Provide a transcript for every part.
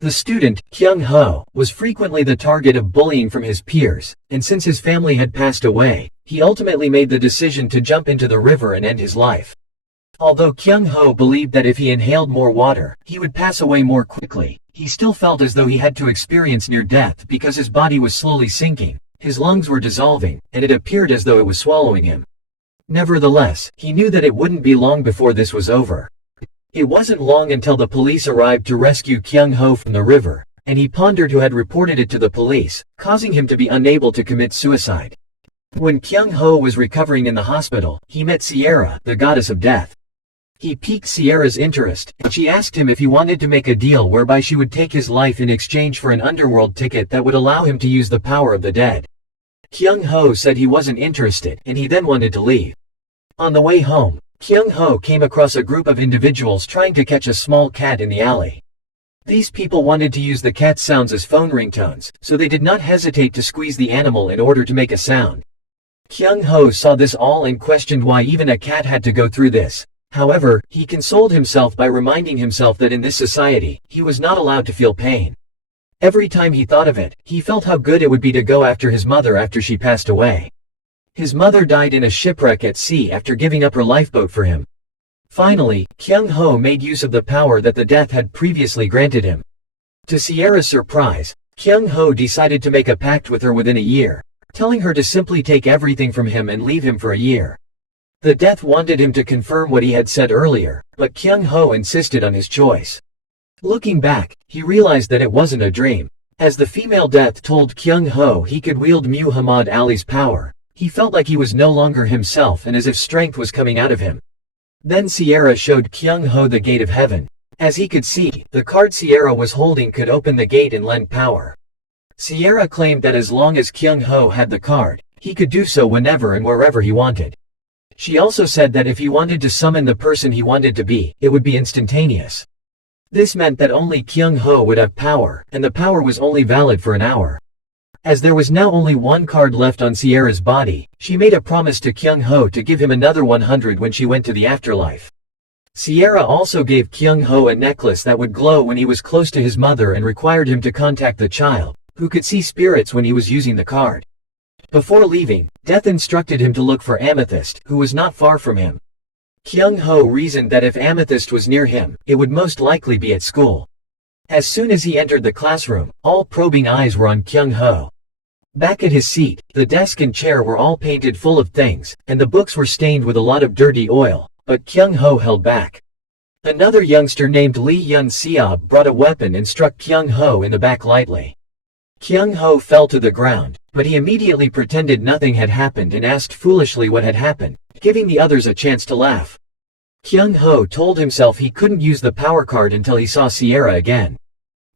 The student, Kyung Ho, was frequently the target of bullying from his peers, and since his family had passed away, he ultimately made the decision to jump into the river and end his life. Although Kyung Ho believed that if he inhaled more water, he would pass away more quickly, he still felt as though he had to experience near death because his body was slowly sinking, his lungs were dissolving, and it appeared as though it was swallowing him. Nevertheless, he knew that it wouldn't be long before this was over. It wasn't long until the police arrived to rescue Kyung Ho from the river, and he pondered who had reported it to the police, causing him to be unable to commit suicide. When Kyung Ho was recovering in the hospital, he met Sierra, the goddess of death. He piqued Sierra's interest, and she asked him if he wanted to make a deal whereby she would take his life in exchange for an underworld ticket that would allow him to use the power of the dead. Kyung Ho said he wasn't interested, and he then wanted to leave. On the way home, Kyung Ho came across a group of individuals trying to catch a small cat in the alley. These people wanted to use the cat's sounds as phone ringtones, so they did not hesitate to squeeze the animal in order to make a sound. Kyung Ho saw this all and questioned why even a cat had to go through this. However, he consoled himself by reminding himself that in this society, he was not allowed to feel pain. Every time he thought of it, he felt how good it would be to go after his mother after she passed away. His mother died in a shipwreck at sea after giving up her lifeboat for him. Finally, Kyung Ho made use of the power that the death had previously granted him. To Sierra's surprise, Kyung Ho decided to make a pact with her within a year, telling her to simply take everything from him and leave him for a year. The death wanted him to confirm what he had said earlier, but Kyung Ho insisted on his choice. Looking back, he realized that it wasn't a dream. As the female death told Kyung Ho he could wield Muhammad Ali's power, he felt like he was no longer himself and as if strength was coming out of him. Then Sierra showed Kyung Ho the gate of heaven. As he could see, the card Sierra was holding could open the gate and lend power. Sierra claimed that as long as Kyung Ho had the card, he could do so whenever and wherever he wanted. She also said that if he wanted to summon the person he wanted to be, it would be instantaneous. This meant that only Kyung Ho would have power, and the power was only valid for an hour. As there was now only one card left on Sierra's body, she made a promise to Kyung Ho to give him another 100 when she went to the afterlife. Sierra also gave Kyung Ho a necklace that would glow when he was close to his mother and required him to contact the child, who could see spirits when he was using the card. Before leaving, Death instructed him to look for Amethyst, who was not far from him. Kyung Ho reasoned that if Amethyst was near him, it would most likely be at school. As soon as he entered the classroom, all probing eyes were on Kyung Ho. Back at his seat, the desk and chair were all painted full of things, and the books were stained with a lot of dirty oil, but Kyung Ho held back. Another youngster named Lee Yun-seob brought a weapon and struck Kyung Ho in the back lightly. Kyung Ho fell to the ground, but he immediately pretended nothing had happened and asked foolishly what had happened, giving the others a chance to laugh. Kyung Ho told himself he couldn't use the power card until he saw Sierra again.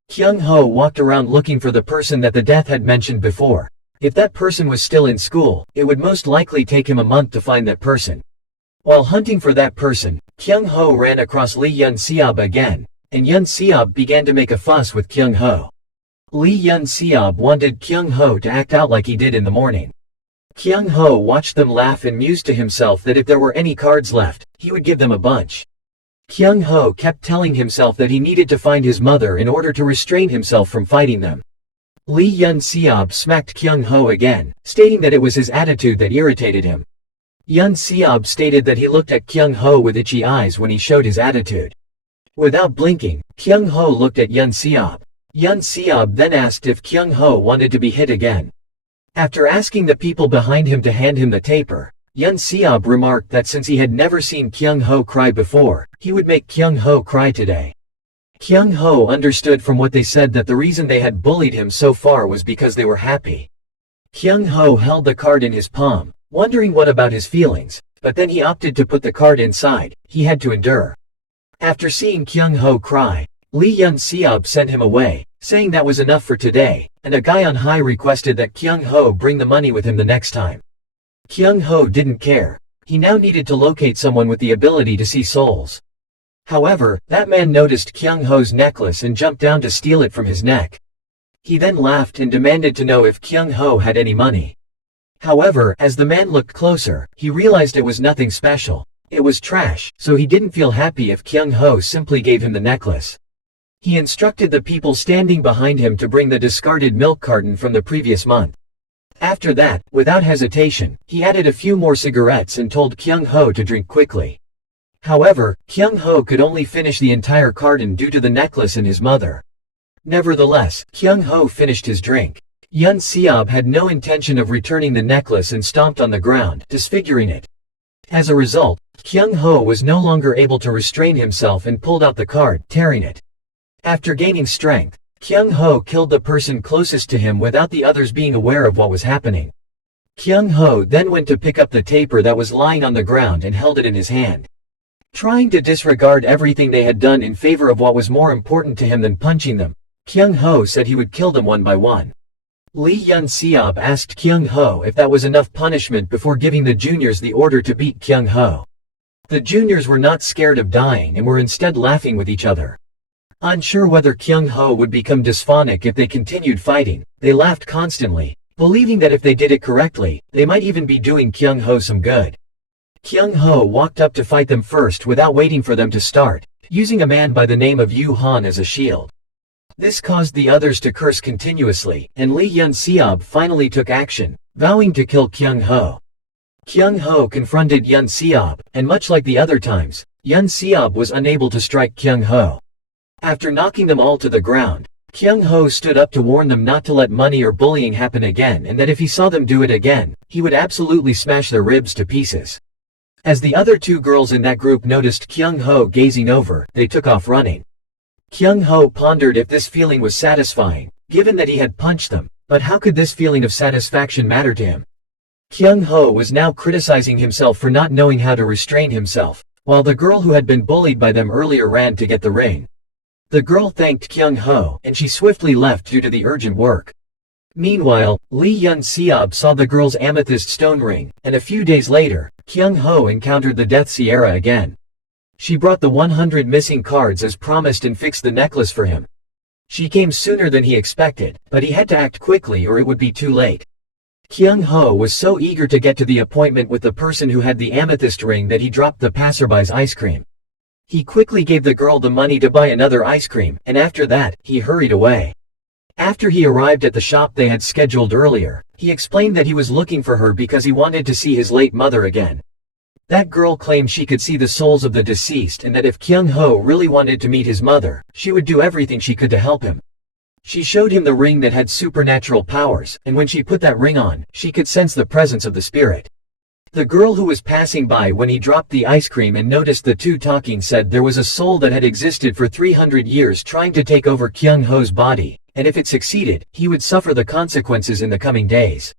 Kyung Ho walked around looking for the person that the death had mentioned before. If that person was still in school, it would most likely take him a month to find that person. While hunting for that person, Kyung Ho ran across Lee Yun-seob again, and Yun-seob began to make a fuss with Kyung Ho. Lee Yun-seob wanted Kyung Ho to act out like he did in the morning. Kyung Ho watched them laugh and mused to himself that if there were any cards left, he would give them a bunch. Kyung Ho kept telling himself that he needed to find his mother in order to restrain himself from fighting them. Lee Yun-seob smacked Kyung Ho again, stating that it was his attitude that irritated him. Yun-seob stated that he looked at Kyung Ho with itchy eyes when he showed his attitude. Without blinking, Kyung Ho looked at Yun-seob. Yun-seob then asked if Kyung Ho wanted to be hit again. After asking the people behind him to hand him the taper, Yun-seob remarked that since he had never seen Kyung Ho cry before, he would make Kyung Ho cry today. Kyung Ho understood from what they said that the reason they had bullied him so far was because they were happy. Kyung Ho held the card in his palm, wondering what about his feelings, but then he opted to put the card inside. He had to endure. After seeing Kyung Ho cry, Lee Yun-seob sent him away, saying that was enough for today, and a guy on high requested that Kyung Ho bring the money with him the next time. Kyung Ho didn't care. He now needed to locate someone with the ability to see souls. However, that man noticed Kyung Ho's necklace and jumped down to steal it from his neck. He then laughed and demanded to know if Kyung Ho had any money. However, as the man looked closer, he realized it was nothing special. It was trash, so he didn't feel happy if Kyung Ho simply gave him the necklace. He instructed the people standing behind him to bring the discarded milk carton from the previous month. After that, without hesitation, he added a few more cigarettes and told Kyung Ho to drink quickly. However, Kyung Ho could only finish the entire carton due to the necklace and his mother. Nevertheless, Kyung Ho finished his drink. Yun Seob had no intention of returning the necklace and stomped on the ground, disfiguring it. As a result, Kyung Ho was no longer able to restrain himself and pulled out the card, tearing it. After gaining strength, Kyung Ho killed the person closest to him without the others being aware of what was happening. Kyung Ho then went to pick up the taper that was lying on the ground and held it in his hand. Trying to disregard everything they had done in favor of what was more important to him than punching them, Kyung Ho said he would kill them one by one. Lee Yun Seob asked Kyung Ho if that was enough punishment before giving the juniors the order to beat Kyung Ho. The juniors were not scared of dying and were instead laughing with each other. Unsure whether Kyung Ho would become dysphonic if they continued fighting, they laughed constantly, believing that if they did it correctly, they might even be doing Kyung Ho some good. Kyung Ho walked up to fight them first without waiting for them to start, using a man by the name of Yu Han as a shield. This caused the others to curse continuously, and Lee Yun Seob finally took action, vowing to kill Kyung Ho. Kyung Ho confronted Yun Seob, and much like the other times, Yun Seob was unable to strike Kyung Ho. After knocking them all to the ground, Kyung Ho stood up to warn them not to let money or bullying happen again and that if he saw them do it again, he would absolutely smash their ribs to pieces. As the other two girls in that group noticed Kyung Ho gazing over, they took off running. Kyung Ho pondered if this feeling was satisfying, given that he had punched them, but how could this feeling of satisfaction matter to him? Kyung Ho was now criticizing himself for not knowing how to restrain himself, while the girl who had been bullied by them earlier ran to get the ring. The girl thanked Kyung Ho, and she swiftly left due to the urgent work. Meanwhile, Lee Yun Seob saw the girl's amethyst stone ring, and a few days later, Kyung Ho encountered the Death Sierra again. She brought the 100 missing cards as promised and fixed the necklace for him. She came sooner than he expected, but he had to act quickly or it would be too late. Kyung Ho was so eager to get to the appointment with the person who had the amethyst ring that he dropped the passerby's ice cream. He quickly gave the girl the money to buy another ice cream, and after that, he hurried away. After he arrived at the shop they had scheduled earlier, he explained that he was looking for her because he wanted to see his late mother again. That girl claimed she could see the souls of the deceased and that if Kyung Ho really wanted to meet his mother, she would do everything she could to help him. She showed him the ring that had supernatural powers, and when she put that ring on, she could sense the presence of the spirit. The girl who was passing by when he dropped the ice cream and noticed the two talking said there was a soul that had existed for 300 years trying to take over Kyung Ho's body, and if it succeeded, he would suffer the consequences in the coming days.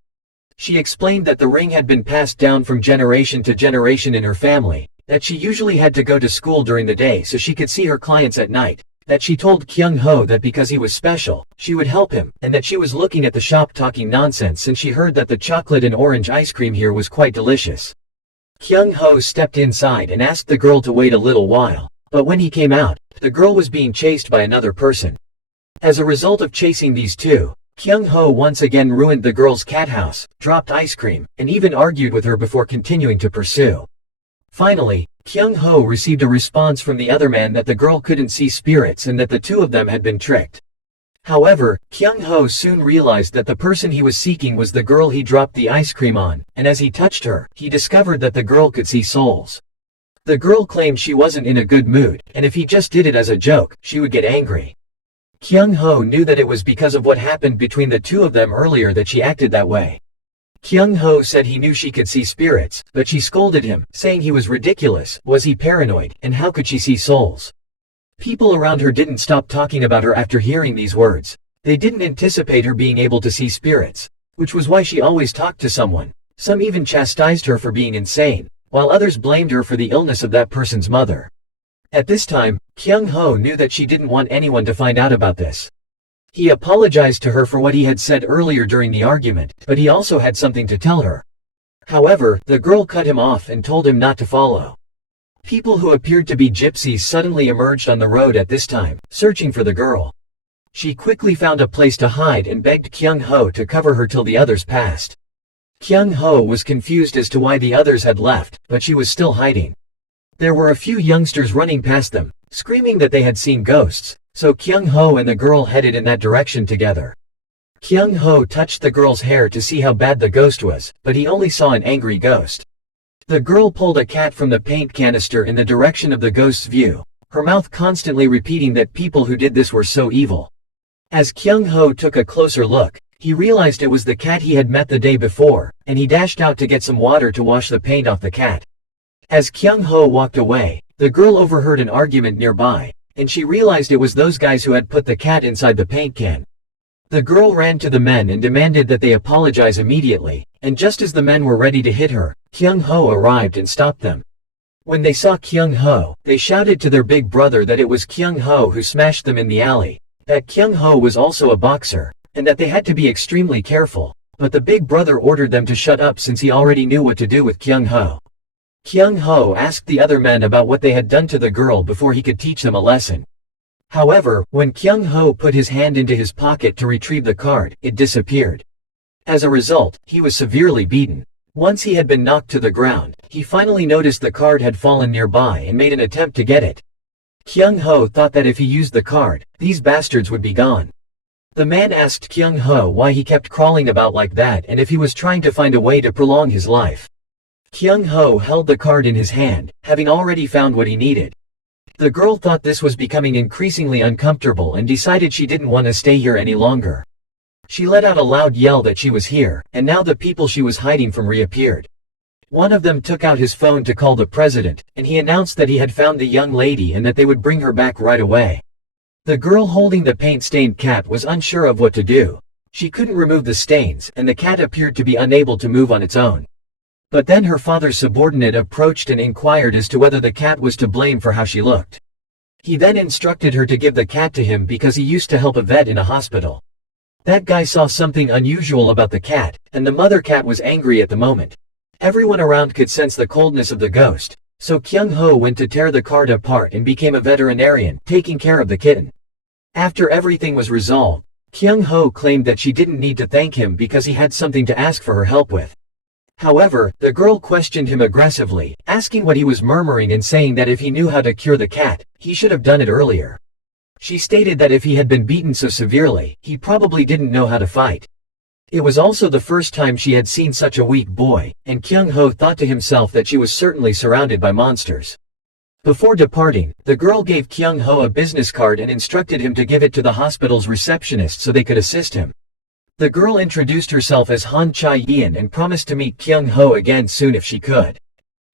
She explained that the ring had been passed down from generation to generation in her family, that she usually had to go to school during the day so she could see her clients at night, that she told Kyung Ho that because he was special, she would help him, and that she was looking at the shop talking nonsense since she heard that the chocolate and orange ice cream here was quite delicious. Kyung Ho stepped inside and asked the girl to wait a little while, but when he came out, the girl was being chased by another person. As a result of chasing these two, Kyung Ho once again ruined the girl's cat house, dropped ice cream, and even argued with her before continuing to pursue. Finally, Kyung Ho received a response from the other man that the girl couldn't see spirits and that the two of them had been tricked. However, Kyung Ho soon realized that the person he was seeking was the girl he dropped the ice cream on, and as he touched her, he discovered that the girl could see souls. The girl claimed she wasn't in a good mood, and if he just did it as a joke, she would get angry. Kyung Ho knew that it was because of what happened between the two of them earlier that she acted that way. Kyung Ho said he knew she could see spirits, but she scolded him, saying he was ridiculous, was he paranoid, and how could she see souls? People around her didn't stop talking about her after hearing these words. They didn't anticipate her being able to see spirits, which was why she always talked to someone. Some even chastised her for being insane, while others blamed her for the illness of that person's mother. At this time, Kyung Ho knew that she didn't want anyone to find out about this. He apologized to her for what he had said earlier during the argument, but he also had something to tell her. However, the girl cut him off and told him not to follow. People who appeared to be gypsies suddenly emerged on the road at this time, searching for the girl. She quickly found a place to hide and begged Kyung Ho to cover her till the others passed. Kyung Ho was confused as to why the others had left, but she was still hiding. There were a few youngsters running past them, screaming that they had seen ghosts, so Kyung Ho and the girl headed in that direction together. Kyung Ho touched the girl's hair to see how bad the ghost was, but he only saw an angry ghost. The girl pulled a cat from the paint canister in the direction of the ghost's view, her mouth constantly repeating that people who did this were so evil. As Kyung Ho took a closer look, he realized it was the cat he had met the day before, and he dashed out to get some water to wash the paint off the cat. As Kyung Ho walked away, the girl overheard an argument nearby, and she realized it was those guys who had put the cat inside the paint can. The girl ran to the men and demanded that they apologize immediately, and just as the men were ready to hit her, Kyung Ho arrived and stopped them. When they saw Kyung Ho, they shouted to their big brother that it was Kyung Ho who smashed them in the alley, that Kyung Ho was also a boxer, and that they had to be extremely careful, but the big brother ordered them to shut up since he already knew what to do with Kyung Ho. Kyung Ho asked the other men about what they had done to the girl before he could teach them a lesson. However, when Kyung Ho put his hand into his pocket to retrieve the card, it disappeared. As a result, he was severely beaten. Once he had been knocked to the ground, he finally noticed the card had fallen nearby and made an attempt to get it. Kyung Ho thought that if he used the card, these bastards would be gone. The man asked Kyung Ho why he kept crawling about like that and if he was trying to find a way to prolong his life. Kyung Ho held the card in his hand, having already found what he needed. The girl thought this was becoming increasingly uncomfortable and decided she didn't want to stay here any longer. She let out a loud yell that she was here, and now the people she was hiding from reappeared. One of them took out his phone to call the president, and he announced that he had found the young lady and that they would bring her back right away. The girl holding the paint-stained cat was unsure of what to do. She couldn't remove the stains, and the cat appeared to be unable to move on its own. But then her father's subordinate approached and inquired as to whether the cat was to blame for how she looked. He then instructed her to give the cat to him because he used to help a vet in a hospital. That guy saw something unusual about the cat, and the mother cat was angry at the moment. Everyone around could sense the coldness of the ghost, so Kyung Ho went to tear the card apart and became a veterinarian, taking care of the kitten. After everything was resolved, Kyung Ho claimed that she didn't need to thank him because he had something to ask for her help with. However, the girl questioned him aggressively, asking what he was murmuring and saying that if he knew how to cure the cat, he should have done it earlier. She stated that if he had been beaten so severely, he probably didn't know how to fight. It was also the first time she had seen such a weak boy, and Kyung Ho thought to himself that she was certainly surrounded by monsters. Before departing, the girl gave Kyung Ho a business card and instructed him to give it to the hospital's receptionist so they could assist him. The girl introduced herself as Han Cha-yeon and promised to meet Kyung Ho again soon if she could.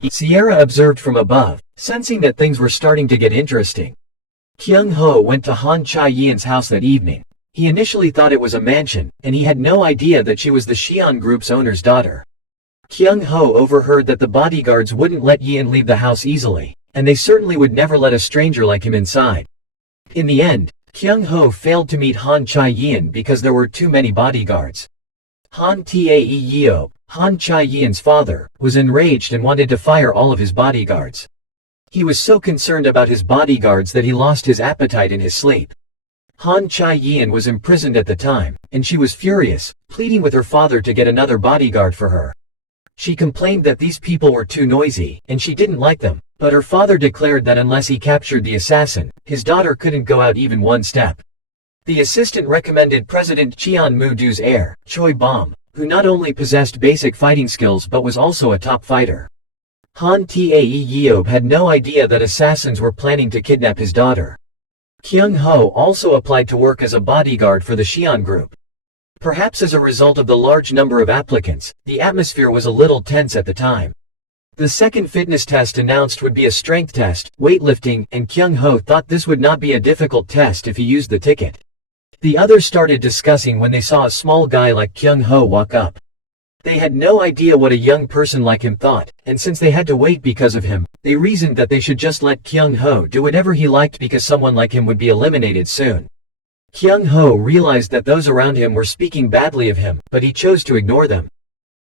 Sierra observed from above, sensing that things were starting to get interesting. Kyung Ho went to Han Cha-yeon's house that evening. He initially thought it was a mansion, and he had no idea that she was the Xi'an Group's owner's daughter. Kyung Ho overheard that the bodyguards wouldn't let Yeon leave the house easily, and they certainly would never let a stranger like him inside. In the end, Kyung Ho failed to meet Han Cha-yeon because there were too many bodyguards. Han Tae-yeon, Han Cha-yeon's father, was enraged and wanted to fire all of his bodyguards. He was so concerned about his bodyguards that he lost his appetite in his sleep. Han Cha-yeon was imprisoned at the time, and she was furious, pleading with her father to get another bodyguard for her. She complained that these people were too noisy, and she didn't like them, but her father declared that unless he captured the assassin, his daughter couldn't go out even one step. The assistant recommended President Cheon Mu-doo's heir, Choi Bom, who not only possessed basic fighting skills but was also a top fighter. Han Tae-yeon had no idea that assassins were planning to kidnap his daughter. Kyung Ho also applied to work as a bodyguard for the Xi'an Group. Perhaps as a result of the large number of applicants, the atmosphere was a little tense at the time. The second fitness test announced would be a strength test, weightlifting, and Kyung Ho thought this would not be a difficult test if he used the ticket. The others started discussing when they saw a small guy like Kyung Ho walk up. They had no idea what a young person like him thought, and since they had to wait because of him, they reasoned that they should just let Kyung Ho do whatever he liked because someone like him would be eliminated soon. Kyung Ho realized that those around him were speaking badly of him, but he chose to ignore them.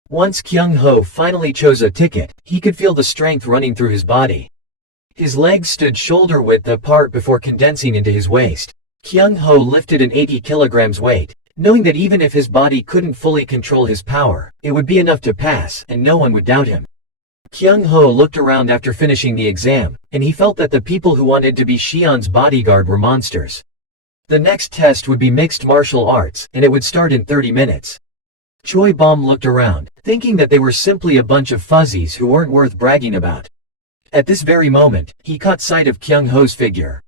Once Kyung Ho finally chose a ticket, he could feel the strength running through his body. His legs stood shoulder-width apart before condensing into his waist. Kyung Ho lifted an 80 kilograms weight, knowing that even if his body couldn't fully control his power, it would be enough to pass, and no one would doubt him. Kyung Ho looked around after finishing the exam, and he felt that the people who wanted to be Xi'an's bodyguard were monsters. The next test would be mixed martial arts, and it would start in 30 minutes. Choi Bom looked around, thinking that they were simply a bunch of fuzzies who weren't worth bragging about. At this very moment, he caught sight of Kyung Ho's figure.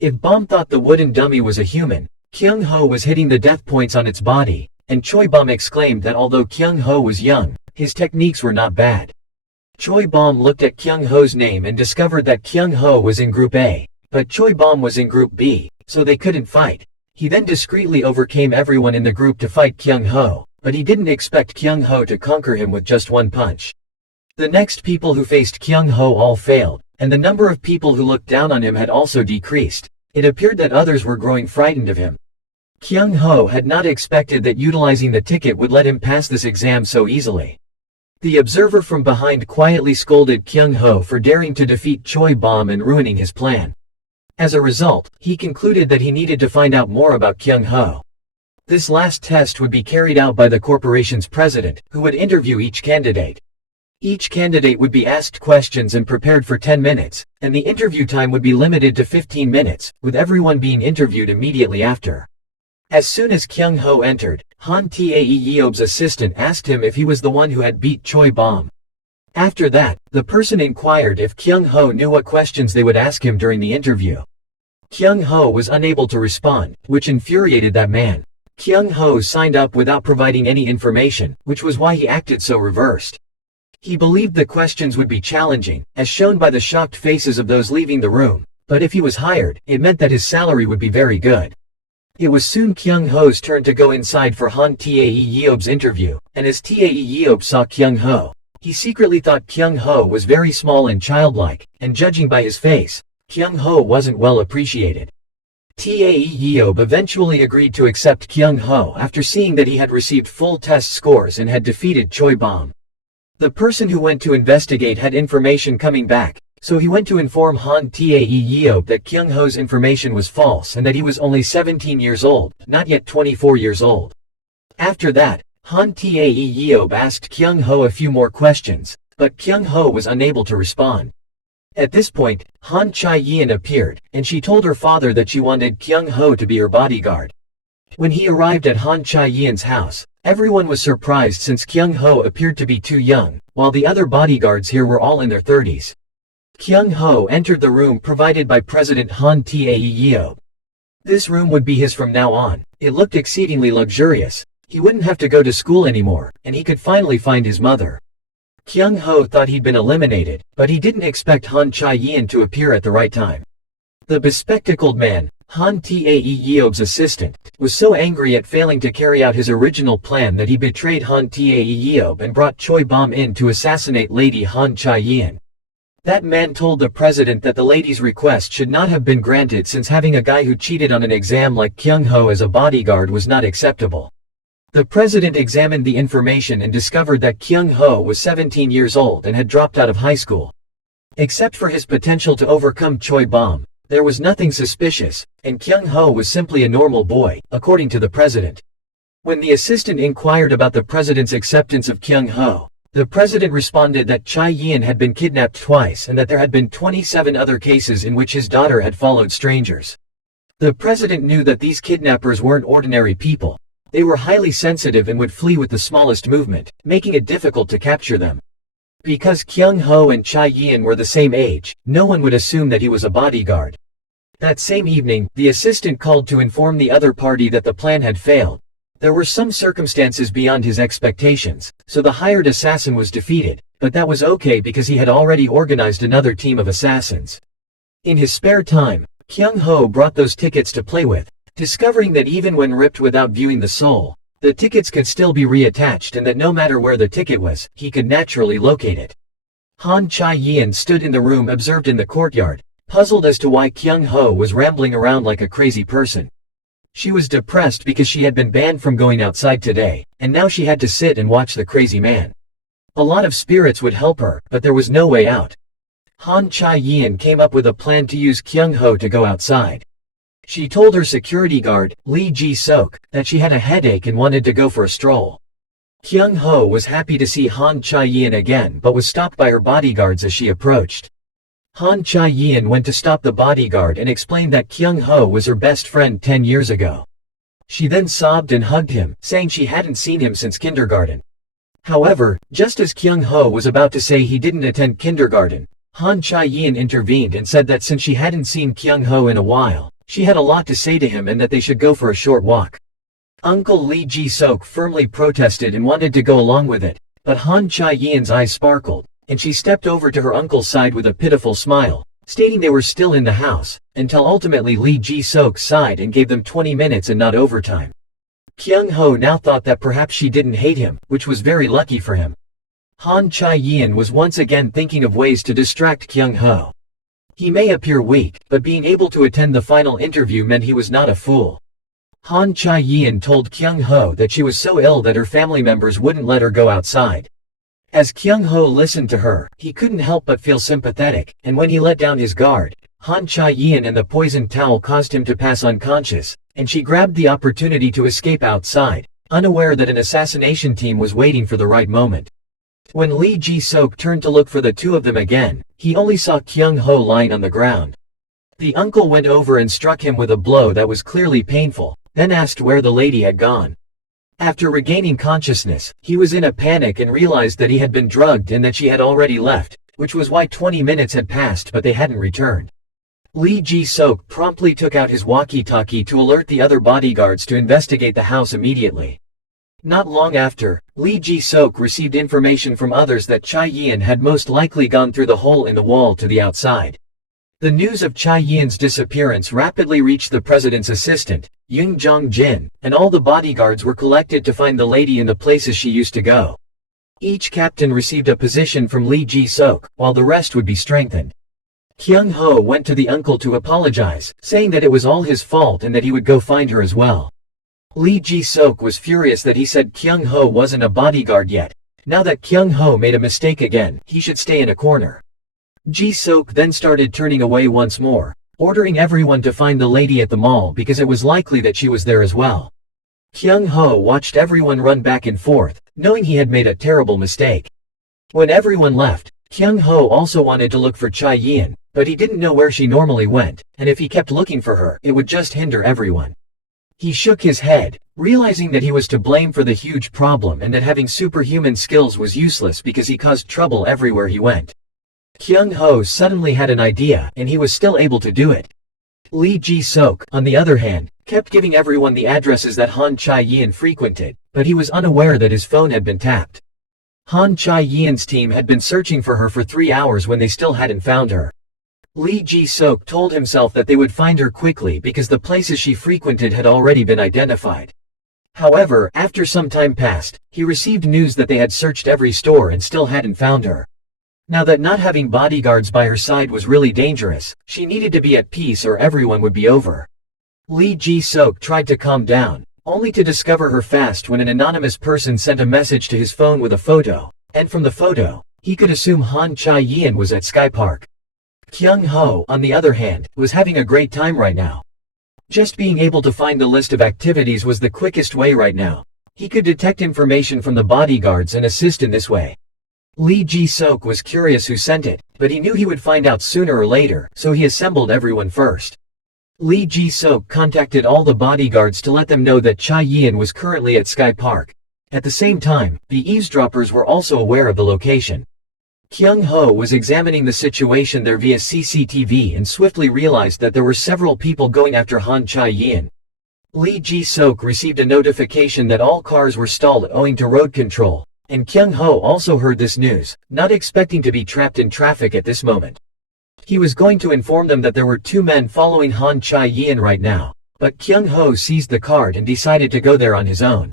If Bom thought the wooden dummy was a human, Kyung Ho was hitting the death points on its body, and Choi Bom exclaimed that although Kyung Ho was young, his techniques were not bad. Choi Bom looked at Kyung Ho's name and discovered that Kyung Ho was in Group A, but Choi Bom was in Group B, so they couldn't fight. He then discreetly overcame everyone in the group to fight Kyung Ho, but he didn't expect Kyung Ho to conquer him with just one punch. The next people who faced Kyung Ho all failed, and the number of people who looked down on him had also decreased. It appeared that others were growing frightened of him. Kyung Ho had not expected that utilizing the ticket would let him pass this exam so easily. The observer from behind quietly scolded Kyung Ho for daring to defeat Choi Bom and ruining his plan. As a result, he concluded that he needed to find out more about Kyung Ho. This last test would be carried out by the corporation's president, who would interview each candidate. Each candidate would be asked questions and prepared for 10 minutes, and the interview time would be limited to 15 minutes, with everyone being interviewed immediately after. As soon as Kyung Ho entered, Han Tae Yeob's assistant asked him if he was the one who had beat Choi Bom. After that, the person inquired if Kyung Ho knew what questions they would ask him during the interview. Kyung Ho was unable to respond, which infuriated that man. Kyung Ho signed up without providing any information, which was why he acted so reversed. He believed the questions would be challenging, as shown by the shocked faces of those leaving the room, but if he was hired, it meant that his salary would be very good. It was soon Kyung Ho's turn to go inside for Han Tae Yeob's interview, and as Tae Yeob saw Kyung Ho, he secretly thought Kyung Ho was very small and childlike, and judging by his face, Kyung Ho wasn't well appreciated. Tae Yeob eventually agreed to accept Kyung Ho after seeing that he had received full test scores and had defeated Choi Bom. The person who went to investigate had information coming back, so he went to inform Han Tae Yeob that Kyung Ho's information was false and that he was only 17 years old, not yet 24 years old. After that, Han Tae Yeob asked Kyung Ho a few more questions, but Kyung Ho was unable to respond. At this point, Han Chae-yeon appeared, and she told her father that she wanted Kyung Ho to be her bodyguard. When he arrived at Han Chae-yeon's house, everyone was surprised since Kyung Ho appeared to be too young, while the other bodyguards here were all in their 30s. Kyung Ho entered the room provided by President Han Tae Yeob. This room would be his from now on. It looked exceedingly luxurious. He wouldn't have to go to school anymore, and he could finally find his mother. Kyung Ho thought he'd been eliminated, but he didn't expect Han Chae-yeon to appear at the right time. The bespectacled man, Han Tae Yeob's assistant, was so angry at failing to carry out his original plan that he betrayed Han Tae Yeob and brought Choi Bom in to assassinate Lady Han Chae-yeon. That man told the president that the lady's request should not have been granted since having a guy who cheated on an exam like Kyung Ho as a bodyguard was not acceptable. The president examined the information and discovered that Kyung Ho was 17 years old and had dropped out of high school. Except for his potential to overcome Choi Bom, there was nothing suspicious, and Kyung Ho was simply a normal boy, according to the president. When the assistant inquired about the president's acceptance of Kyung Ho, the president responded that Chae-yeon had been kidnapped twice and that there had been 27 other cases in which his daughter had followed strangers. The president knew that these kidnappers weren't ordinary people. They were highly sensitive and would flee with the smallest movement, making it difficult to capture them. Because Kyung Ho and Chae-yeon were the same age, no one would assume that he was a bodyguard. That same evening, the assistant called to inform the other party that the plan had failed. There were some circumstances beyond his expectations, so the hired assassin was defeated, but that was okay because he had already organized another team of assassins. In his spare time, Kyung Ho brought those tickets to play with, discovering that even when ripped without viewing the soul, the tickets could still be reattached and that no matter where the ticket was, he could naturally locate it. Han Chae-yeon stood in the room observed in the courtyard, puzzled as to why Kyung Ho was rambling around like a crazy person. She was depressed because she had been banned from going outside today, and now she had to sit and watch the crazy man. A lot of spirits would help her, but there was no way out. Han Chae-yeon came up with a plan to use Kyung Ho to go outside. She told her security guard, Lee Ji-sok, that she had a headache and wanted to go for a stroll. Kyung Ho was happy to see Han Chae-yeon again but was stopped by her bodyguards as she approached. Han Chae-yin went to stop the bodyguard and explained that Kyung Ho was her best friend 10 years ago. She then sobbed and hugged him, saying she hadn't seen him since kindergarten. However, just as Kyung Ho was about to say he didn't attend kindergarten, Han Chae-yin intervened and said that since she hadn't seen Kyung Ho in a while, she had a lot to say to him and that they should go for a short walk. Uncle Lee Ji-sok firmly protested and wanted to go along with it, but Han Chae-yin's eyes sparkled, and she stepped over to her uncle's side with a pitiful smile, stating they were still in the house, until ultimately Lee Ji-sok sighed and gave them 20 minutes and not overtime. Kyung Ho now thought that perhaps she didn't hate him, which was very lucky for him. Han Chae-yin was once again thinking of ways to distract Kyung Ho. He may appear weak, but being able to attend the final interview meant he was not a fool. Han Chae-yin told Kyung Ho that she was so ill that her family members wouldn't let her go outside. As Kyung Ho listened to her, he couldn't help but feel sympathetic, and when he let down his guard, Han Chae-yin and the poisoned towel caused him to pass unconscious, and she grabbed the opportunity to escape outside, unaware that an assassination team was waiting for the right moment. When Lee Ji-sok turned to look for the two of them again, he only saw Kyung Ho lying on the ground. The uncle went over and struck him with a blow that was clearly painful, then asked where the lady had gone. After regaining consciousness, he was in a panic and realized that he had been drugged and that she had already left, which was why 20 minutes had passed but they hadn't returned. Lee Ji-sok promptly took out his walkie-talkie to alert the other bodyguards to investigate the house immediately. Not long after, Lee Ji-sok received information from others that Chae-yin had most likely gone through the hole in the wall to the outside. The news of Chae-yin's disappearance rapidly reached the president's assistant, Yoon Jong-jin, and all the bodyguards were collected to find the lady in the places she used to go. Each captain received a position from Lee Ji-sok, while the rest would be strengthened. Kyung Ho went to the uncle to apologize, saying that it was all his fault and that he would go find her as well. Lee Ji-sok was furious that he said Kyung Ho wasn't a bodyguard yet. Now that Kyung Ho made a mistake again, he should stay in a corner. Ji-sok then started turning away once more, ordering everyone to find the lady at the mall because it was likely that she was there as well. Kyung Ho watched everyone run back and forth, knowing he had made a terrible mistake. When everyone left, Kyung Ho also wanted to look for Chae-yin, but he didn't know where she normally went, and if he kept looking for her, it would just hinder everyone. He shook his head, realizing that he was to blame for the huge problem and that having superhuman skills was useless because he caused trouble everywhere he went. Kyung Ho suddenly had an idea, and he was still able to do it. Lee Ji-sok, on the other hand, kept giving everyone the addresses that Han Chae-yin frequented, but he was unaware that his phone had been tapped. Han Chae-yin's team had been searching for her for 3 hours when they still hadn't found her. Lee Ji-sok told himself that they would find her quickly because the places she frequented had already been identified. However, after some time passed, he received news that they had searched every store and still hadn't found her. Now that not having bodyguards by her side was really dangerous, she needed to be at peace or everyone would be over. Lee Ji-sok tried to calm down, only to discover her fast when an anonymous person sent a message to his phone with a photo, and from the photo, he could assume Han Chae-yin was at Sky Park. Kyung Ho, on the other hand, was having a great time right now. Just being able to find the list of activities was the quickest way right now. He could detect information from the bodyguards and assist in this way. Lee Ji-sok was curious who sent it, but he knew he would find out sooner or later, so he assembled everyone first. Lee Ji-sok contacted all the bodyguards to let them know that Chae-yin was currently at Sky Park. At the same time, the eavesdroppers were also aware of the location. Kyung Ho was examining the situation there via CCTV and swiftly realized that there were several people going after Han Chae-yin. Lee Ji-sok received a notification that all cars were stalled owing to road control, and Kyung Ho also heard this news, not expecting to be trapped in traffic at this moment. He was going to inform them that there were 2 men following Han Chae-yin right now, but Kyung Ho seized the card and decided to go there on his own.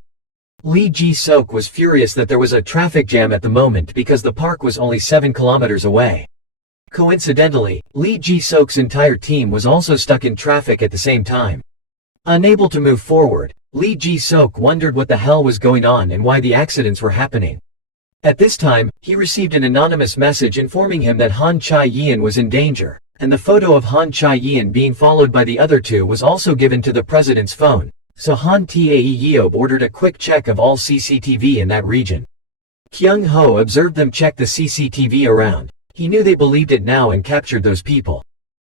Lee Ji-sok was furious that there was a traffic jam at the moment because the park was only 7 kilometers away. Coincidentally, Lee Ji-sok's entire team was also stuck in traffic at the same time. Unable to move forward, Lee Ji-sok wondered what the hell was going on and why the accidents were happening. At this time, he received an anonymous message informing him that Han Chae-yin was in danger, and the photo of Han Chae-yin being followed by the other 2 was also given to the president's phone, so Han Tae-yeob ordered a quick check of all CCTV in that region. Kyung Ho observed them check the CCTV around. He knew they believed it now and captured those people.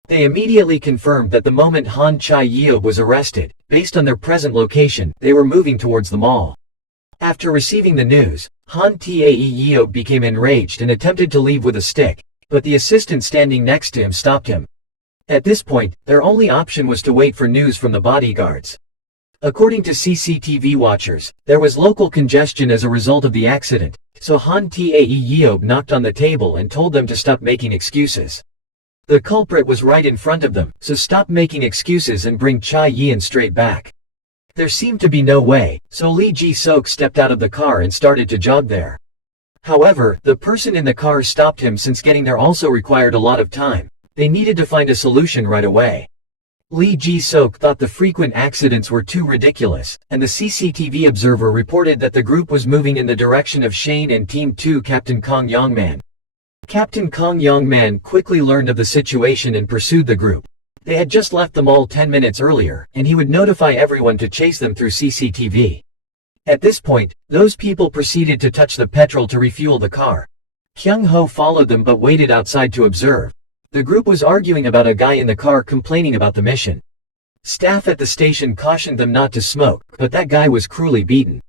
They immediately confirmed that the moment Han Chae-yeob was arrested, based on their present location, they were moving towards the mall. After receiving the news, Han Tae-yeob became enraged and attempted to leave with a stick, but the assistant standing next to him stopped him. At this point, their only option was to wait for news from the bodyguards. According to CCTV watchers, there was local congestion as a result of the accident, so Han Tae-yeob knocked on the table and told them to stop making excuses. The culprit was right in front of them, so stop making excuses and bring Chae-yeon straight back. There seemed to be no way, so Lee Ji-sok stepped out of the car and started to jog there. However, the person in the car stopped him since getting there also required a lot of time. They needed to find a solution right away. Lee Ji-sok thought the frequent accidents were too ridiculous, and the CCTV observer reported that the group was moving in the direction of Shane and Team 2 Captain Kang Yongman. Captain Kang Yongman quickly learned of the situation and pursued the group. They had just left the mall 10 minutes earlier, and he would notify everyone to chase them through CCTV. At this point, those people proceeded to touch the petrol to refuel the car. Kyung Ho followed them but waited outside to observe. The group was arguing about a guy in the car complaining about the mission. Staff at the station cautioned them not to smoke, but that guy was cruelly beaten.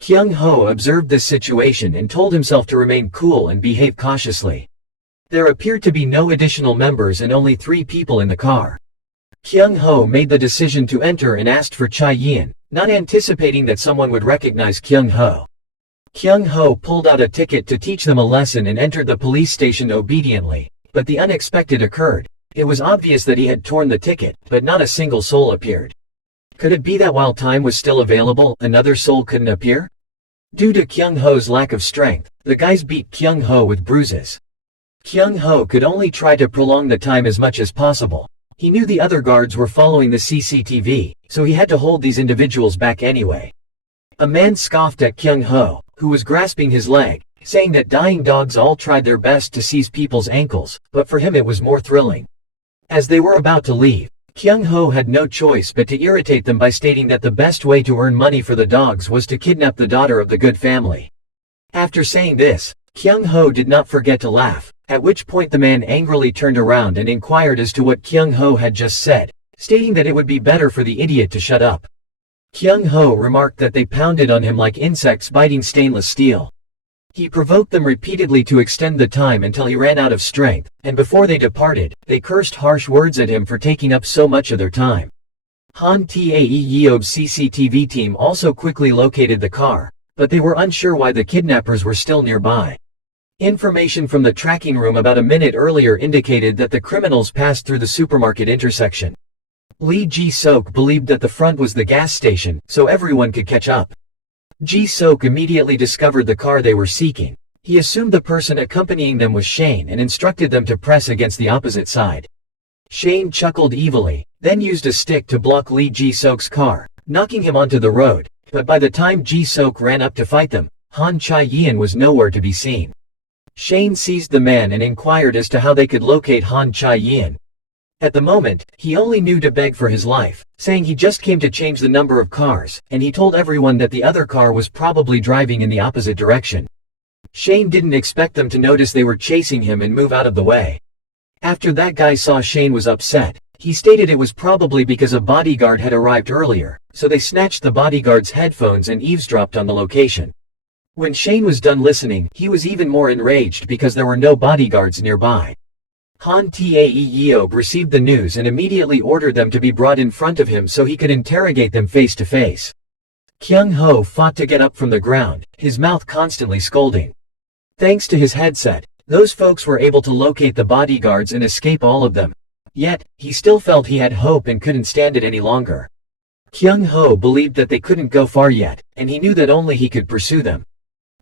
Kyung Ho observed this situation and told himself to remain cool and behave cautiously. There appeared to be no additional members and only 3 people in the car. Kyung Ho made the decision to enter and asked for Chae-yeon, not anticipating that someone would recognize Kyung Ho. Kyung Ho pulled out a ticket to teach them a lesson and entered the police station obediently, but the unexpected occurred. It was obvious that he had torn the ticket, but not a single soul appeared. Could it be that while time was still available, another soul couldn't appear? Due to Kyung Ho's lack of strength, the guys beat Kyung Ho with bruises. Kyung Ho could only try to prolong the time as much as possible. He knew the other guards were following the CCTV, so he had to hold these individuals back anyway. A man scoffed at Kyung Ho, who was grasping his leg, saying that dying dogs all tried their best to seize people's ankles, but for him it was more thrilling. As they were about to leave, Kyung Ho had no choice but to irritate them by stating that the best way to earn money for the dogs was to kidnap the daughter of the good family. After saying this, Kyung Ho did not forget to laugh, at which point the man angrily turned around and inquired as to what Kyung Ho had just said, stating that it would be better for the idiot to shut up. Kyung Ho remarked that they pounded on him like insects biting stainless steel. He provoked them repeatedly to extend the time until he ran out of strength, and before they departed, they cursed harsh words at him for taking up so much of their time. Han Tae-yeob's CCTV team also quickly located the car, but they were unsure why the kidnappers were still nearby. Information from the tracking room about a minute earlier indicated that the criminals passed through the supermarket intersection. Lee Ji-sok believed that the front was the gas station, so everyone could catch up. Ji-sok immediately discovered the car they were seeking. He assumed the person accompanying them was Shane and instructed them to press against the opposite side. Shane chuckled evilly, then used a stick to block Lee Ji-sok's car, knocking him onto the road, but by the time Ji-sok ran up to fight them, Han Chae-yeon was nowhere to be seen. Shane seized the man and inquired as to how they could locate Han Chae-yeon. At the moment, he only knew to beg for his life, saying he just came to change the number of cars, and he told everyone that the other car was probably driving in the opposite direction. Shane didn't expect them to notice they were chasing him and move out of the way. After that guy saw Shane was upset, he stated it was probably because a bodyguard had arrived earlier, so they snatched the bodyguard's headphones and eavesdropped on the location. When Shane was done listening, he was even more enraged because there were no bodyguards nearby. Han Tae-yeob received the news and immediately ordered them to be brought in front of him so he could interrogate them face to face. Kyung Ho fought to get up from the ground, his mouth constantly scolding. Thanks to his headset, those folks were able to locate the bodyguards and escape all of them. Yet, he still felt he had hope and couldn't stand it any longer. Kyung Ho believed that they couldn't go far yet, and he knew that only he could pursue them.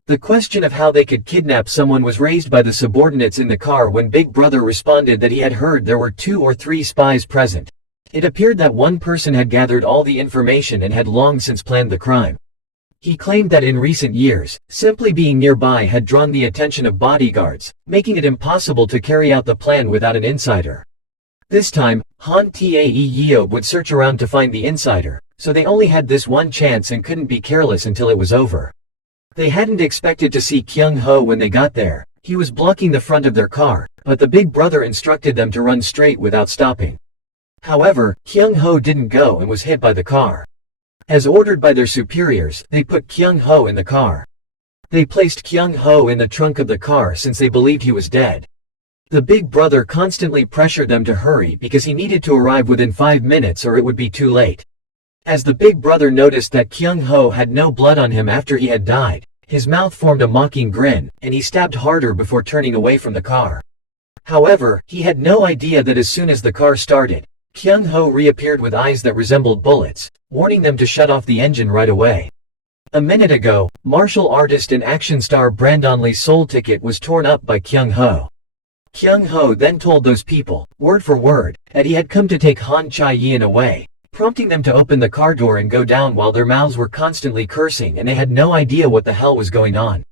The question of how they could kidnap someone was raised by the subordinates in the car when Big Brother responded that he had heard there were 2 or 3 spies present. It appeared that one person had gathered all the information and had long since planned the crime. He claimed that in recent years, simply being nearby had drawn the attention of bodyguards, making it impossible to carry out the plan without an insider. This time, Han Tae-yeob would search around to find the insider, so they only had this one chance and couldn't be careless until it was over. They hadn't expected to see Kyung Ho when they got there, He was blocking the front of their car, but the big brother instructed them to run straight without stopping. However, Kyung Ho didn't go and was hit by the car. As ordered by their superiors, they put Kyung Ho in the car. They placed Kyung Ho in the trunk of the car since they believed he was dead. The big brother constantly pressured them to hurry because he needed to arrive within 5 minutes or it would be too late. As the big brother noticed that Kyung Ho had no blood on him after he had died, his mouth formed a mocking grin, and he stabbed harder before turning away from the car. However, he had no idea that as soon as the car started, Kyung Ho reappeared with eyes that resembled bullets, warning them to shut off the engine right away. A minute ago, martial artist and action star Brandon Lee's soul ticket was torn up by Kyung Ho. Kyung Ho then told those people, word for word, that he had come to take Han Chae-yin away, prompting them to open the car door and go down while their mouths were constantly cursing and they had no idea what the hell was going on.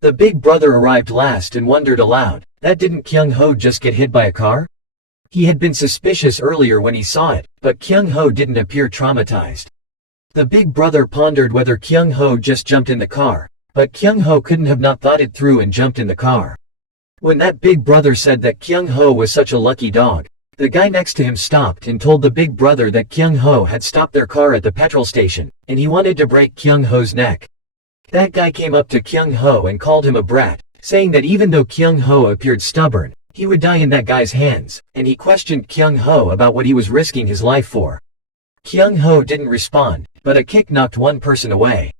The big brother arrived last and wondered aloud, that didn't Kyung Ho just get hit by a car? He had been suspicious earlier when he saw it, but Kyung Ho didn't appear traumatized. The big brother pondered whether Kyung Ho just jumped in the car, but Kyung Ho couldn't have not thought it through and jumped in the car. When that big brother said that Kyung Ho was such a lucky dog, the guy next to him stopped and told the big brother that Kyung Ho had stopped their car at the petrol station, and he wanted to break Kyung Ho's neck. That guy came up to Kyung Ho and called him a brat, saying that even though Kyung Ho appeared stubborn, he would die in that guy's hands, and he questioned Kyung Ho about what he was risking his life for. Kyung Ho didn't respond, but a kick knocked one person away.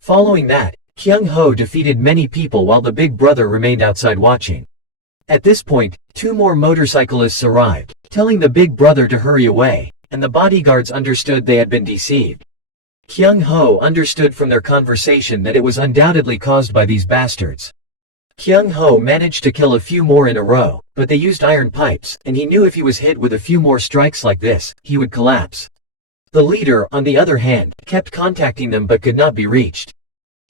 Following that, Kyung Ho defeated many people while the big brother remained outside watching. At this point, 2 more motorcyclists arrived, telling the big brother to hurry away, and the bodyguards understood they had been deceived. Kyung Ho understood from their conversation that it was undoubtedly caused by these bastards. Kyung Ho managed to kill a few more in a row, but they used iron pipes, and he knew if he was hit with a few more strikes like this, he would collapse. The leader, on the other hand, kept contacting them but could not be reached.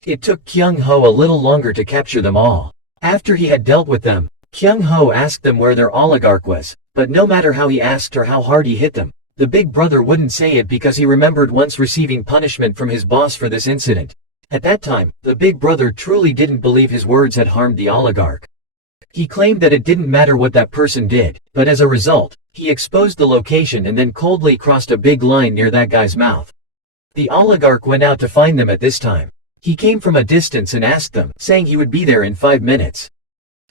It took Kyung Ho a little longer to capture them all. After he had dealt with them, Kyung Ho asked them where their oligarch was, but no matter how he asked or how hard he hit them, the big brother wouldn't say it because he remembered once receiving punishment from his boss for this incident. At that time, the big brother truly didn't believe his words had harmed the oligarch. He claimed that it didn't matter what that person did, but as a result, he exposed the location and then coldly crossed a big line near that guy's mouth. The oligarch went out to find them at this time. He came from a distance and asked them, saying he would be there in 5 minutes.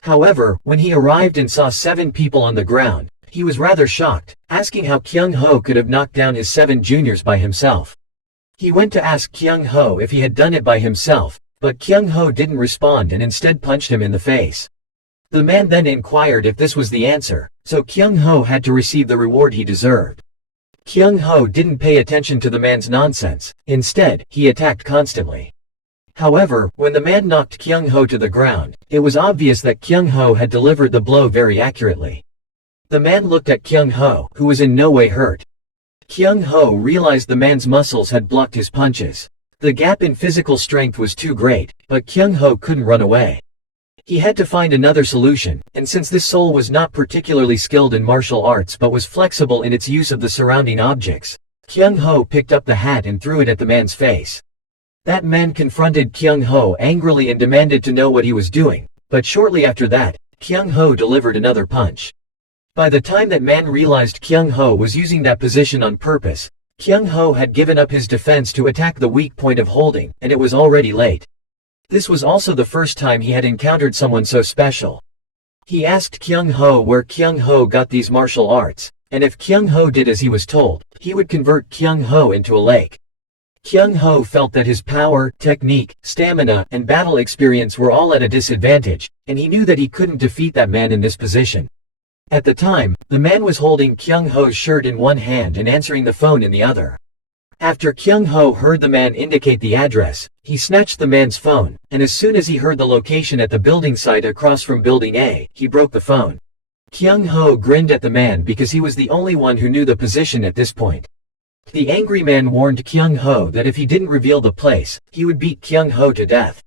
However, when he arrived and saw 7 people on the ground, he was rather shocked, asking how Kyung Ho could have knocked down his 7 juniors by himself. He went to ask Kyung Ho if he had done it by himself, but Kyung Ho didn't respond and instead punched him in the face. The man then inquired if this was the answer, so Kyung Ho had to receive the reward he deserved. Kyung Ho didn't pay attention to the man's nonsense, instead, he attacked constantly. However, when the man knocked Kyung Ho to the ground, it was obvious that Kyung Ho had delivered the blow very accurately. The man looked at Kyung Ho, who was in no way hurt. Kyung Ho realized the man's muscles had blocked his punches. The gap in physical strength was too great, but Kyung Ho couldn't run away. He had to find another solution, and since this soul was not particularly skilled in martial arts but was flexible in its use of the surrounding objects, Kyung Ho picked up the hat and threw it at the man's face. That man confronted Kyung Ho angrily and demanded to know what he was doing, but shortly after that, Kyung Ho delivered another punch. By the time that man realized Kyung Ho was using that position on purpose, Kyung Ho had given up his defense to attack the weak point of holding, and it was already late. This was also the first time he had encountered someone so special. He asked Kyung Ho where Kyung Ho got these martial arts, and if Kyung Ho did as he was told, he would convert Kyung Ho into a lake. Kyung Ho felt that his power, technique, stamina, and battle experience were all at a disadvantage, and he knew that he couldn't defeat that man in this position. At the time, the man was holding Kyung Ho's shirt in one hand and answering the phone in the other. After Kyung Ho heard the man indicate the address, he snatched the man's phone, and as soon as he heard the location at the building site across from Building A, he broke the phone. Kyung Ho grinned at the man because he was the only one who knew the position at this point. The angry man warned Kyung Ho that if he didn't reveal the place, he would beat Kyung Ho to death.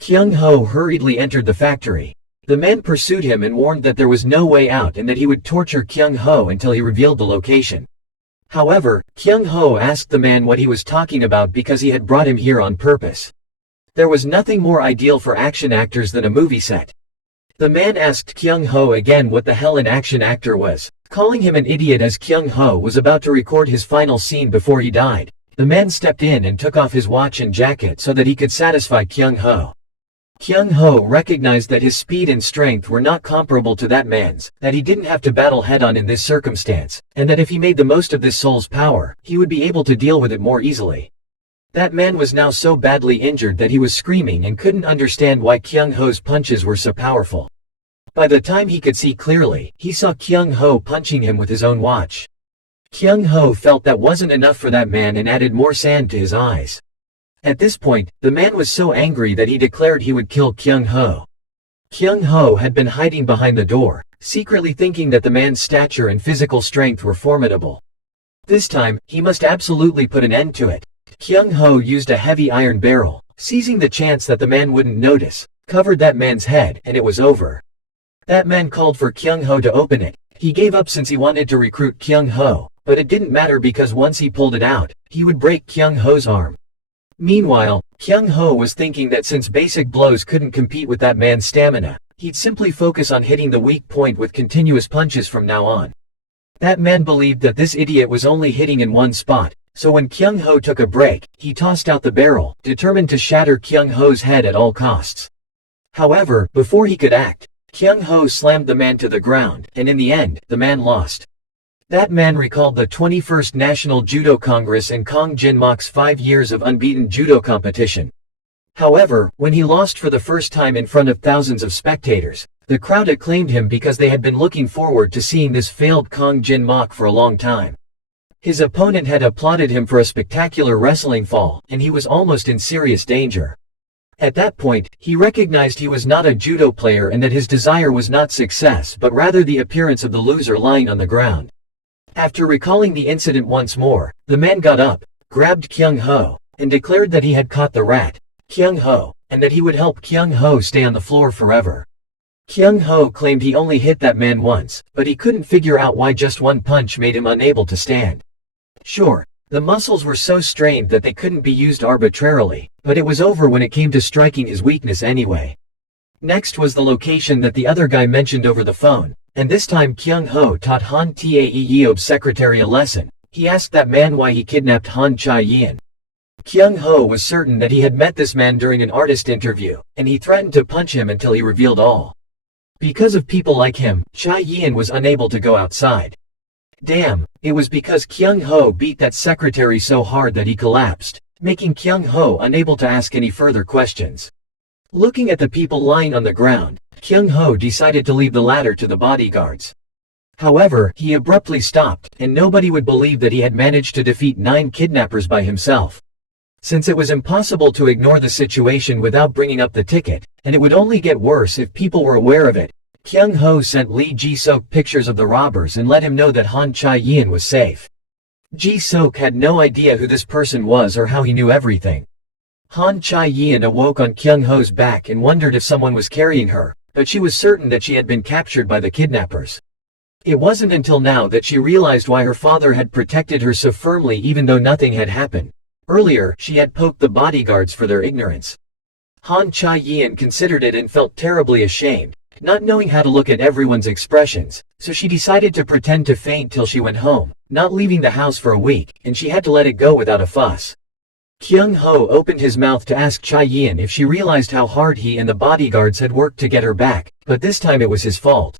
Kyung Ho hurriedly entered the factory. The man pursued him and warned that there was no way out and that he would torture Kyung Ho until he revealed the location. However, Kyung Ho asked the man what he was talking about because he had brought him here on purpose. There was nothing more ideal for action actors than a movie set. The man asked Kyung Ho again what the hell an action actor was, calling him an idiot as Kyung Ho was about to record his final scene before he died. The man stepped in and took off his watch and jacket so that he could satisfy Kyung Ho. Kyung Ho recognized that his speed and strength were not comparable to that man's, that he didn't have to battle head-on in this circumstance, and that if he made the most of this soul's power, he would be able to deal with it more easily. That man was now so badly injured that he was screaming and couldn't understand why Kyung Ho's punches were so powerful. By the time he could see clearly, he saw Kyung Ho punching him with his own watch. Kyung Ho felt that wasn't enough for that man and added more sand to his eyes. At this point, the man was so angry that he declared he would kill Kyung Ho. Kyung Ho had been hiding behind the door, secretly thinking that the man's stature and physical strength were formidable. This time, he must absolutely put an end to it. Kyung Ho used a heavy iron barrel, seizing the chance that the man wouldn't notice, covered that man's head, and it was over. That man called for Kyung Ho to open it. He gave up since he wanted to recruit Kyung Ho, but it didn't matter because once he pulled it out, he would break Kyung Ho's arm. Meanwhile, Kyung Ho was thinking that since basic blows couldn't compete with that man's stamina, he'd simply focus on hitting the weak point with continuous punches from now on. That man believed that this idiot was only hitting in one spot, so when Kyung Ho took a break, he tossed out the barrel, determined to shatter Kyung Ho's head at all costs. However, before he could act, Kyung Ho slammed the man to the ground, and in the end, the man lost. That man recalled the 21st National Judo Congress and Kang Jin-mok's 5 years of unbeaten judo competition. However, when he lost for the first time in front of thousands of spectators, the crowd acclaimed him because they had been looking forward to seeing this failed Kang Jin-mok for a long time. His opponent had applauded him for a spectacular wrestling fall, and he was almost in serious danger. At that point, he recognized he was not a judo player and that his desire was not success but rather the appearance of the loser lying on the ground. After recalling the incident once more, the man got up, grabbed Kyung Ho, and declared that he had caught the rat, Kyung Ho, and that he would help Kyung Ho stay on the floor forever. Kyung Ho claimed he only hit that man once, but he couldn't figure out why just one punch made him unable to stand. Sure, the muscles were so strained that they couldn't be used arbitrarily, but it was over when it came to striking his weakness anyway. Next was the location that the other guy mentioned over the phone. And this time Kyung Ho taught Han Tae-yeob's secretary a lesson. He asked that man why he kidnapped Han Chae-yeon. Kyung Ho was certain that he had met this man during an artist interview, and he threatened to punch him until he revealed all. Because of people like him, Chae-yeon was unable to go outside. Damn, it was because Kyung Ho beat that secretary so hard that he collapsed, making Kyung Ho unable to ask any further questions. Looking at the people lying on the ground, Kyung Ho decided to leave the ladder to the bodyguards. However, he abruptly stopped, and nobody would believe that he had managed to defeat 9 kidnappers by himself. Since it was impossible to ignore the situation without bringing up the ticket, and it would only get worse if people were aware of it, Kyung Ho sent Lee Ji-seok pictures of the robbers and let him know that Han Chae-yeon was safe. Ji-seok had no idea who this person was or how he knew everything. Han Chae-yeon awoke on Kyung Ho's back and wondered if someone was carrying her, but she was certain that she had been captured by the kidnappers. It wasn't until now that she realized why her father had protected her so firmly even though nothing had happened. Earlier, she had poked the bodyguards for their ignorance. Han Chae-yeon considered it and felt terribly ashamed, not knowing how to look at everyone's expressions, so she decided to pretend to faint till she went home, not leaving the house for a week, and she had to let it go without a fuss. Kyung Ho opened his mouth to ask Chae-yeon if she realized how hard he and the bodyguards had worked to get her back, but this time it was his fault.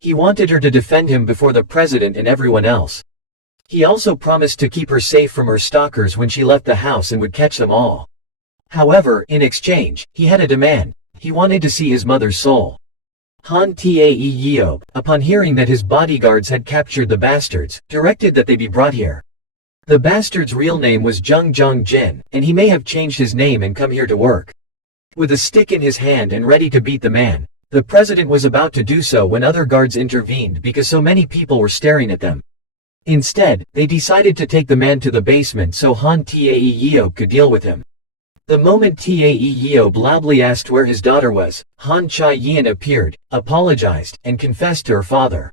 He wanted her to defend him before the president and everyone else. He also promised to keep her safe from her stalkers when she left the house and would catch them all. However, in exchange, he had a demand. He wanted to see his mother's soul. Han Tae-yeob, upon hearing that his bodyguards had captured the bastards, directed that they be brought here. The bastard's real name was Jung Jong-jin, and he may have changed his name and come here to work. With a stick in his hand and ready to beat the man, the president was about to do so when other guards intervened because so many people were staring at them. Instead, they decided to take the man to the basement so Han Tae-yeob could deal with him. The moment Tae-yeob loudly asked where his daughter was, Han Chae-yeon appeared, apologized, and confessed to her father.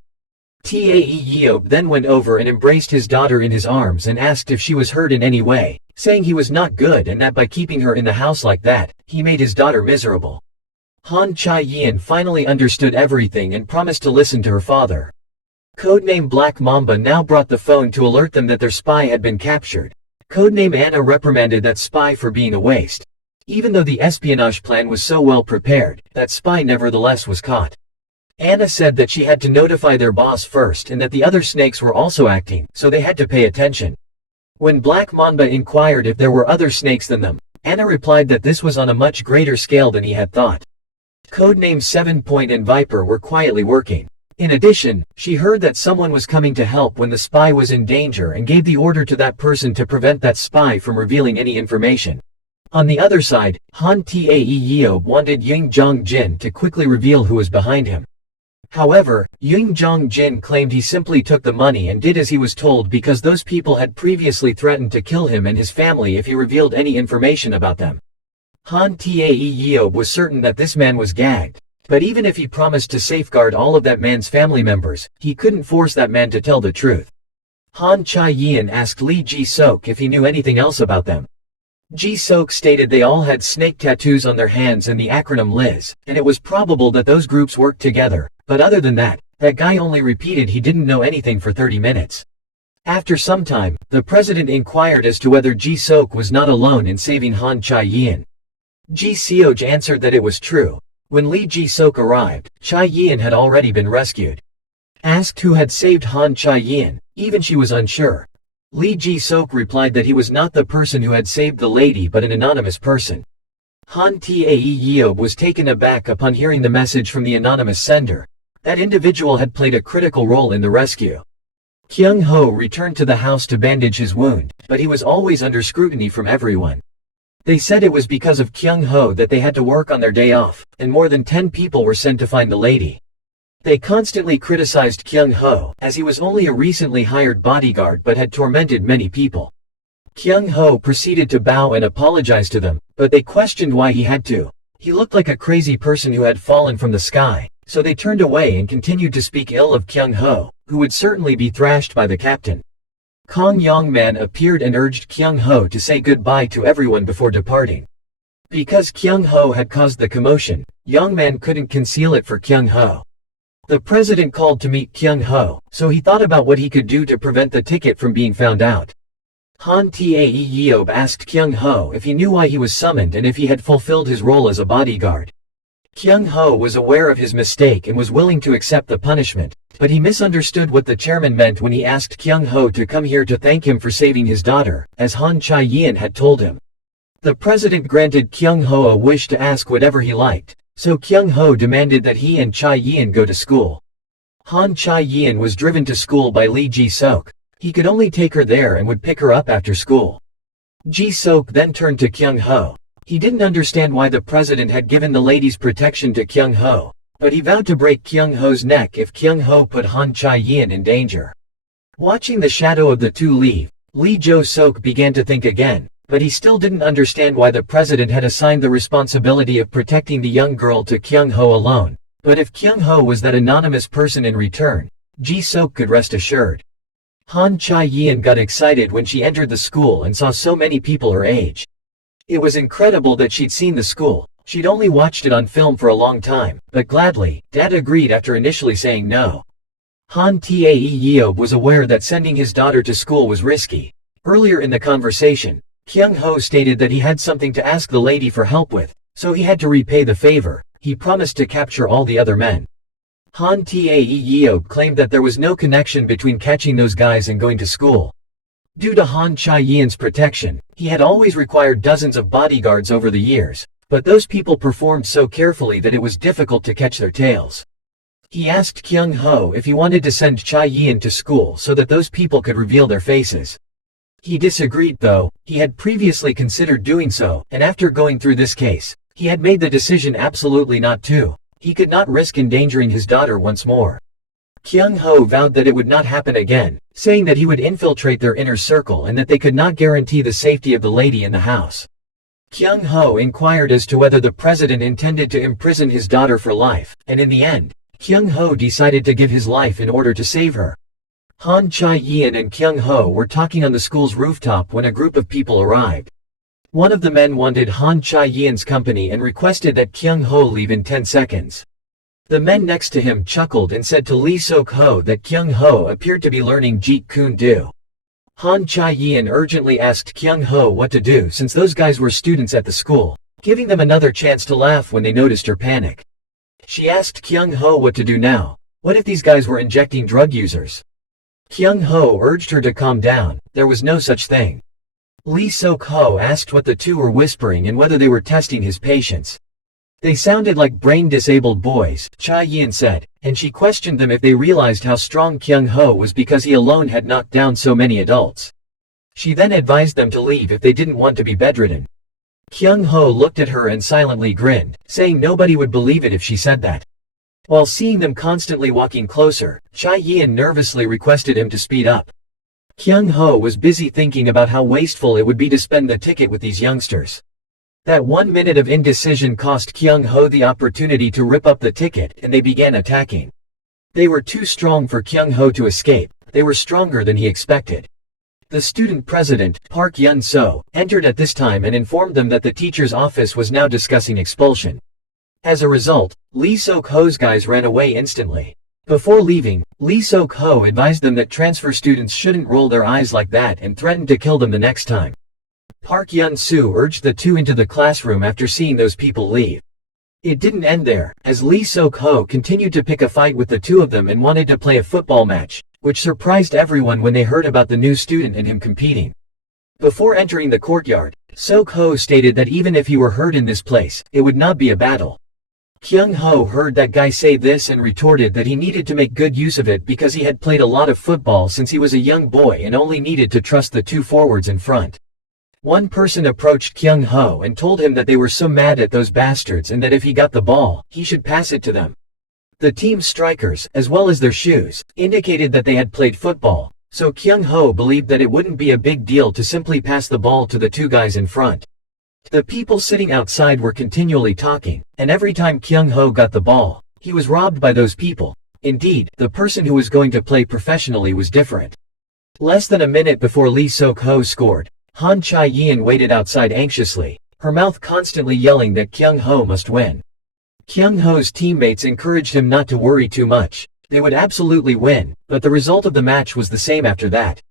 Tae-yeob then went over and embraced his daughter in his arms and asked if she was hurt in any way, saying he was not good and that by keeping her in the house like that, he made his daughter miserable. Han Chai-yin finally understood everything and promised to listen to her father. Codename Black Mamba now brought the phone to alert them that their spy had been captured. Codename Anna reprimanded that spy for being a waste. Even though the espionage plan was so well prepared, that spy nevertheless was caught. Anna said that she had to notify their boss first and that the other snakes were also acting, so they had to pay attention. When Black Mamba inquired if there were other snakes than them, Anna replied that this was on a much greater scale than he had thought. Codename 7 Point and Viper were quietly working. In addition, she heard that someone was coming to help when the spy was in danger and gave the order to that person to prevent that spy from revealing any information. On the other side, Han Tae Yeob wanted Yoon Jong-jin to quickly reveal who was behind him. However, Yoon Jong-jin claimed he simply took the money and did as he was told because those people had previously threatened to kill him and his family if he revealed any information about them. Han Tae Yeob was certain that this man was gagged, but even if he promised to safeguard all of that man's family members, he couldn't force that man to tell the truth. Han Chai-yin asked Lee Ji-sok if he knew anything else about them. Ji-sok stated they all had snake tattoos on their hands and the acronym Liz, and it was probable that those groups worked together, but other than that, that guy only repeated he didn't know anything for 30 minutes. After some time, the president inquired as to whether Ji-sok was not alone in saving Han Chai-yin. Ji-seoj answered that it was true. When Lee Ji-sok arrived, Chai-yin had already been rescued. Asked who had saved Han Chai-yin, even she was unsure. Lee Ji-sok replied that he was not the person who had saved the lady but an anonymous person. Han Tae Yeob was taken aback upon hearing the message from the anonymous sender. That individual had played a critical role in the rescue. Kyung Ho returned to the house to bandage his wound, but he was always under scrutiny from everyone. They said it was because of Kyung Ho that they had to work on their day off, and more than 10 people were sent to find the lady. They constantly criticized Kyung Ho, as he was only a recently hired bodyguard but had tormented many people. Kyung Ho proceeded to bow and apologize to them, but they questioned why he had to. He looked like a crazy person who had fallen from the sky, so they turned away and continued to speak ill of Kyung Ho, who would certainly be thrashed by the captain. Kang Yongman appeared and urged Kyung Ho to say goodbye to everyone before departing. Because Kyung Ho had caused the commotion, Yongman couldn't conceal it for Kyung Ho. The president called to meet Kyung Ho, so he thought about what he could do to prevent the ticket from being found out. Han Tae Yeob asked Kyung Ho if he knew why he was summoned and if he had fulfilled his role as a bodyguard. Kyung Ho was aware of his mistake and was willing to accept the punishment, but he misunderstood what the chairman meant when he asked Kyung Ho to come here to thank him for saving his daughter, as Han Chai-yin had told him. The president granted Kyung Ho a wish to ask whatever he liked, so Kyung Ho demanded that he and Chai-yin go to school. Han Chai-yin was driven to school by Lee Ji-sok. He could only take her there and would pick her up after school. Ji-sok then turned to Kyung Ho. He didn't understand why the president had given the ladies protection to Kyung Ho, but he vowed to break Kyung Ho's neck if Kyung Ho put Han Chai-yin in danger. Watching the shadow of the two leave, Lee Jo-sok began to think again, but he still didn't understand why the president had assigned the responsibility of protecting the young girl to Kyung Ho alone. But if Kyung Ho was that anonymous person in return, Ji-sok could rest assured. Han Chai-yin got excited when she entered the school and saw so many people her age. It was incredible that she'd seen the school. She'd only watched it on film for a long time, but gladly, Dad agreed after initially saying no. Han Tae Yeob was aware that sending his daughter to school was risky. Earlier in the conversation, Kyung Ho stated that he had something to ask the lady for help with, so he had to repay the favor. He promised to capture all the other men. Han Tae Yeob claimed that there was no connection between catching those guys and going to school. Due to Han Chai-yin's protection, he had always required dozens of bodyguards over the years, but those people performed so carefully that it was difficult to catch their tails. He asked Kyung Ho if he wanted to send Chai-yin to school so that those people could reveal their faces. He disagreed though. He had previously considered doing so, and after going through this case, he had made the decision absolutely not to. He could not risk endangering his daughter once more. Kyung Ho vowed that it would not happen again, saying that he would infiltrate their inner circle and that they could not guarantee the safety of the lady in the house. Kyung Ho inquired as to whether the president intended to imprison his daughter for life, and in the end, Kyung Ho decided to give his life in order to save her. Han Chai-yin and Kyung Ho were talking on the school's rooftop when a group of people arrived. One of the men wanted Han Chae-yeon's company and requested that Kyung Ho leave in 10 seconds. The men next to him chuckled and said to Lee Sok-ho that Kyung Ho appeared to be learning Jeet Kune Do. Han Chae-yeon urgently asked Kyung Ho what to do since those guys were students at the school, giving them another chance to laugh when they noticed her panic. She asked Kyung Ho what to do now. What if these guys were injecting drug users? Kyung Ho urged her to calm down. There was no such thing. Lee Sok-ho asked what the two were whispering and whether they were testing his patience. They sounded like brain-disabled boys, Chae-yeon said, and she questioned them if they realized how strong Kyung Ho was because he alone had knocked down so many adults. She then advised them to leave if they didn't want to be bedridden. Kyung Ho looked at her and silently grinned, saying nobody would believe it if she said that. While seeing them constantly walking closer, Chae-yeon nervously requested him to speed up. Kyung Ho was busy thinking about how wasteful it would be to spend the ticket with these youngsters. That 1 minute of indecision cost Kyung Ho the opportunity to rip up the ticket, and they began attacking. They were too strong for Kyung Ho to escape. They were stronger than he expected. The student president, Park Yun-so, entered at this time and informed them that the teacher's office was now discussing expulsion. As a result, Lee Sok-ho's guys ran away instantly. Before leaving, Lee Sok-ho advised them that transfer students shouldn't roll their eyes like that and threatened to kill them the next time. Park Yun-soo urged the two into the classroom after seeing those people leave. It didn't end there, as Lee Sok-ho continued to pick a fight with the two of them and wanted to play a football match, which surprised everyone when they heard about the new student and him competing. Before entering the courtyard, Sok-ho stated that even if he were hurt in this place, it would not be a battle. Kyung Ho heard that guy say this and retorted that he needed to make good use of it because he had played a lot of football since he was a young boy and only needed to trust the two forwards in front. One person approached Kyung Ho and told him that they were so mad at those bastards and that if he got the ball, he should pass it to them. The team's strikers, as well as their shoes, indicated that they had played football, so Kyung Ho believed that it wouldn't be a big deal to simply pass the ball to the two guys in front. The people sitting outside were continually talking, and every time Kyung Ho got the ball, he was robbed by those people. Indeed, the person who was going to play professionally was different. Less than a minute before Lee Sok-ho scored, Han Chae-yeon waited outside anxiously, her mouth constantly yelling that Kyung Ho must win. Kyung Ho's teammates encouraged him not to worry too much. They would absolutely win, but the result of the match was the same after that.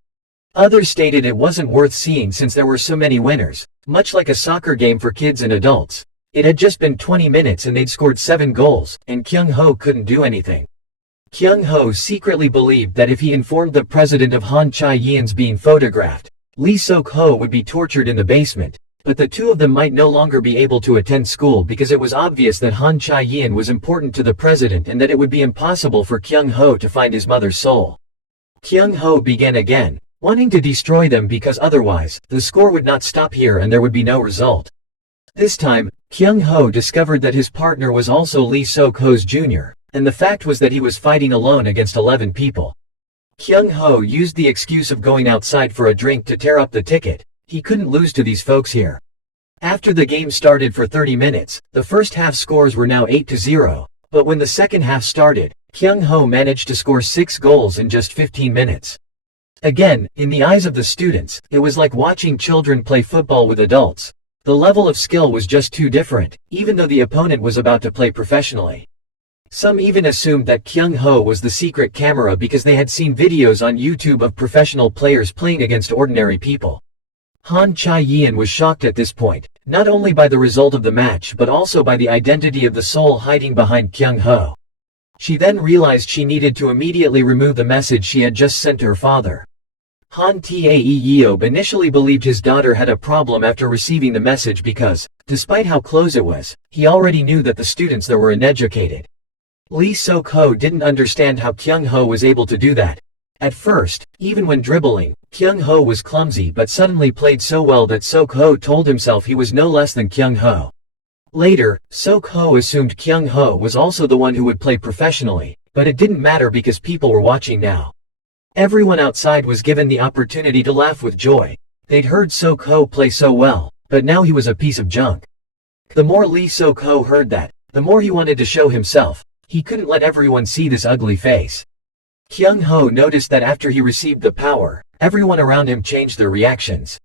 Others stated it wasn't worth seeing since there were so many winners, much like a soccer game for kids and adults. It had just been 20 minutes and they'd scored 7 goals, and Kyung Ho couldn't do anything. Kyung Ho secretly believed that if he informed the president of Han Chae-yeon's being photographed, Lee Sok-ho would be tortured in the basement, but the two of them might no longer be able to attend school because it was obvious that Han Chae-yeon was important to the president and that it would be impossible for Kyung Ho to find his mother's soul. Kyung Ho began again, wanting to destroy them because otherwise, the score would not stop here and there would be no result. This time, Kyung Ho discovered that his partner was also Lee Sok-ho's junior, and the fact was that he was fighting alone against 11 people. Kyung Ho used the excuse of going outside for a drink to tear up the ticket. He couldn't lose to these folks here. After the game started for 30 minutes, the first half scores were now 8-0, but when the second half started, Kyung Ho managed to score 6 goals in just 15 minutes. Again, in the eyes of the students, it was like watching children play football with adults. The level of skill was just too different, even though the opponent was about to play professionally. Some even assumed that Kyung Ho was the secret camera because they had seen videos on YouTube of professional players playing against ordinary people. Han Chae-yeon was shocked at this point, not only by the result of the match but also by the identity of the soul hiding behind Kyung Ho. She then realized she needed to immediately remove the message she had just sent to her father. Han Tae-yeob initially believed his daughter had a problem after receiving the message because, despite how close it was, he already knew that the students there were uneducated. Lee Sok-ho didn't understand how Kyung Ho was able to do that. At first, even when dribbling, Kyung Ho was clumsy but suddenly played so well that Sok-ho told himself he was no less than Kyung Ho. Later, Sok-ho assumed Kyung Ho was also the one who would play professionally, but it didn't matter because people were watching now. Everyone outside was given the opportunity to laugh with joy. They'd heard Sok-ho play so well, but now he was a piece of junk. The more Lee Sok-ho heard that, the more he wanted to show himself. He couldn't let everyone see this ugly face. Kyung Ho noticed that after he received the power, everyone around him changed their reactions.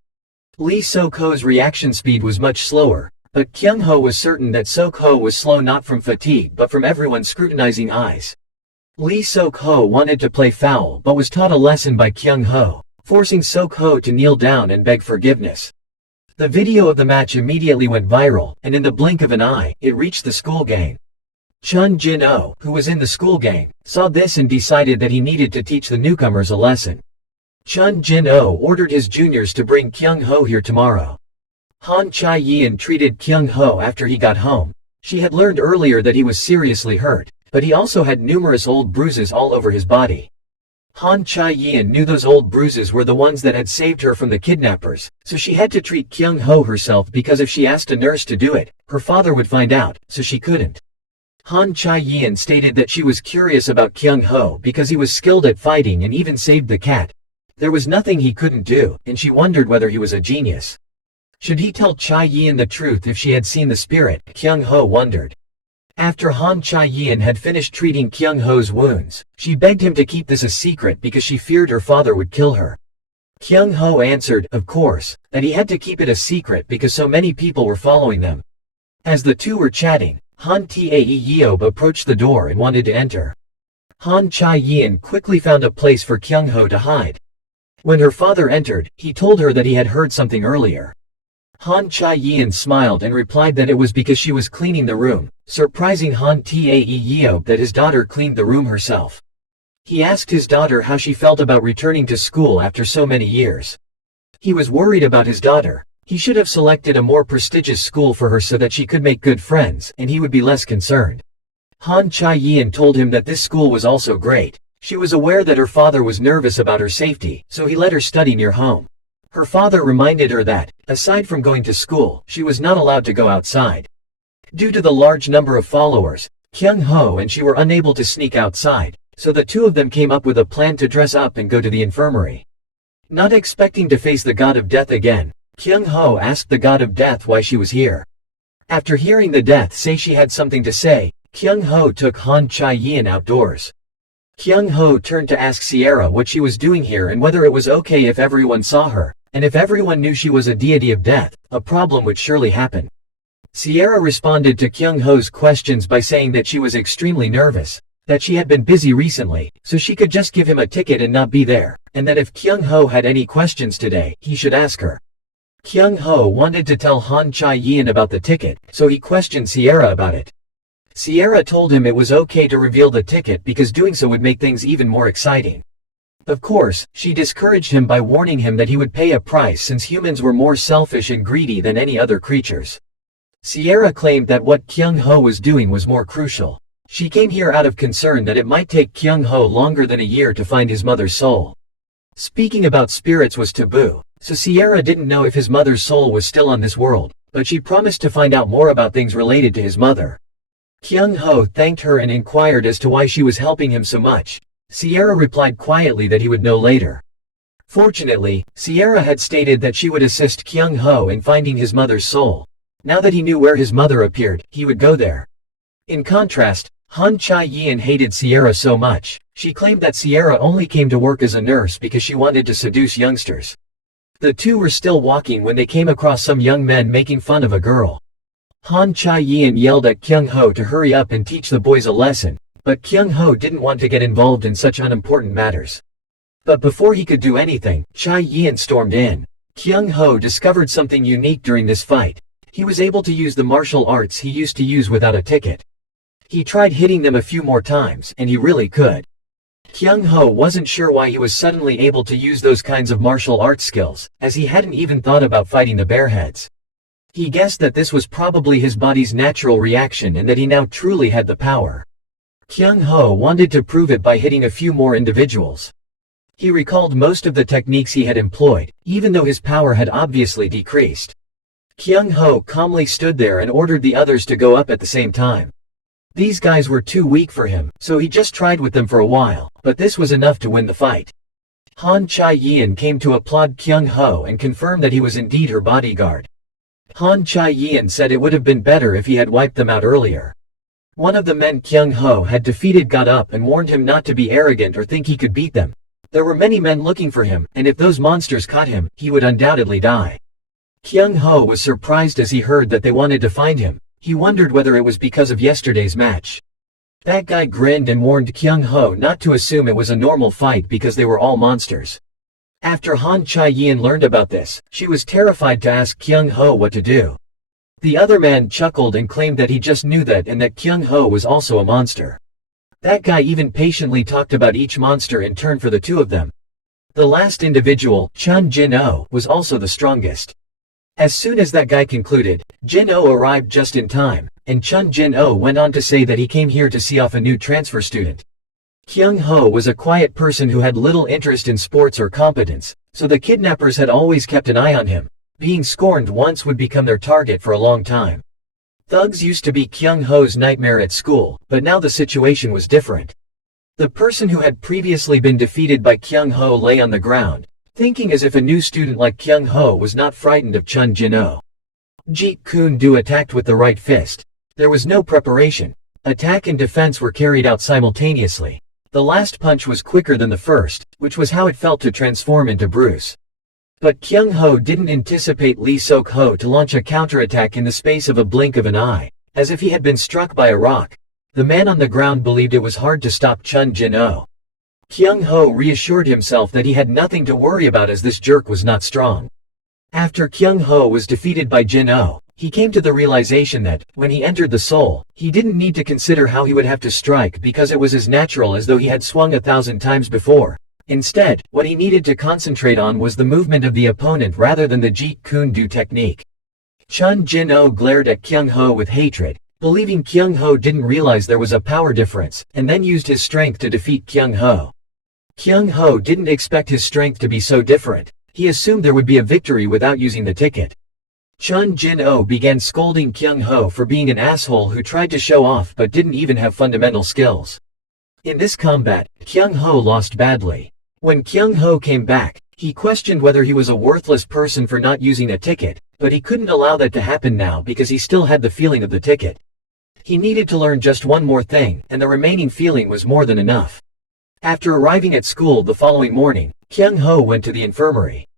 Lee Sok-ho's reaction speed was much slower, but Kyung Ho was certain that Sok-ho was slow not from fatigue but from everyone's scrutinizing eyes. Lee Sok-ho wanted to play foul but was taught a lesson by Kyung Ho, forcing Sok-ho to kneel down and beg forgiveness. The video of the match immediately went viral, and in the blink of an eye, it reached the school gang. Chun Jin-oh, who was in the school gang, saw this and decided that he needed to teach the newcomers a lesson. Chun Jin-oh ordered his juniors to bring Kyung Ho here tomorrow. Han Chae-yeon treated Kyung Ho after he got home. She had learned earlier that he was seriously hurt, but he also had numerous old bruises all over his body. Han Chae-yeon knew those old bruises were the ones that had saved her from the kidnappers, so she had to treat Kyung Ho herself because if she asked a nurse to do it, her father would find out, so she couldn't. Han Chae-yeon stated that she was curious about Kyung Ho because he was skilled at fighting and even saved the cat. There was nothing he couldn't do, and she wondered whether he was a genius. Should he tell Chae-yeon the truth if she had seen the spirit, Kyung Ho wondered. After Han Chae-yeon had finished treating Kyung Ho's wounds, she begged him to keep this a secret because she feared her father would kill her. Kyung Ho answered, of course, that he had to keep it a secret because so many people were following them. As the two were chatting, Han Tae-yeob approached the door and wanted to enter. Han Chae-yeon quickly found a place for Kyung Ho to hide. When her father entered, he told her that he had heard something earlier. Han Chae-yeon smiled and replied that it was because she was cleaning the room, surprising Han Tae-yeob that his daughter cleaned the room herself. He asked his daughter how she felt about returning to school after so many years. He was worried about his daughter. He should have selected a more prestigious school for her so that she could make good friends, and he would be less concerned. Han Chae-yeon told him that this school was also great. She was aware that her father was nervous about her safety, so he let her study near home. Her father reminded her that, aside from going to school, she was not allowed to go outside. Due to the large number of followers, Kyung Ho and she were unable to sneak outside, so the two of them came up with a plan to dress up and go to the infirmary. Not expecting to face the god of death again, Kyung Ho asked the god of death why she was here. After hearing the death say she had something to say, Kyung Ho took Han Chae-yeon outdoors. Kyung Ho turned to ask Sierra what she was doing here and whether it was okay if everyone saw her, and if everyone knew she was a deity of death, a problem would surely happen. Sierra responded to Kyung Ho's questions by saying that she was extremely nervous, that she had been busy recently, so she could just give him a ticket and not be there, and that if Kyung Ho had any questions today, he should ask her. Kyung Ho wanted to tell Han Chae-yeon about the ticket, so he questioned Sierra about it. Sierra told him it was okay to reveal the ticket because doing so would make things even more exciting. Of course, she discouraged him by warning him that he would pay a price since humans were more selfish and greedy than any other creatures. Sierra claimed that what Kyung Ho was doing was more crucial. She came here out of concern that it might take Kyung Ho longer than a year to find his mother's soul. Speaking about spirits was taboo, so Sierra didn't know if his mother's soul was still on this world, but she promised to find out more about things related to his mother. Kyung Ho thanked her and inquired as to why she was helping him so much. Sierra replied quietly that he would know later. Fortunately, Sierra had stated that she would assist Kyung Ho in finding his mother's soul. Now that he knew where his mother appeared, he would go there. In contrast, Han Chae-yeon hated Sierra so much. She claimed that Sierra only came to work as a nurse because she wanted to seduce youngsters. The two were still walking when they came across some young men making fun of a girl. Han Chae-yeon yelled at Kyung Ho to hurry up and teach the boys a lesson, but Kyung Ho didn't want to get involved in such unimportant matters. But before he could do anything, Chae-yeon stormed in. Kyung Ho discovered something unique during this fight. He was able to use the martial arts he used to use without a ticket. He tried hitting them a few more times, and he really could. Kyung Ho wasn't sure why he was suddenly able to use those kinds of martial arts skills, as he hadn't even thought about fighting the bearheads. He guessed that this was probably his body's natural reaction and that he now truly had the power. Kyung Ho wanted to prove it by hitting a few more individuals. He recalled most of the techniques he had employed, even though his power had obviously decreased. Kyung Ho calmly stood there and ordered the others to go up at the same time. These guys were too weak for him, so he just tried with them for a while, but this was enough to win the fight. Han Chae-yeon came to applaud Kyung Ho and confirm that he was indeed her bodyguard. Han Chae-yeon said it would have been better if he had wiped them out earlier. One of the men Kyung Ho had defeated got up and warned him not to be arrogant or think he could beat them. There were many men looking for him, and if those monsters caught him, he would undoubtedly die. Kyung Ho was surprised as he heard that they wanted to find him. He wondered whether it was because of yesterday's match. That guy grinned and warned Kyung Ho not to assume it was a normal fight because they were all monsters. After Han Chae-yin learned about this, she was terrified to ask Kyung Ho what to do. The other man chuckled and claimed that he just knew that and that Kyung Ho was also a monster. That guy even patiently talked about each monster in turn for the two of them. The last individual, Chun Jin-oh, was also the strongest. As soon as that guy concluded, Jin-oh arrived just in time, and Chun Jin-oh went on to say that he came here to see off a new transfer student. Kyung Ho was a quiet person who had little interest in sports or competence, so the kidnappers had always kept an eye on him. Being scorned once would become their target for a long time. Thugs used to be Kyung Ho's nightmare at school, but now the situation was different. The person who had previously been defeated by Kyung Ho lay on the ground, thinking as if a new student like Kyung Ho was not frightened of Chun Jin-oh. Jeet Kune-do attacked with the right fist. There was no preparation. Attack and defense were carried out simultaneously. The last punch was quicker than the first, which was how it felt to transform into Bruce. But Kyung Ho didn't anticipate Lee Sok-ho to launch a counterattack in the space of a blink of an eye, as if he had been struck by a rock. The man on the ground believed it was hard to stop Chun Jin-oh. Kyung Ho reassured himself that he had nothing to worry about as this jerk was not strong. After Kyung Ho was defeated by Jin-oh, he came to the realization that, when he entered the soul, he didn't need to consider how he would have to strike because it was as natural as though he had swung 1,000 times before. Instead, what he needed to concentrate on was the movement of the opponent rather than the Jeet Kune-do technique. Chun Jin-oh glared at Kyung Ho with hatred, believing Kyung Ho didn't realize there was a power difference, and then used his strength to defeat Kyung Ho. Kyung Ho didn't expect his strength to be so different. He assumed there would be a victory without using the ticket. Chun Jin-oh began scolding Kyung Ho for being an asshole who tried to show off but didn't even have fundamental skills. In this combat, Kyung Ho lost badly. When Kyung Ho came back, he questioned whether he was a worthless person for not using a ticket, but he couldn't allow that to happen now because he still had the feeling of the ticket. He needed to learn just one more thing, and the remaining feeling was more than enough. After arriving at school the following morning, Kyung Ho went to the infirmary.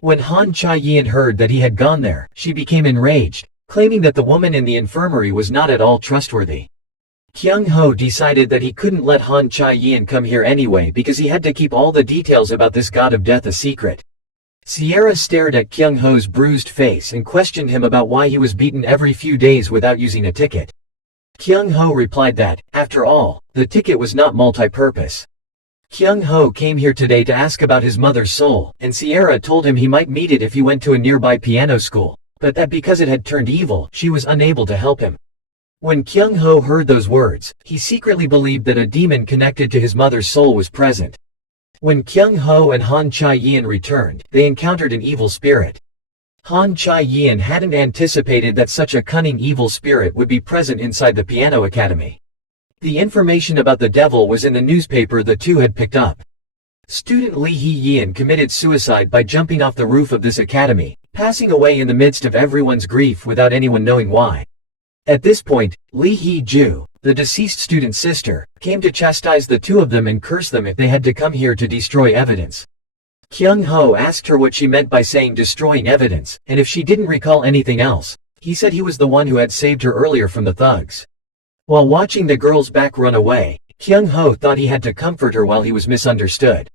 When Han Chae-yin heard that he had gone there, she became enraged, claiming that the woman in the infirmary was not at all trustworthy. Kyung Ho decided that he couldn't let Han Chae-yin come here anyway because he had to keep all the details about this god of death a secret. Sierra stared at Kyung Ho's bruised face and questioned him about why he was beaten every few days without using a ticket. Kyung Ho replied that, after all, the ticket was not multi-purpose. Kyung Ho came here today to ask about his mother's soul, and Sierra told him he might meet it if he went to a nearby piano school, but that because it had turned evil, she was unable to help him. When Kyung Ho heard those words, he secretly believed that a demon connected to his mother's soul was present. When Kyung Ho and Han Chae-yin returned, they encountered an evil spirit. Han Chae-yin hadn't anticipated that such a cunning evil spirit would be present inside the piano academy. The information about the devil was in the newspaper the two had picked up. Student Lee Hee-yin committed suicide by jumping off the roof of this academy, passing away in the midst of everyone's grief without anyone knowing why. At this point, Lee Hee-ju, the deceased student's sister, came to chastise the two of them and curse them if they had to come here to destroy evidence. Kyung Ho asked her what she meant by saying destroying evidence, and if she didn't recall anything else. He said he was the one who had saved her earlier from the thugs. While watching the girl's back run away, Kyung Ho thought he had to comfort her while he was misunderstood.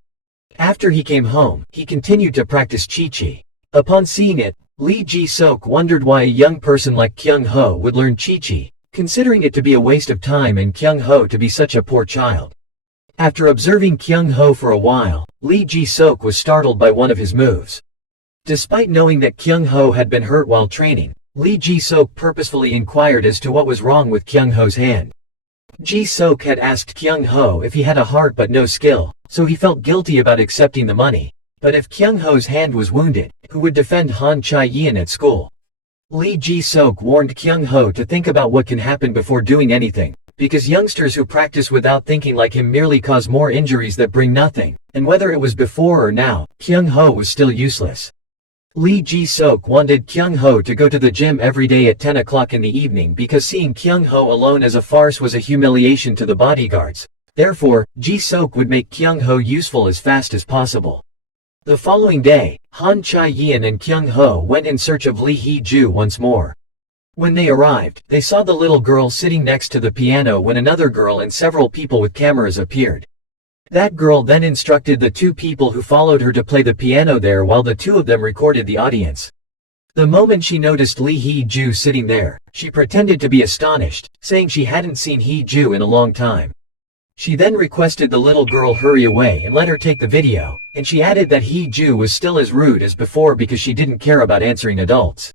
After he came home, he continued to practice Chi-Chi. Upon seeing it, Lee Ji-sok wondered why a young person like Kyung Ho would learn Chi-Chi, considering it to be a waste of time and Kyung Ho to be such a poor child. After observing Kyung Ho for a while, Lee Ji-sok was startled by one of his moves. Despite knowing that Kyung Ho had been hurt while training, Lee Ji-sok purposefully inquired as to what was wrong with Kyung Ho's hand. Ji-sok had asked Kyung Ho if he had a heart but no skill, so he felt guilty about accepting the money. But if Kyung Ho's hand was wounded, who would defend Han Chae-yin at school? Lee Ji-sok warned Kyung Ho to think about what can happen before doing anything, because youngsters who practice without thinking like him merely cause more injuries that bring nothing, and whether it was before or now, Kyung Ho was still useless. Lee Ji-sok wanted Kyung Ho to go to the gym every day at 10 o'clock in the evening because seeing Kyung Ho alone as a farce was a humiliation to the bodyguards. Therefore, Ji-sok would make Kyung Ho useful as fast as possible. The following day, Han Chae-yeon and Kyung Ho went in search of Lee Hee-ju once more. When they arrived, they saw the little girl sitting next to the piano when another girl and several people with cameras appeared. That girl then instructed the two people who followed her to play the piano there while the two of them recorded the audience. The moment she noticed Lee Hee-ju sitting there, she pretended to be astonished, saying she hadn't seen Hee-ju in a long time. She then requested the little girl hurry away and let her take the video, and she added that Hee-ju was still as rude as before because she didn't care about answering adults.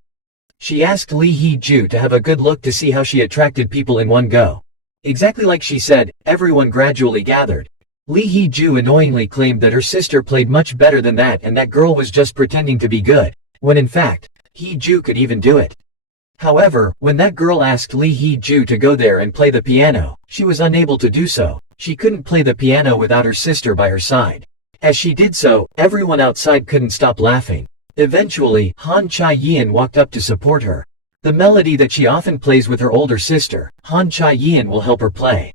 She asked Lee Hee-ju to have a good look to see how she attracted people in one go. Exactly like she said, everyone gradually gathered. Lee Hee-ju annoyingly claimed that her sister played much better than that and that girl was just pretending to be good, when in fact, Hee-ju could even do it. However, when that girl asked Lee Hee-ju to go there and play the piano, she was unable to do so. She couldn't play the piano without her sister by her side. As she did so, everyone outside couldn't stop laughing. Eventually, Han Chae-yeon walked up to support her. The melody that she often plays with her older sister, Han Chae-yeon will help her play.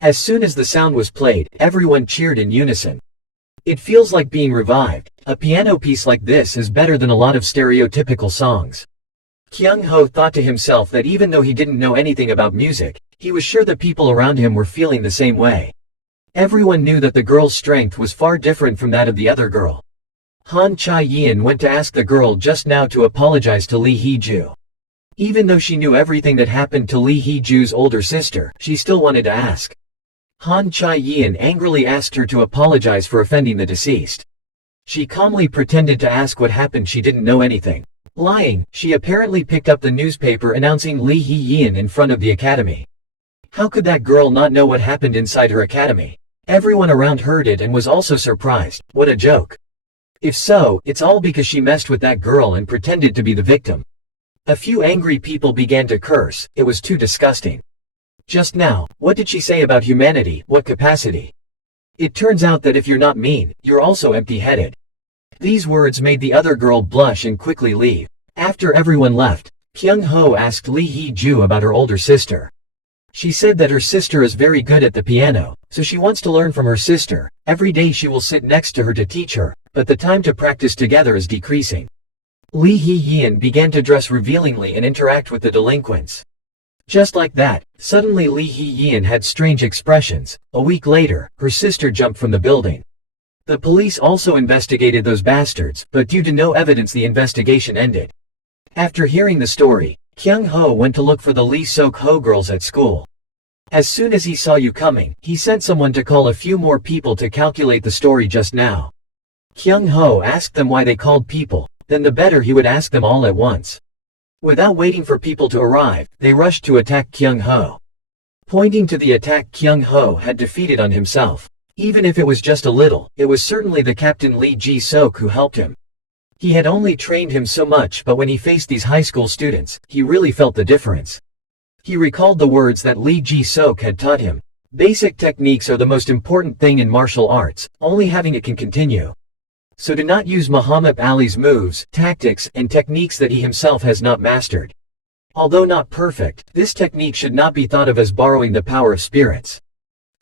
As soon as the sound was played, everyone cheered in unison. It feels like being revived. A piano piece like this is better than a lot of stereotypical songs. Kyung Ho thought to himself that even though he didn't know anything about music, he was sure the people around him were feeling the same way. Everyone knew that the girl's strength was far different from that of the other girl. Han Chae-yeon went to ask the girl just now to apologize to Lee Hee-ju. Even though she knew everything that happened to Lee Hee-ju's older sister, she still wanted to ask. Han Chae-yeon angrily asked her to apologize for offending the deceased. She calmly pretended to ask what happened. She didn't know anything. Lying, she apparently picked up the newspaper announcing Lee Hee-yeon in front of the academy. How could that girl not know what happened inside her academy? Everyone around heard it and was also surprised. What a joke. If so, it's all because she messed with that girl and pretended to be the victim. A few angry people began to curse. It was too disgusting. Just now, what did she say about humanity? What capacity? It turns out that if you're not mean, you're also empty-headed. These words made the other girl blush and quickly leave. After everyone left, Kyung Ho asked Lee Hee-ju about her older sister. She said that her sister is very good at the piano, so she wants to learn from her sister. Every day she will sit next to her to teach her, but the time to practice together is decreasing. Lee Hee-yeon began to dress revealingly and interact with the delinquents. Just like that, suddenly Lee Hee-yeon had strange expressions. A week later, her sister jumped from the building. The police also investigated those bastards, but due to no evidence the investigation ended. After hearing the story, Kyung Ho went to look for the Lee Sok-ho girls at school. As soon as he saw you coming, he sent someone to call a few more people to calculate the story just now. Kyung Ho asked them why they called people, then the better he would ask them all at once. Without waiting for people to arrive, they rushed to attack Kyung Ho. Pointing to the attack Kyung Ho had defeated on himself. Even if it was just a little, it was certainly the captain Lee Ji-sok who helped him. He had only trained him so much, but when he faced these high school students, he really felt the difference. He recalled the words that Lee Ji-sok had taught him. Basic techniques are the most important thing in martial arts, only having it can continue. So do not use Muhammad Ali's moves, tactics, and techniques that he himself has not mastered. Although not perfect, this technique should not be thought of as borrowing the power of spirits.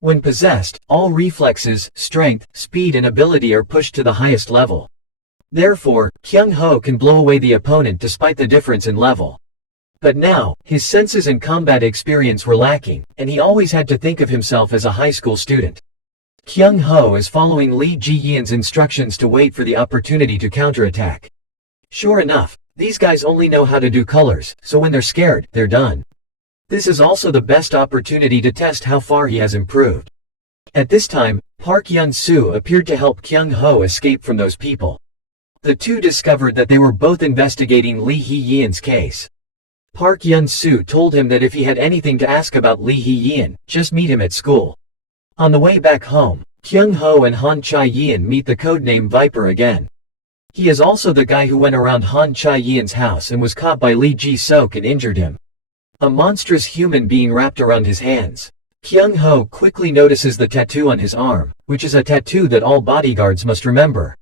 When possessed, all reflexes, strength, speed and ability are pushed to the highest level. Therefore, Kyung Ho can blow away the opponent despite the difference in level. But now, his senses and combat experience were lacking, and he always had to think of himself as a high school student. Kyung Ho is following Lee Ji-yeon's instructions to wait for the opportunity to counterattack. Sure enough, these guys only know how to do colors, so when they're scared, they're done. This is also the best opportunity to test how far he has improved. At this time, Park Yun-soo appeared to help Kyung Ho escape from those people. The two discovered that they were both investigating Lee Hee-yeon's case. Park Yun-soo told him that if he had anything to ask about Lee Hee-yeon, just meet him at school. On the way back home, Kyung Ho and Han Chae-yeon meet the codename Viper again. He is also the guy who went around Han Chae-yeon's house and was caught by Lee Ji-sok and injured him. A monstrous human being wrapped around his hands. Kyung Ho quickly notices the tattoo on his arm, which is a tattoo that all bodyguards must remember.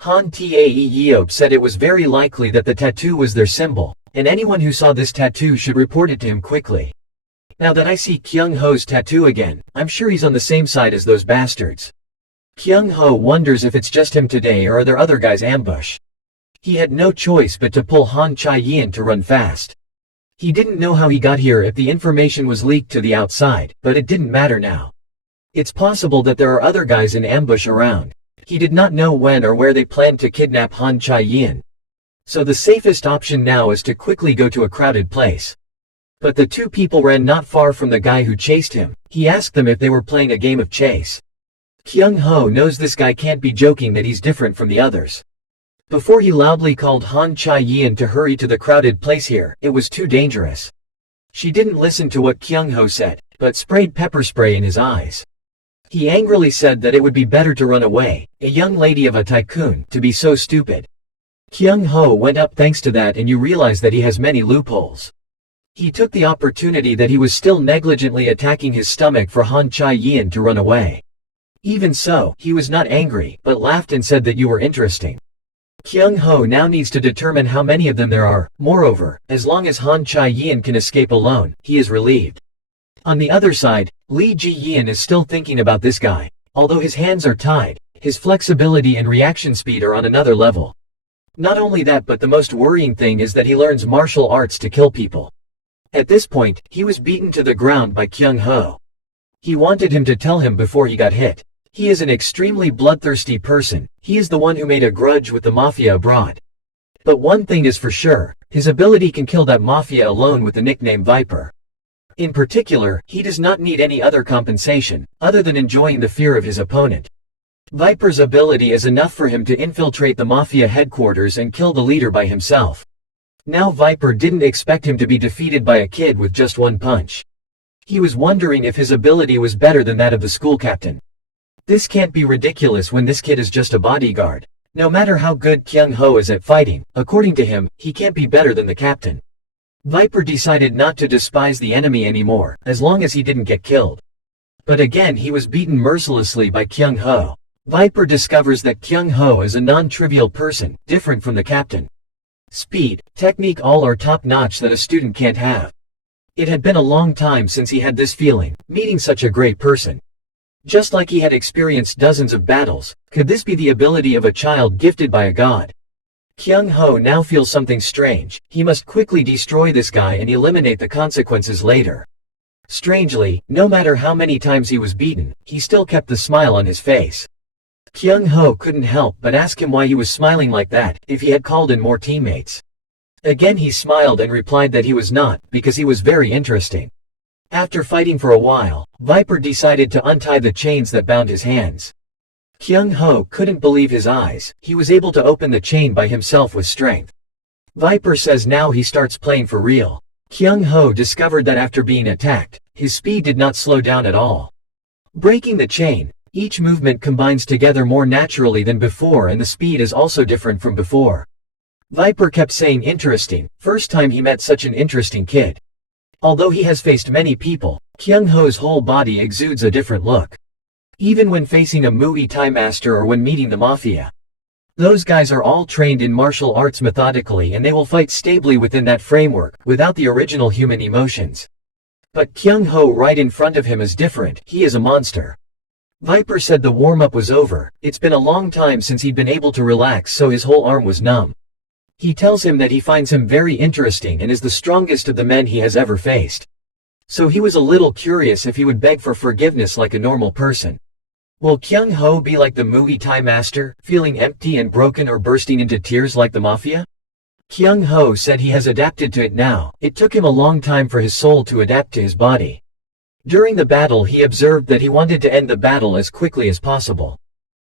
Han Tae-yeop said it was very likely that the tattoo was their symbol, and anyone who saw this tattoo should report it to him quickly. Now that I see Kyung Ho's tattoo again, I'm sure he's on the same side as those bastards. Kyung Ho wonders if it's just him today or are there other guys ambush. He had no choice but to pull Han Chae-yin to run fast. He didn't know how he got here if the information was leaked to the outside, but it didn't matter now. It's possible that there are other guys in ambush around. He did not know when or where they planned to kidnap Han Chae-yin. So the safest option now is to quickly go to a crowded place. But the two people ran not far from the guy who chased him. He asked them if they were playing a game of chase. Kyung Ho knows this guy can't be joking that he's different from the others. Before he loudly called Han Chae-yin to hurry to the crowded place here, it was too dangerous. She didn't listen to what Kyung Ho said, but sprayed pepper spray in his eyes. He angrily said that it would be better to run away, a young lady of a tycoon, to be so stupid. Kyung Ho went up thanks to that, and you realize that he has many loopholes. He took the opportunity that he was still negligently attacking his stomach for Han Chae-yin to run away. Even so, he was not angry, but laughed and said that you were interesting. Kyung Ho now needs to determine how many of them there are. Moreover, as long as Han Chae-yin can escape alone, he is relieved. On the other side, Lee Ji-yin is still thinking about this guy. Although his hands are tied, his flexibility and reaction speed are on another level. Not only that, but the most worrying thing is that he learns martial arts to kill people. At this point, he was beaten to the ground by Kyung Ho. He wanted him to tell him before he got hit. He is an extremely bloodthirsty person. He is the one who made a grudge with the mafia abroad. But one thing is for sure, his ability can kill that mafia alone with the nickname Viper. In particular, he does not need any other compensation, other than enjoying the fear of his opponent. Viper's ability is enough for him to infiltrate the mafia headquarters and kill the leader by himself. Now Viper didn't expect him to be defeated by a kid with just one punch. He was wondering if his ability was better than that of the school captain. This can't be ridiculous when this kid is just a bodyguard. No matter how good Kyung Ho is at fighting, according to him, he can't be better than the captain. Viper decided not to despise the enemy anymore, as long as he didn't get killed. But again he was beaten mercilessly by Kyung Ho. Viper discovers that Kyung Ho is a non-trivial person, different from the captain. Speed, technique all are top-notch that a student can't have. It had been a long time since he had this feeling, meeting such a great person. Just like he had experienced dozens of battles, could this be the ability of a child gifted by a god? Kyung Ho now feels something strange. He must quickly destroy this guy and eliminate the consequences later. Strangely, no matter how many times he was beaten, he still kept the smile on his face. Kyung Ho couldn't help but ask him why he was smiling like that, if he had called in more teammates. Again he smiled and replied that he was not, because he was very interesting. After fighting for a while, Viper decided to untie the chains that bound his hands. Kyung Ho couldn't believe his eyes. He was able to open the chain by himself with strength. Viper says now he starts playing for real. Kyung Ho discovered that after being attacked, his speed did not slow down at all. Breaking the chain, each movement combines together more naturally than before, and the speed is also different from before. Viper kept saying interesting, first time he met such an interesting kid. Although he has faced many people, Kyung Ho's whole body exudes a different look. Even when facing a Muay Thai master or when meeting the mafia. Those guys are all trained in martial arts methodically, and they will fight stably within that framework, without the original human emotions. But Kyung Ho right in front of him is different. He is a monster. Viper said the warm-up was over. It's been a long time since he'd been able to relax, so his whole arm was numb. He tells him that he finds him very interesting and is the strongest of the men he has ever faced. So he was a little curious if he would beg for forgiveness like a normal person. Will Kyung Ho be like the Muay Thai master, feeling empty and broken or bursting into tears like the mafia? Kyung Ho said he has adapted to it now. It took him a long time for his soul to adapt to his body. During the battle he observed that he wanted to end the battle as quickly as possible.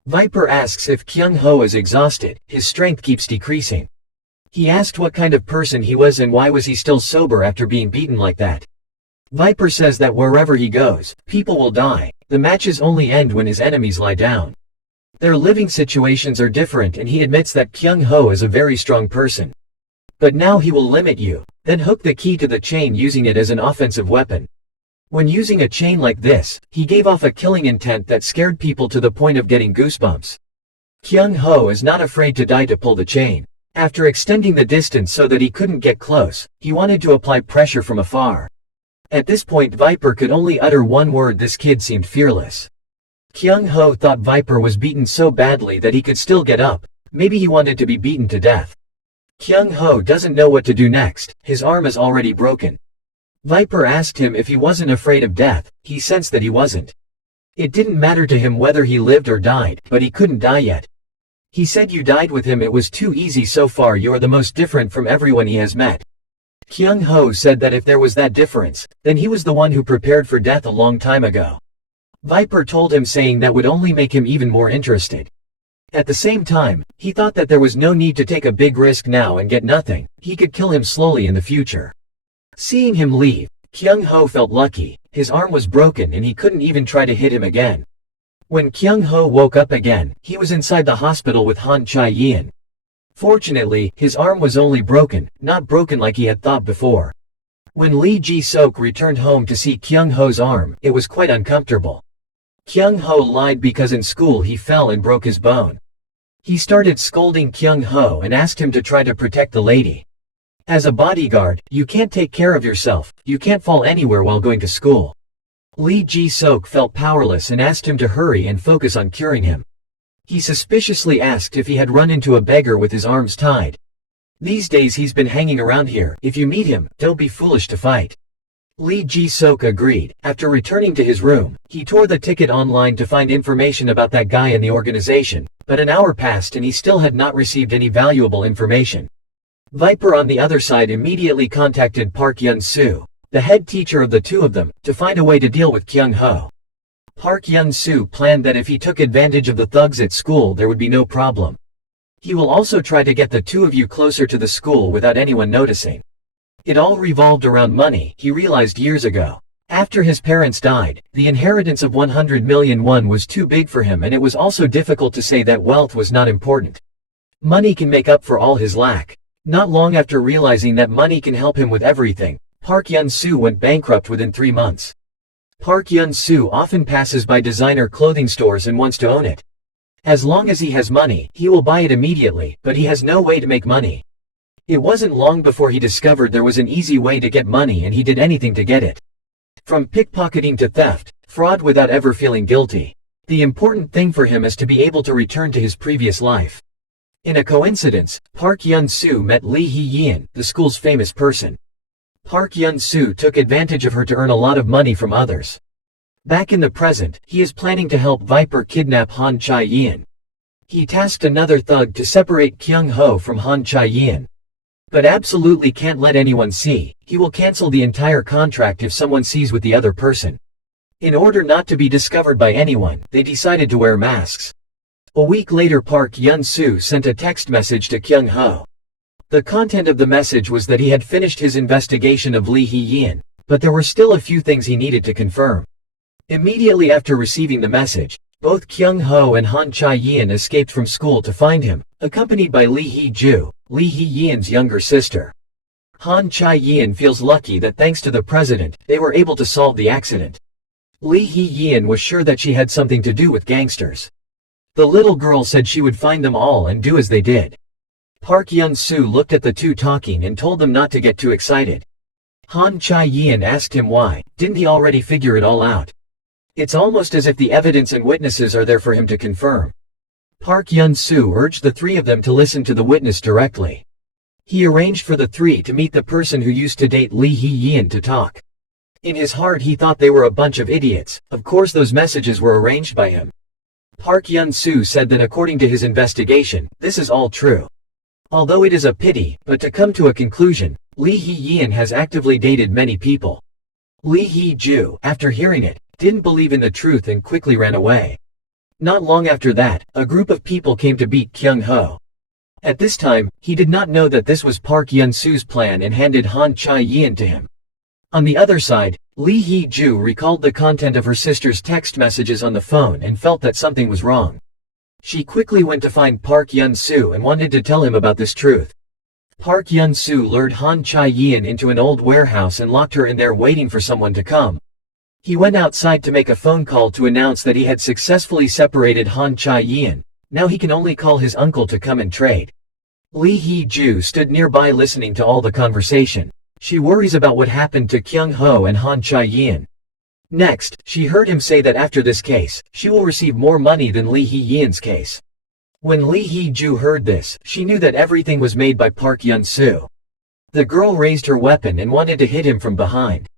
Viper asks if Kyung Ho is exhausted. His strength keeps decreasing. He asked what kind of person he was and why was he still sober after being beaten like that. Viper says that wherever he goes, people will die. The matches only end when his enemies lie down. Their living situations are different, and he admits that Kyung Ho is a very strong person. But now he will limit you, then hook the key to the chain using it as an offensive weapon. When using a chain like this, he gave off a killing intent that scared people to the point of getting goosebumps. Kyung Ho is not afraid to die to pull the chain. After extending the distance so that he couldn't get close, he wanted to apply pressure from afar. At this point Viper could only utter one word. This kid seemed fearless. Kyung Ho thought Viper was beaten so badly that he could still get up. Maybe he wanted to be beaten to death. Kyung Ho doesn't know what to do next, his arm is already broken. Viper asked him if he wasn't afraid of death, he sensed that he wasn't. It didn't matter to him whether he lived or died, but he couldn't die yet. He said you died with him, it was too easy so far, you're the most different from everyone he has met. Kyung Ho said that if there was that difference, then he was the one who prepared for death a long time ago. Viper told him, saying that would only make him even more interested. At the same time, he thought that there was no need to take a big risk now and get nothing, he could kill him slowly in the future. Seeing him leave, Kyung Ho felt lucky, his arm was broken and he couldn't even try to hit him again. When Kyung Ho woke up again, he was inside the hospital with Han Chae-yeon. Fortunately, his arm was only broken, not broken like he had thought before. When Lee Ji-sok returned home to see Kyung Ho's arm, it was quite uncomfortable. Kyung Ho lied because in school he fell and broke his bone. He started scolding Kyung Ho and asked him to try to protect the lady. As a bodyguard, you can't take care of yourself, you can't fall anywhere while going to school. Lee Ji-sok felt powerless and asked him to hurry and focus on curing him. He suspiciously asked if he had run into a beggar with his arms tied. These days he's been hanging around here, if you meet him, don't be foolish to fight. Lee Ji-sok agreed. After returning to his room, he tore the ticket online to find information about that guy in the organization, but an hour passed and he still had not received any valuable information. Viper on the other side immediately contacted Park Yun-soo, the head teacher of the two of them, to find a way to deal with Kyung Ho. Park Yun-soo planned that if he took advantage of the thugs at school there would be no problem. He will also try to get the two of you closer to the school without anyone noticing. It all revolved around money, he realized years ago. After his parents died, the inheritance of 100 million won was too big for him, and it was also difficult to say that wealth was not important. Money can make up for all his lack. Not long after realizing that money can help him with everything, Park Yun-soo went bankrupt within 3 months. Park Yun-soo often passes by designer clothing stores and wants to own it. As long as he has money, he will buy it immediately, but he has no way to make money. It wasn't long before he discovered there was an easy way to get money, and he did anything to get it. From pickpocketing to theft, fraud without ever feeling guilty. The important thing for him is to be able to return to his previous life. In a coincidence, Park Yun-soo met Lee Hee-yeon, the school's famous person. Park Yun-soo took advantage of her to earn a lot of money from others. Back in the present, he is planning to help Viper kidnap Han Chae-yeon. He tasked another thug to separate Kyung Ho from Han Chae-yeon. But absolutely can't let anyone see, he will cancel the entire contract if someone sees with the other person. In order not to be discovered by anyone, they decided to wear masks. A week later, Park Yun-soo sent a text message to Kyung Ho. The content of the message was that he had finished his investigation of Lee Hee-yeon, but there were still a few things he needed to confirm. Immediately after receiving the message, both Kyung Ho and Han Chae-yeon escaped from school to find him, accompanied by Lee Hee-ju, Lee Hee-yeon's younger sister. Han Chae-yeon feels lucky that thanks to the president, they were able to solve the accident. Lee Hee-yeon was sure that she had something to do with gangsters. The little girl said she would find them all and do as they did. Park Yun-soo looked at the two talking and told them not to get too excited. Han Chae-yeon asked him why, didn't he already figure it all out? It's almost as if the evidence and witnesses are there for him to confirm. Park Yun-soo urged the three of them to listen to the witness directly. He arranged for the three to meet the person who used to date Lee Hee-yeon to talk. In his heart he thought they were a bunch of idiots, of course those messages were arranged by him. Park Yun-soo said that according to his investigation, this is all true. Although it is a pity, but to come to a conclusion, Lee Hee-yeon has actively dated many people. Lee Hee-ju, after hearing it, didn't believe in the truth and quickly ran away. Not long after that, a group of people came to beat Kyung Ho. At this time, he did not know that this was Park Yun-soo's plan and handed Han Chae-yeon to him. On the other side, Lee Hee-ju recalled the content of her sister's text messages on the phone and felt that something was wrong. She quickly went to find Park Yun-soo and wanted to tell him about this truth. Park Yun-soo lured Han Chae-yeon into an old warehouse and locked her in there waiting for someone to come. He went outside to make a phone call to announce that he had successfully separated Han Chae-yeon. Now he can only call his uncle to come and trade. Lee Hee-ju stood nearby listening to all the conversation. She worries about what happened to Kyung Ho and Han Chae-yeon. Next, she heard him say that after this case, she will receive more money than Lee Hee-yeon's case. When Lee Hee-ju heard this, she knew that everything was made by Park Yun-soo. The girl raised her weapon and wanted to hit him from behind.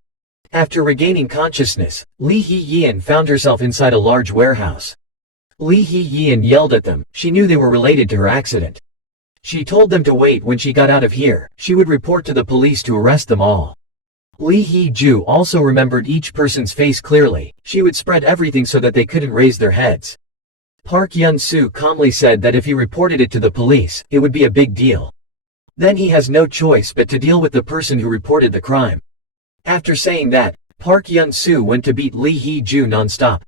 After regaining consciousness, Lee Hee-yeon found herself inside a large warehouse. Lee Hee-yeon yelled at them. She knew they were related to her accident. She told them to wait. When she got out of here, she would report to the police to arrest them all. Lee Hee-ju also remembered each person's face clearly. She would spread everything so that they couldn't raise their heads. Park Yun-soo calmly said that if he reported it to the police, it would be a big deal. Then he has no choice but to deal with the person who reported the crime. After saying that, Park Yun-soo went to beat Lee Hee-ju non-stop.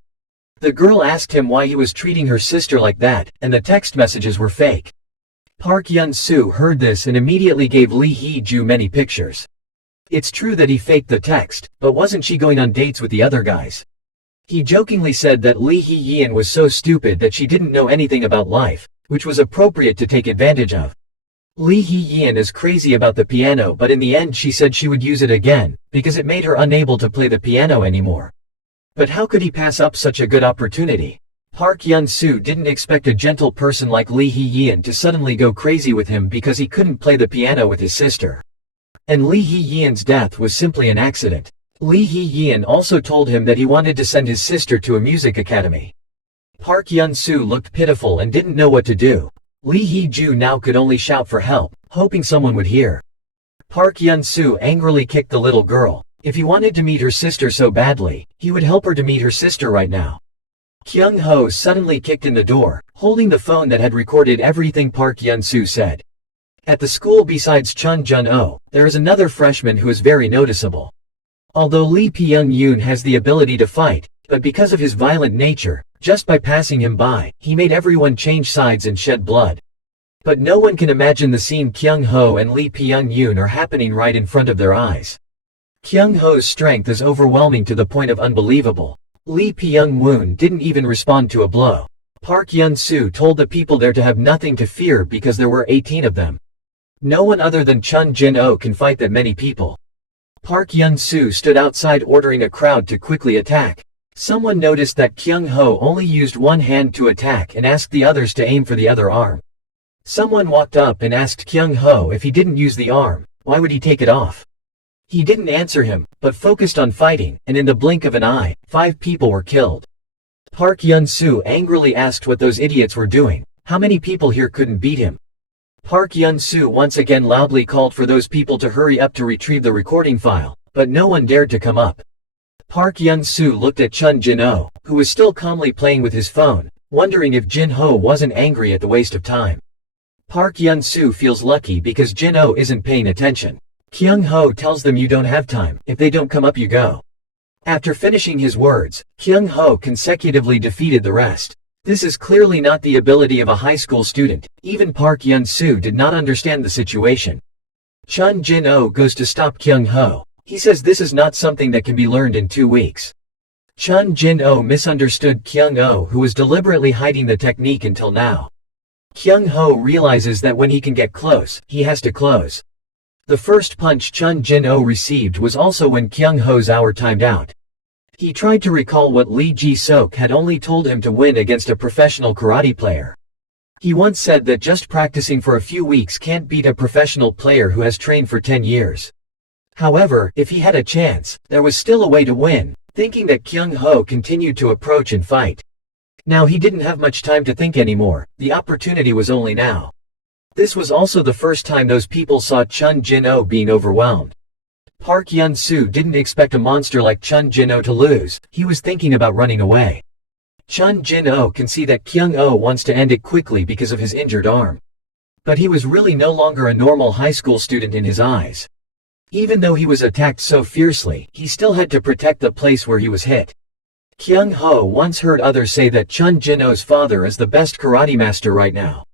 The girl asked him why he was treating her sister like that, and the text messages were fake. Park Yun-soo heard this and immediately gave Lee Hee-ju many pictures. It's true that he faked the text, but wasn't she going on dates with the other guys? He jokingly said that Lee Hee-yeon was so stupid that she didn't know anything about life, which was appropriate to take advantage of. Lee Hee-yeon is crazy about the piano, but in the end she said she would use it again, because it made her unable to play the piano anymore. But how could he pass up such a good opportunity? Park Yun-soo didn't expect a gentle person like Lee Hee-yeon to suddenly go crazy with him because he couldn't play the piano with his sister. And Lee Hee-yeon's death was simply an accident. Lee Hee-yeon also told him that he wanted to send his sister to a music academy. Park Yun-soo looked pitiful and didn't know what to do. Lee Hee-ju now could only shout for help, hoping someone would hear. Park Yun-soo angrily kicked the little girl. If he wanted to meet her sister so badly, he would help her to meet her sister right now. Kyung Ho suddenly kicked in the door, holding the phone that had recorded everything Park Yun-soo said. At the school besides Chun Jun-oh, there is another freshman who is very noticeable. Although Lee Pyung-yoon has the ability to fight, but because of his violent nature, just by passing him by, he made everyone change sides and shed blood. But no one can imagine the scene Kyung Ho and Lee Pyung-yoon are happening right in front of their eyes. Kyung Ho's strength is overwhelming to the point of unbelievable. Lee Pyung-woon didn't even respond to a blow. Park Yun-soo told the people there to have nothing to fear because there were 18 of them. No one other than Chun Jin-oh can fight that many people. Park Yun-soo stood outside ordering a crowd to quickly attack. Someone noticed that Kyung Ho only used one hand to attack and asked the others to aim for the other arm. Someone walked up and asked Kyung Ho if he didn't use the arm, why would he take it off? He didn't answer him, but focused on fighting, and in the blink of an eye, 5 people were killed. Park Yun-soo angrily asked what those idiots were doing. How many people here couldn't beat him? Park Yun-soo once again loudly called for those people to hurry up to retrieve the recording file, but no one dared to come up. Park Yun-soo looked at Chun Jin-oh, who was still calmly playing with his phone, wondering if Jin-ho wasn't angry at the waste of time. Park Yun-soo feels lucky because Jin-ho isn't paying attention. Kyung Ho tells them you don't have time, if they don't come up you go. After finishing his words, Kyung Ho consecutively defeated the rest. This is clearly not the ability of a high school student. Even Park Yun-soo did not understand the situation. Chun Jin-oh goes to stop Kyung Ho. He says this is not something that can be learned in 2 weeks. Chun Jin-oh misunderstood Kyung Ho, who was deliberately hiding the technique until now. Kyung Ho realizes that when he can get close, he has to close. The first punch Chun Jin-oh received was also when Kyung Ho's hour timed out. He tried to recall what Lee Ji-sok had only told him to win against a professional karate player. He once said that just practicing for a few weeks can't beat a professional player who has trained for 10 years. However, if he had a chance, there was still a way to win, thinking that Kyung Ho continued to approach and fight. Now he didn't have much time to think anymore, the opportunity was only now. This was also the first time those people saw Chun Jin-oh being overwhelmed. Park Yun-soo didn't expect a monster like Chun Jin-oh to lose, he was thinking about running away. Chun Jin-oh can see that Kyung Ho wants to end it quickly because of his injured arm. But he was really no longer a normal high school student in his eyes. Even though he was attacked so fiercely, he still had to protect the place where he was hit. Kyung Ho once heard others say that Chun Jin-oh's father is the best karate master right now.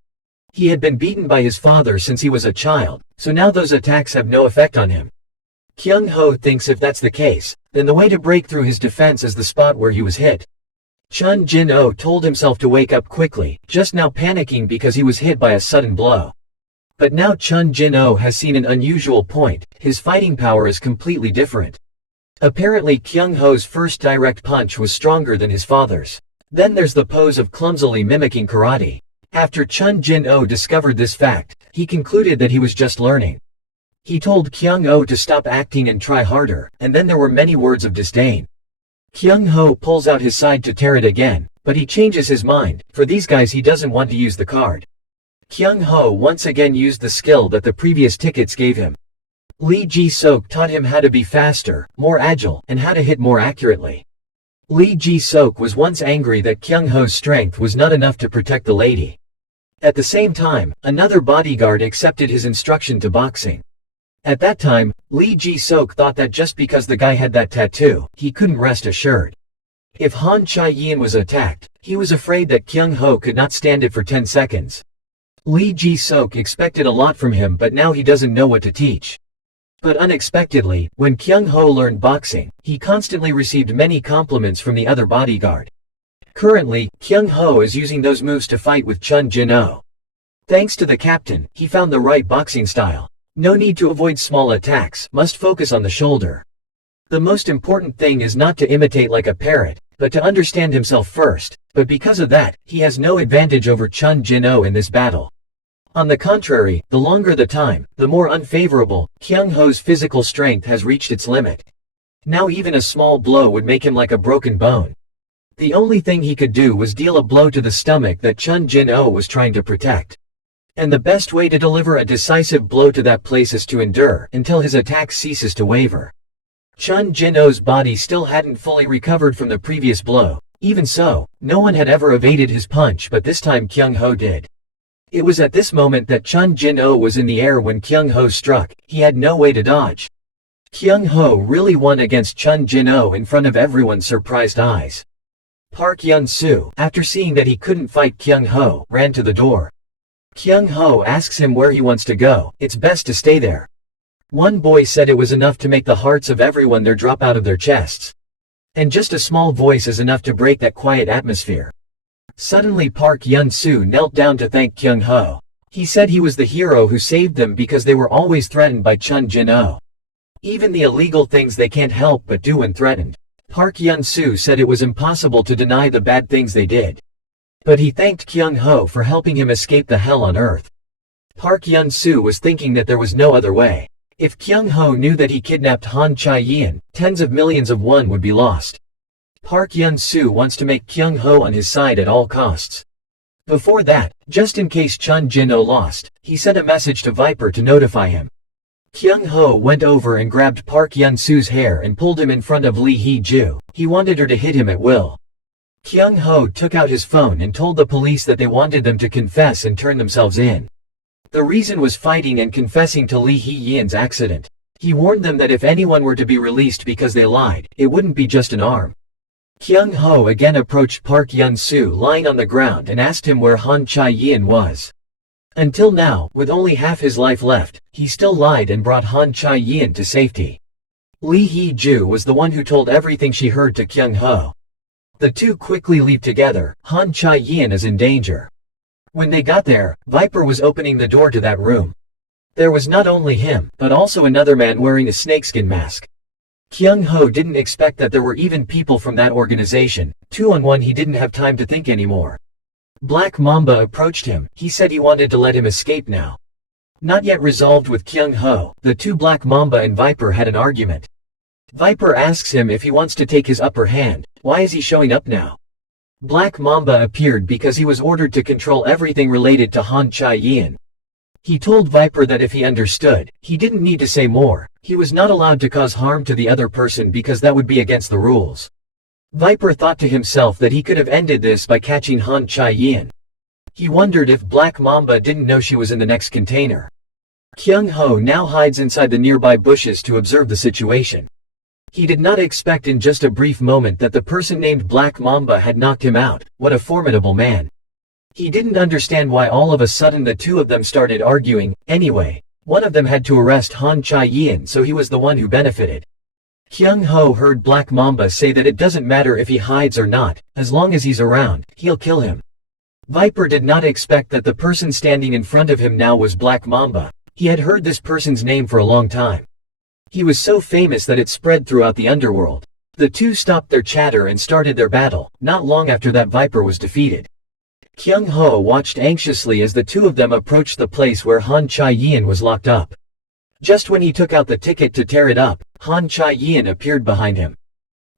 He had been beaten by his father since he was a child, so now those attacks have no effect on him. Kyung Ho thinks if that's the case, then the way to break through his defense is the spot where he was hit. Chun Jin-oh told himself to wake up quickly, just now panicking because he was hit by a sudden blow. But now Chun Jin-oh has seen an unusual point, his fighting power is completely different. Apparently Kyung Ho's first direct punch was stronger than his father's. Then there's the pose of clumsily mimicking karate. After Chun Jin-oh discovered this fact, he concluded that he was just learning. He told Kyung Ho to stop acting and try harder, and then there were many words of disdain. Kyung Ho pulls out his side to tear it again, but he changes his mind. For these guys he doesn't want to use the card. Kyung Ho once again used the skill that the previous tickets gave him. Lee Ji-sok taught him how to be faster, more agile, and how to hit more accurately. Lee Ji-sok was once angry that Kyung Ho's strength was not enough to protect the lady. At the same time, another bodyguard accepted his instruction to boxing. At that time, Lee Ji-sok thought that just because the guy had that tattoo, he couldn't rest assured. If Han Chae-yin was attacked, he was afraid that Kyung Ho could not stand it for 10 seconds. Lee Ji-sok expected a lot from him, but now he doesn't know what to teach. But unexpectedly, when Kyung Ho learned boxing, he constantly received many compliments from the other bodyguard. Currently, Kyung Ho is using those moves to fight with Chun Jin-oh. Thanks to the captain, he found the right boxing style. No need to avoid small attacks, must focus on the shoulder. The most important thing is not to imitate like a parrot, but to understand himself first, but because of that, he has no advantage over Chun Jin-oh in this battle. On the contrary, the longer the time, the more unfavorable. Kyung Ho's physical strength has reached its limit. Now even a small blow would make him like a broken bone. The only thing he could do was deal a blow to the stomach that Chun Jin-oh was trying to protect. And the best way to deliver a decisive blow to that place is to endure until his attack ceases to waver. Chun Jin-oh's body still hadn't fully recovered from the previous blow. Even so, no one had ever evaded his punch, but this time Kyung Ho did. It was at this moment that Chun Jin-oh was in the air when Kyung Ho struck. He had no way to dodge. Kyung Ho really won against Chun Jin-oh in front of everyone's surprised eyes. Park Yun-soo, after seeing that he couldn't fight Kyung Ho, ran to the door. Kyung Ho asks him where he wants to go. It's best to stay there. One boy said it was enough to make the hearts of everyone there drop out of their chests. And just a small voice is enough to break that quiet atmosphere. Suddenly Park Yun-soo knelt down to thank Kyung Ho. He said he was the hero who saved them because they were always threatened by Chun Jin-oh. Even the illegal things they can't help but do when threatened. Park Yun-soo said it was impossible to deny the bad things they did. But he thanked Kyung Ho for helping him escape the hell on earth. Park Yun-soo was thinking that there was no other way. If Kyung Ho knew that he kidnapped Han Chae-yin, tens of millions of won would be lost. Park Yun-soo wants to make Kyung Ho on his side at all costs. Before that, just in case Chun Jin-oh lost, he sent a message to Viper to notify him. Kyung Ho went over and grabbed Park Yun-soo's hair and pulled him in front of Lee Hee-ju. He wanted her to hit him at will. Kyung Ho took out his phone and told the police that they wanted them to confess and turn themselves in. The reason was fighting and confessing to Lee Hee-yin's accident. He warned them that if anyone were to be released because they lied, it wouldn't be just an arm. Kyung Ho again approached Park Yun-soo lying on the ground and asked him where Han Chae-yin was. Until now, with only half his life left, he still lied and brought Han Chae-yin to safety. Lee Hee-ju was the one who told everything she heard to Kyung Ho. The two quickly leap together. Han Chae-yin is in danger. When they got there, Viper was opening the door to that room. There was not only him, but also another man wearing a snakeskin mask. Kyung Ho didn't expect that there were even people from that organization. 2-on-1 he didn't have time to think anymore. Black Mamba approached him. He said he wanted to let him escape now. Not yet resolved with Kyung Ho, the two Black Mamba and Viper had an argument. Viper asks him if he wants to take his upper hand. Why is he showing up now? Black Mamba appeared because he was ordered to control everything related to Han Chae-yin. He told Viper that if he understood, he didn't need to say more. He was not allowed to cause harm to the other person because that would be against the rules. Viper thought to himself that he could have ended this by catching Han Chae-yin. He wondered if Black Mamba didn't know she was in the next container. Kyung Ho now hides inside the nearby bushes to observe the situation. He did not expect in just a brief moment that the person named Black Mamba had knocked him out. What a formidable man. He didn't understand why all of a sudden the two of them started arguing. Anyway, one of them had to arrest Han Chae-yin, so he was the one who benefited. Kyung Ho heard Black Mamba say that it doesn't matter if he hides or not, as long as he's around, he'll kill him. Viper did not expect that the person standing in front of him now was Black Mamba. He had heard this person's name for a long time. He was so famous that it spread throughout the underworld. The two stopped their chatter and started their battle. Not long after that, Viper was defeated. Kyung Ho watched anxiously as the two of them approached the place where Han Chae-yin was locked up. Just when he took out the ticket to tear it up, Han Chae-yin appeared behind him.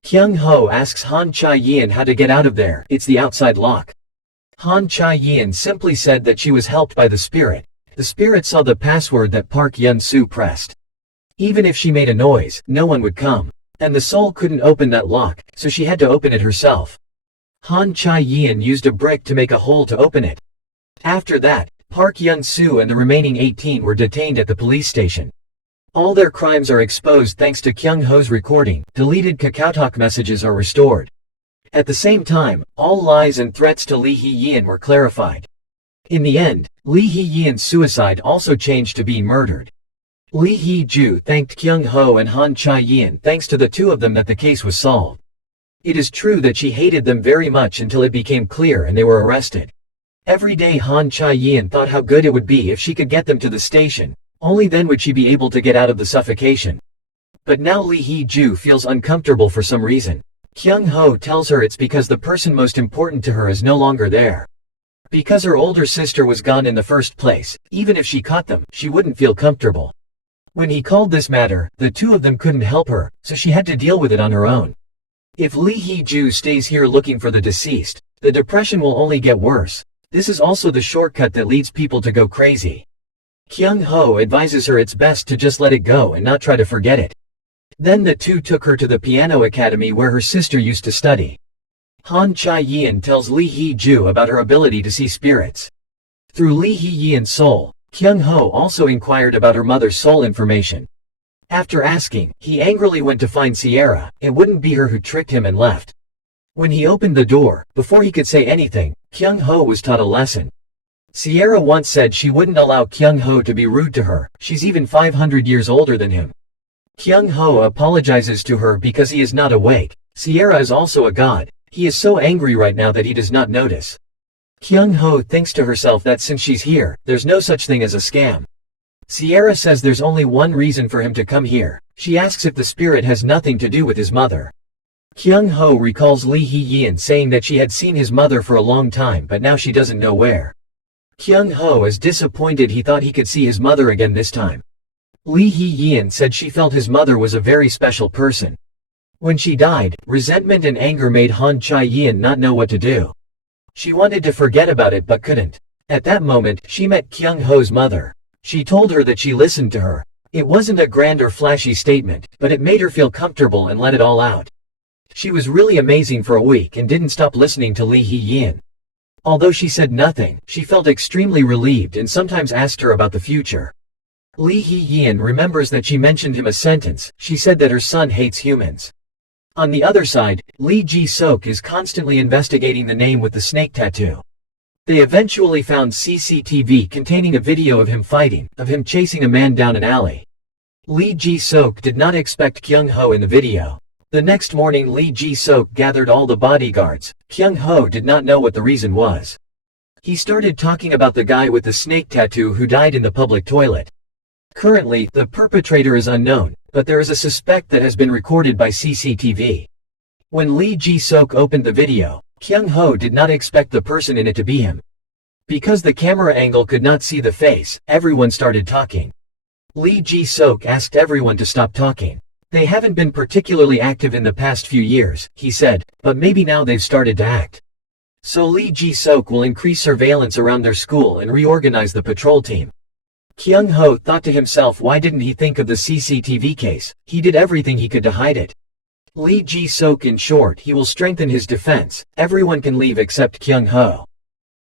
Kyung Ho asks Han Chae-yin how to get out of there. It's the outside lock. Han Chae-yin simply said that she was helped by the spirit. The spirit saw the password that Park Yun-soo pressed. Even if she made a noise, no one would come. And the soul couldn't open that lock, so she had to open it herself. Han Chae-yin used a brick to make a hole to open it. After that, Park Yun-soo and the remaining 18 were detained at the police station. All their crimes are exposed thanks to Kyung Ho's recording. Deleted KakaoTalk messages are restored. At the same time, all lies and threats to Lee Hee-yin were clarified. In the end, Lee Hee-yin's suicide also changed to being murdered. Lee Hee-ju thanked Kyung Ho and Han Chae-yin thanks to the two of them that the case was solved. It is true that she hated them very much until it became clear and they were arrested. Every day Han Chae-yin thought how good it would be if she could get them to the station. Only then would she be able to get out of the suffocation. But now Lee Hee-ju feels uncomfortable for some reason. Kyung Ho tells her it's because the person most important to her is no longer there. Because her older sister was gone in the first place, even if she caught them, she wouldn't feel comfortable. When he called this matter, the two of them couldn't help her, so she had to deal with it on her own. If Lee Hee-ju stays here looking for the deceased, the depression will only get worse. This is also the shortcut that leads people to go crazy. Kyung Ho advises her it's best to just let it go and not try to forget it. Then the two took her to the piano academy where her sister used to study. Han Chae-yin tells Lee Hee-ju about her ability to see spirits. Through Lee Hee-yin's soul, Kyung Ho also inquired about her mother's soul information. After asking, he angrily went to find Sierra. It wouldn't be her who tricked him and left. When he opened the door, before he could say anything, Kyung Ho was taught a lesson. Sierra once said she wouldn't allow Kyung Ho to be rude to her. She's even 500 years older than him. Kyung Ho apologizes to her because he is not awake. Sierra is also a god. He is so angry right now that he does not notice. Kyung Ho thinks to herself that since she's here, there's no such thing as a scam. Sierra says there's only one reason for him to come here. She asks if the spirit has nothing to do with his mother. Kyung Ho recalls Lee Hee-yin saying that she had seen his mother for a long time but now she doesn't know where. Kyung Ho is disappointed. He thought he could see his mother again this time. Lee Hee-yin said she felt his mother was a very special person. When she died, resentment and anger made Han Chae-yin not know what to do. She wanted to forget about it but couldn't. At that moment, she met Kyung Ho's mother. She told her that she listened to her. It wasn't a grand or flashy statement, but it made her feel comfortable and let it all out. She was really amazing for a week and didn't stop listening to Lee Hee-yin. Although she said nothing, she felt extremely relieved and sometimes asked her about the future. Lee Hee-yin remembers that she mentioned him a sentence. She said that her son hates humans. On the other side, Lee Ji-sok is constantly investigating the name with the snake tattoo. They eventually found CCTV containing a video of him fighting, of him chasing a man down an alley. Lee Ji-sok did not expect Kyung Ho in the video. The next morning Lee Ji-sok gathered all the bodyguards. Kyung Ho did not know what the reason was. He started talking about the guy with the snake tattoo who died in the public toilet. Currently, the perpetrator is unknown, but there is a suspect that has been recorded by CCTV. When Lee Ji-sok opened the video, Kyung Ho did not expect the person in it to be him. Because the camera angle could not see the face, everyone started talking. Lee Ji-sok asked everyone to stop talking. They haven't been particularly active in the past few years, he said, but maybe now they've started to act. So Lee Ji-sok will increase surveillance around their school and reorganize the patrol team. Kyung Ho thought to himself, why didn't he think of the CCTV case? He did everything he could to hide it. Lee Ji-sok in short, he will strengthen his defense. Everyone can leave except Kyung Ho.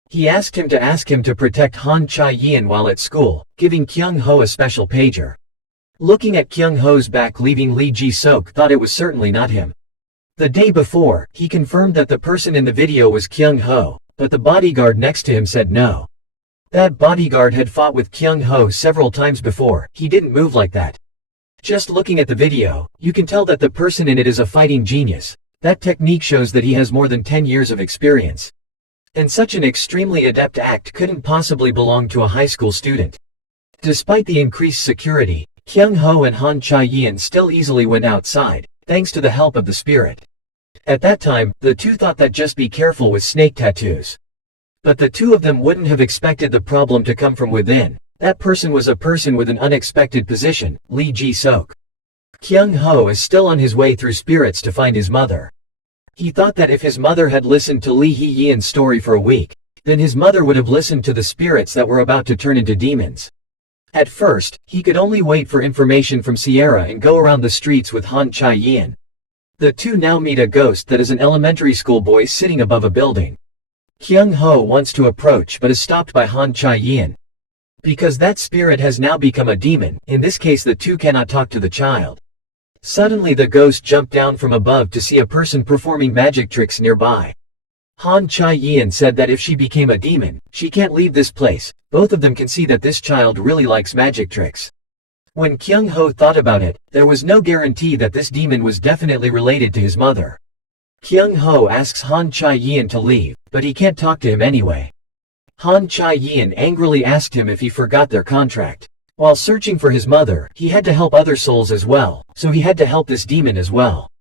He asked him to protect Han Chae-yin while at school, giving Kyung Ho a special pager. Looking at Kyung Ho's back leaving, Lee Ji-sok thought it was certainly not him. The day before, he confirmed that the person in the video was Kyung Ho, but the bodyguard next to him said no. That bodyguard had fought with Kyung Ho several times before. He didn't move like that. Just looking at the video, you can tell that the person in it is a fighting genius. That technique shows that he has more than 10 years of experience. And such an extremely adept act couldn't possibly belong to a high school student. Despite the increased security, Kyung Ho and Han Chae-yin still easily went outside, thanks to the help of the spirit. At that time, the two thought that just be careful with snake tattoos. But the two of them wouldn't have expected the problem to come from within. That person was a person with an unexpected position, Lee Ji-sok. Kyung Ho is still on his way through spirits to find his mother. He thought that if his mother had listened to Lee Hee-yin's story for a week, then his mother would have listened to the spirits that were about to turn into demons. At first, he could only wait for information from Sierra and go around the streets with Han Chae-yin. The two now meet a ghost that is an elementary school boy sitting above a building. Kyung Ho wants to approach but is stopped by Han Chae-yin. Because that spirit has now become a demon, in this case the two cannot talk to the child. Suddenly the ghost jumped down from above to see a person performing magic tricks nearby. Han Chae-yin said that if she became a demon, she can't leave this place. Both of them can see that this child really likes magic tricks. When Kyung Ho thought about it, there was no guarantee that this demon was definitely related to his mother. Kyung Ho asks Han Chae-yin to leave, but he can't talk to him anyway. Han Chae-yin angrily asked him if he forgot their contract. While searching for his mother, he had to help other souls as well, so he had to help this demon as well.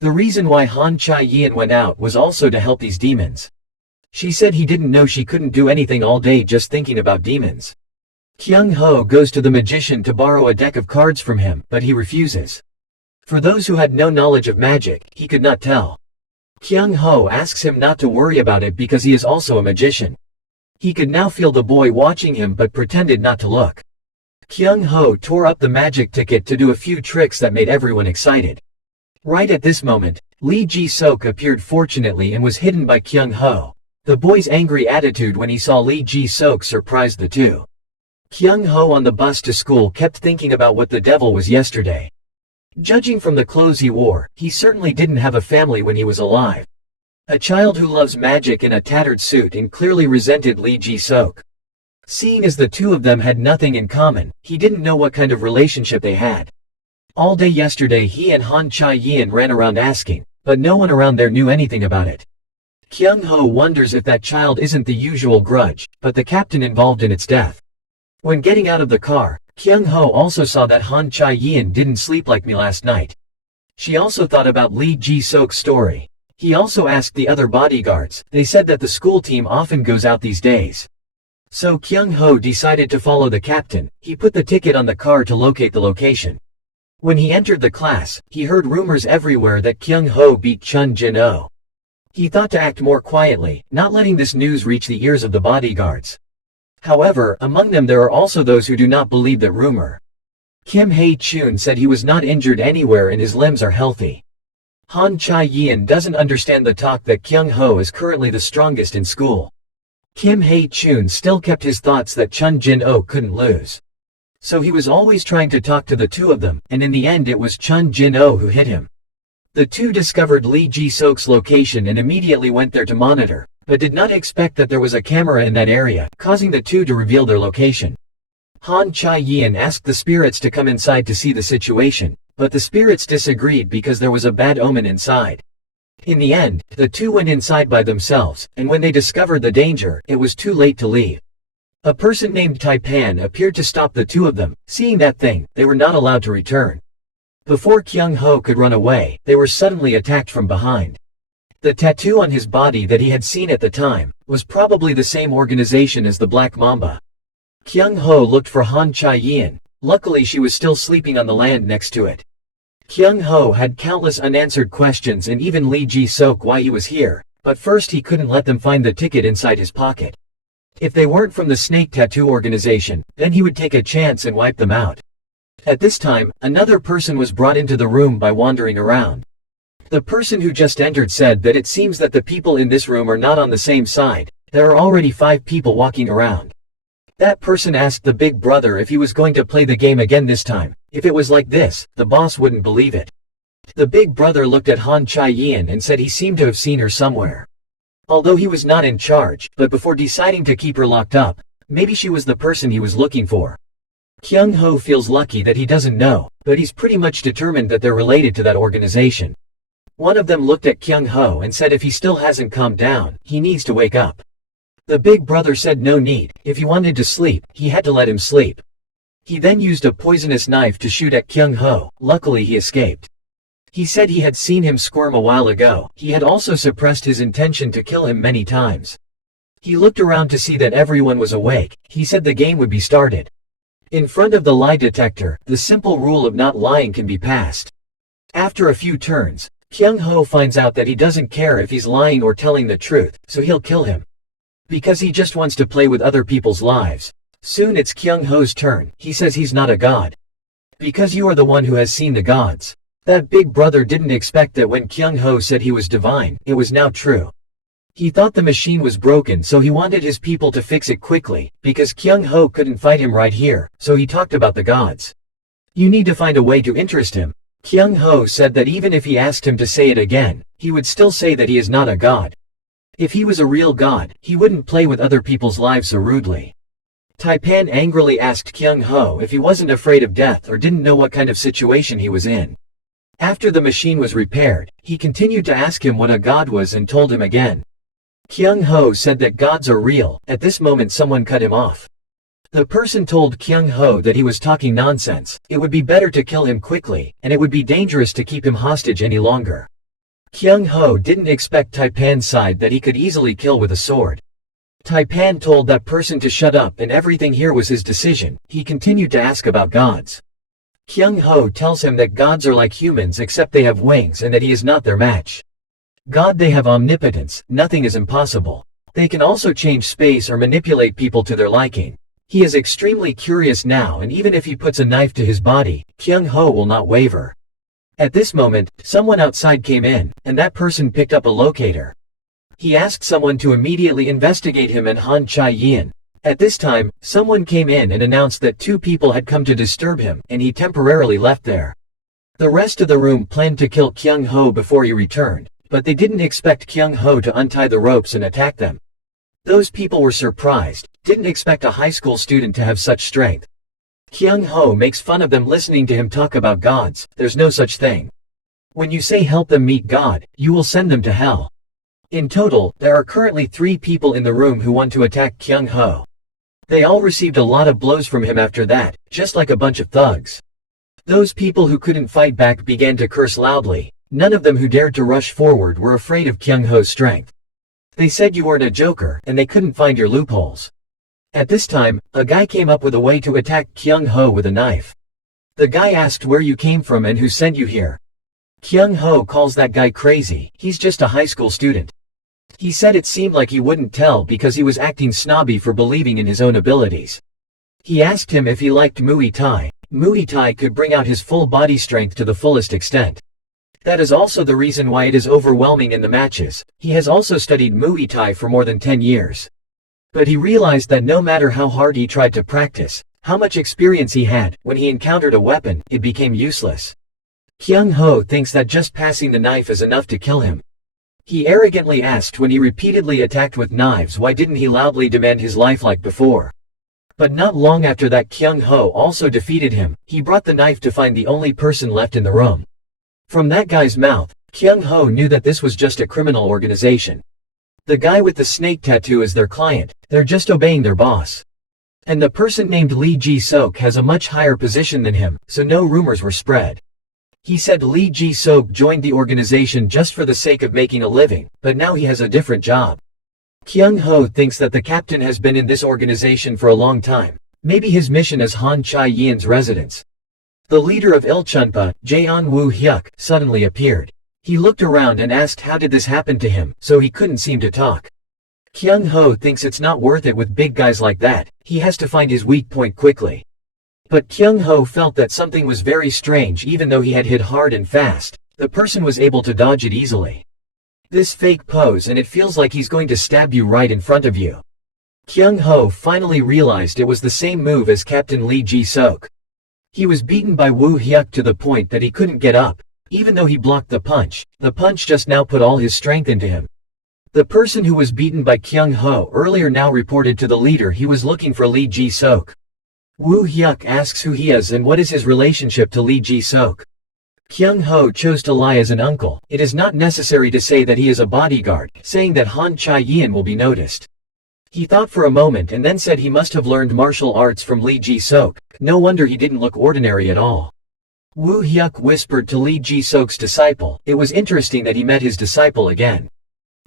The reason why Han Chae-yin went out was also to help these demons. She said he didn't know she couldn't do anything all day just thinking about demons. Kyung Ho goes to the magician to borrow a deck of cards from him, but he refuses. For those who had no knowledge of magic, he could not tell. Kyung Ho asks him not to worry about it because he is also a magician. He could now feel the boy watching him but pretended not to look. Kyung Ho tore up the magic ticket to do a few tricks that made everyone excited. Right at this moment, Lee Ji-sok appeared fortunately and was hidden by Kyung Ho. The boy's angry attitude when he saw Lee Ji-sok surprised the two. Kyung Ho on the bus to school kept thinking about what the devil was yesterday. Judging from the clothes he wore, he certainly didn't have a family when he was alive. A child who loves magic in a tattered suit and clearly resented Lee Ji-sok. Seeing as the two of them had nothing in common, he didn't know what kind of relationship they had. All day yesterday he and Han Chae-yin ran around asking, but no one around there knew anything about it. Kyung Ho wonders if that child isn't the usual grudge, but the captain involved in its death. When getting out of the car, Kyung Ho also saw that Han Chae-yin didn't sleep like me last night. She also thought about Lee Ji-sok's story. He also asked the other bodyguards. They said that the school team often goes out these days. So Kyung Ho decided to follow the captain. He put the ticket on the car to locate the location. When he entered the class, he heard rumors everywhere that Kyung Ho beat Chun Jin-oh. He thought to act more quietly, not letting this news reach the ears of the bodyguards. However, among them there are also those who do not believe that rumor. Kim Hae-chun said he was not injured anywhere and his limbs are healthy. Han Chae-yin doesn't understand the talk that Kyung Ho is currently the strongest in school. Kim Hae-chun still kept his thoughts that Chun Jin-oh couldn't lose. So he was always trying to talk to the two of them, and in the end it was Chun Jin-oh who hit him. The two discovered Lee Ji-sok's location and immediately went there to monitor, but did not expect that there was a camera in that area, causing the two to reveal their location. Han Chae-yin asked the spirits to come inside to see the situation, but the spirits disagreed because there was a bad omen inside. In the end, the two went inside by themselves, and when they discovered the danger, it was too late to leave. A person named Taipan appeared to stop the two of them. Seeing that thing, they were not allowed to return. Before Kyung Ho could run away, they were suddenly attacked from behind. The tattoo on his body that he had seen at the time, was probably the same organization as the Black Mamba. Kyung Ho looked for Han Chae-yin. Luckily she was still sleeping on the land next to it. Kyung Ho had countless unanswered questions and even Lee Ji-sok why he was here, but first he couldn't let them find the ticket inside his pocket. If they weren't from the Snake Tattoo organization, then he would take a chance and wipe them out. At this time, another person was brought into the room by wandering around. The person who just entered said that it seems that the people in this room are not on the same side. There are already 5 people walking around. That person asked the big brother if he was going to play the game again this time. If it was like this, the boss wouldn't believe it. The big brother looked at Han Chae-yin and said he seemed to have seen her somewhere. Although he was not in charge, but before deciding to keep her locked up, maybe she was the person he was looking for. Kyung Ho feels lucky that he doesn't know, but he's pretty much determined that they're related to that organization. One of them looked at Kyung Ho and said if he still hasn't calmed down, he needs to wake up. The big brother said no need. If he wanted to sleep, he had to let him sleep. He then used a poisonous knife to shoot at Kyung Ho. Luckily he escaped. He said he had seen him squirm a while ago. He had also suppressed his intention to kill him many times. He looked around to see that everyone was awake. He said the game would be started. In front of the lie detector, the simple rule of not lying can be passed. After a few turns, Kyung Ho finds out that he doesn't care if he's lying or telling the truth, so he'll kill him. Because he just wants to play with other people's lives. Soon it's Kyung Ho's turn. He says he's not a god. Because you are the one who has seen the gods. That big brother didn't expect that when Kyung Ho said he was divine, it was now true. He thought the machine was broken, so he wanted his people to fix it quickly, because Kyung Ho couldn't fight him right here, so he talked about the gods. You need to find a way to interest him. Kyung Ho said that even if he asked him to say it again, he would still say that he is not a god. If he was a real god, he wouldn't play with other people's lives so rudely. Taipan angrily asked Kyung Ho if he wasn't afraid of death or didn't know what kind of situation he was in. After the machine was repaired, he continued to ask him what a god was and told him again. Kyung Ho said that gods are real. At this moment someone cut him off. The person told Kyung Ho that he was talking nonsense. It would be better to kill him quickly, and it would be dangerous to keep him hostage any longer. Kyung Ho didn't expect Taipan's side that he could easily kill with a sword. Taipan told that person to shut up and everything here was his decision. He continued to ask about gods. Kyung Ho tells him that gods are like humans except they have wings and that he is not their match. God, they have omnipotence, nothing is impossible. They can also change space or manipulate people to their liking. He is extremely curious now, and even if he puts a knife to his body, Kyung Ho will not waver. At this moment, someone outside came in, and that person picked up a locator. He asked someone to immediately investigate him and Han Chai-yin. At this time, someone came in and announced that 2 people had come to disturb him, and he temporarily left there. The rest of the room planned to kill Kyung Ho before he returned, but they didn't expect Kyung Ho to untie the ropes and attack them. Those people were surprised, didn't expect a high school student to have such strength. Kyung Ho makes fun of them listening to him talk about gods. There's no such thing. When you say help them meet God, you will send them to hell. In total, there are currently 3 people in the room who want to attack Kyung Ho. They all received a lot of blows from him after that, just like a bunch of thugs. Those people who couldn't fight back began to curse loudly. None of them who dared to rush forward were afraid of Kyung Ho's strength. They said you weren't a joker, and they couldn't find your loopholes. At this time, a guy came up with a way to attack Kyung Ho with a knife. The guy asked where you came from and who sent you here. Kyung Ho calls that guy crazy. He's just a high school student. He said it seemed like he wouldn't tell because he was acting snobby for believing in his own abilities. He asked him if he liked Muay Thai. Muay Thai could bring out his full body strength to the fullest extent. That is also the reason why it is overwhelming in the matches. He has also studied Muay Thai for more than 10 years. But he realized that no matter how hard he tried to practice, how much experience he had, when he encountered a weapon, it became useless. Kyung Ho thinks that just passing the knife is enough to kill him. He arrogantly asked when he repeatedly attacked with knives why didn't he loudly demand his life like before. But not long after that Kyung Ho also defeated him. He brought the knife to find the only person left in the room. From that guy's mouth, Kyung Ho knew that this was just a criminal organization. The guy with the snake tattoo is their client, they're just obeying their boss. And the person named Lee Ji-sok has a much higher position than him, so no rumors were spread. He said Lee Ji-sok joined the organization just for the sake of making a living, but now he has a different job. Kyung Ho thinks that the captain has been in this organization for a long time. Maybe his mission is Han Chai-yin's residence. The leader of Ilchunpa, Jaeon Woo-hyuk, suddenly appeared. He looked around and asked how did this happen to him, so he couldn't seem to talk. Kyung Ho thinks it's not worth it with big guys like that. He has to find his weak point quickly. But Kyung Ho felt that something was very strange. Even though he had hit hard and fast, the person was able to dodge it easily. This fake pose, and it feels like he's going to stab you right in front of you. Kyung Ho finally realized it was the same move as Captain Lee Ji-sok. He was beaten by Woo-hyuk to the point that he couldn't get up. Even though he blocked the punch just now put all his strength into him. The person who was beaten by Kyung Ho earlier now reported to the leader he was looking for Lee Ji-sok. Woo-hyuk asks who he is and what is his relationship to Lee Ji-sok. Kyung Ho chose to lie as an uncle. It is not necessary to say that he is a bodyguard, saying that Han Chai-yin will be noticed. He thought for a moment and then said he must have learned martial arts from Lee Ji-sok. No wonder he didn't look ordinary at all. Woo Hyuk whispered to Lee Ji-sok's disciple. It was interesting that he met his disciple again.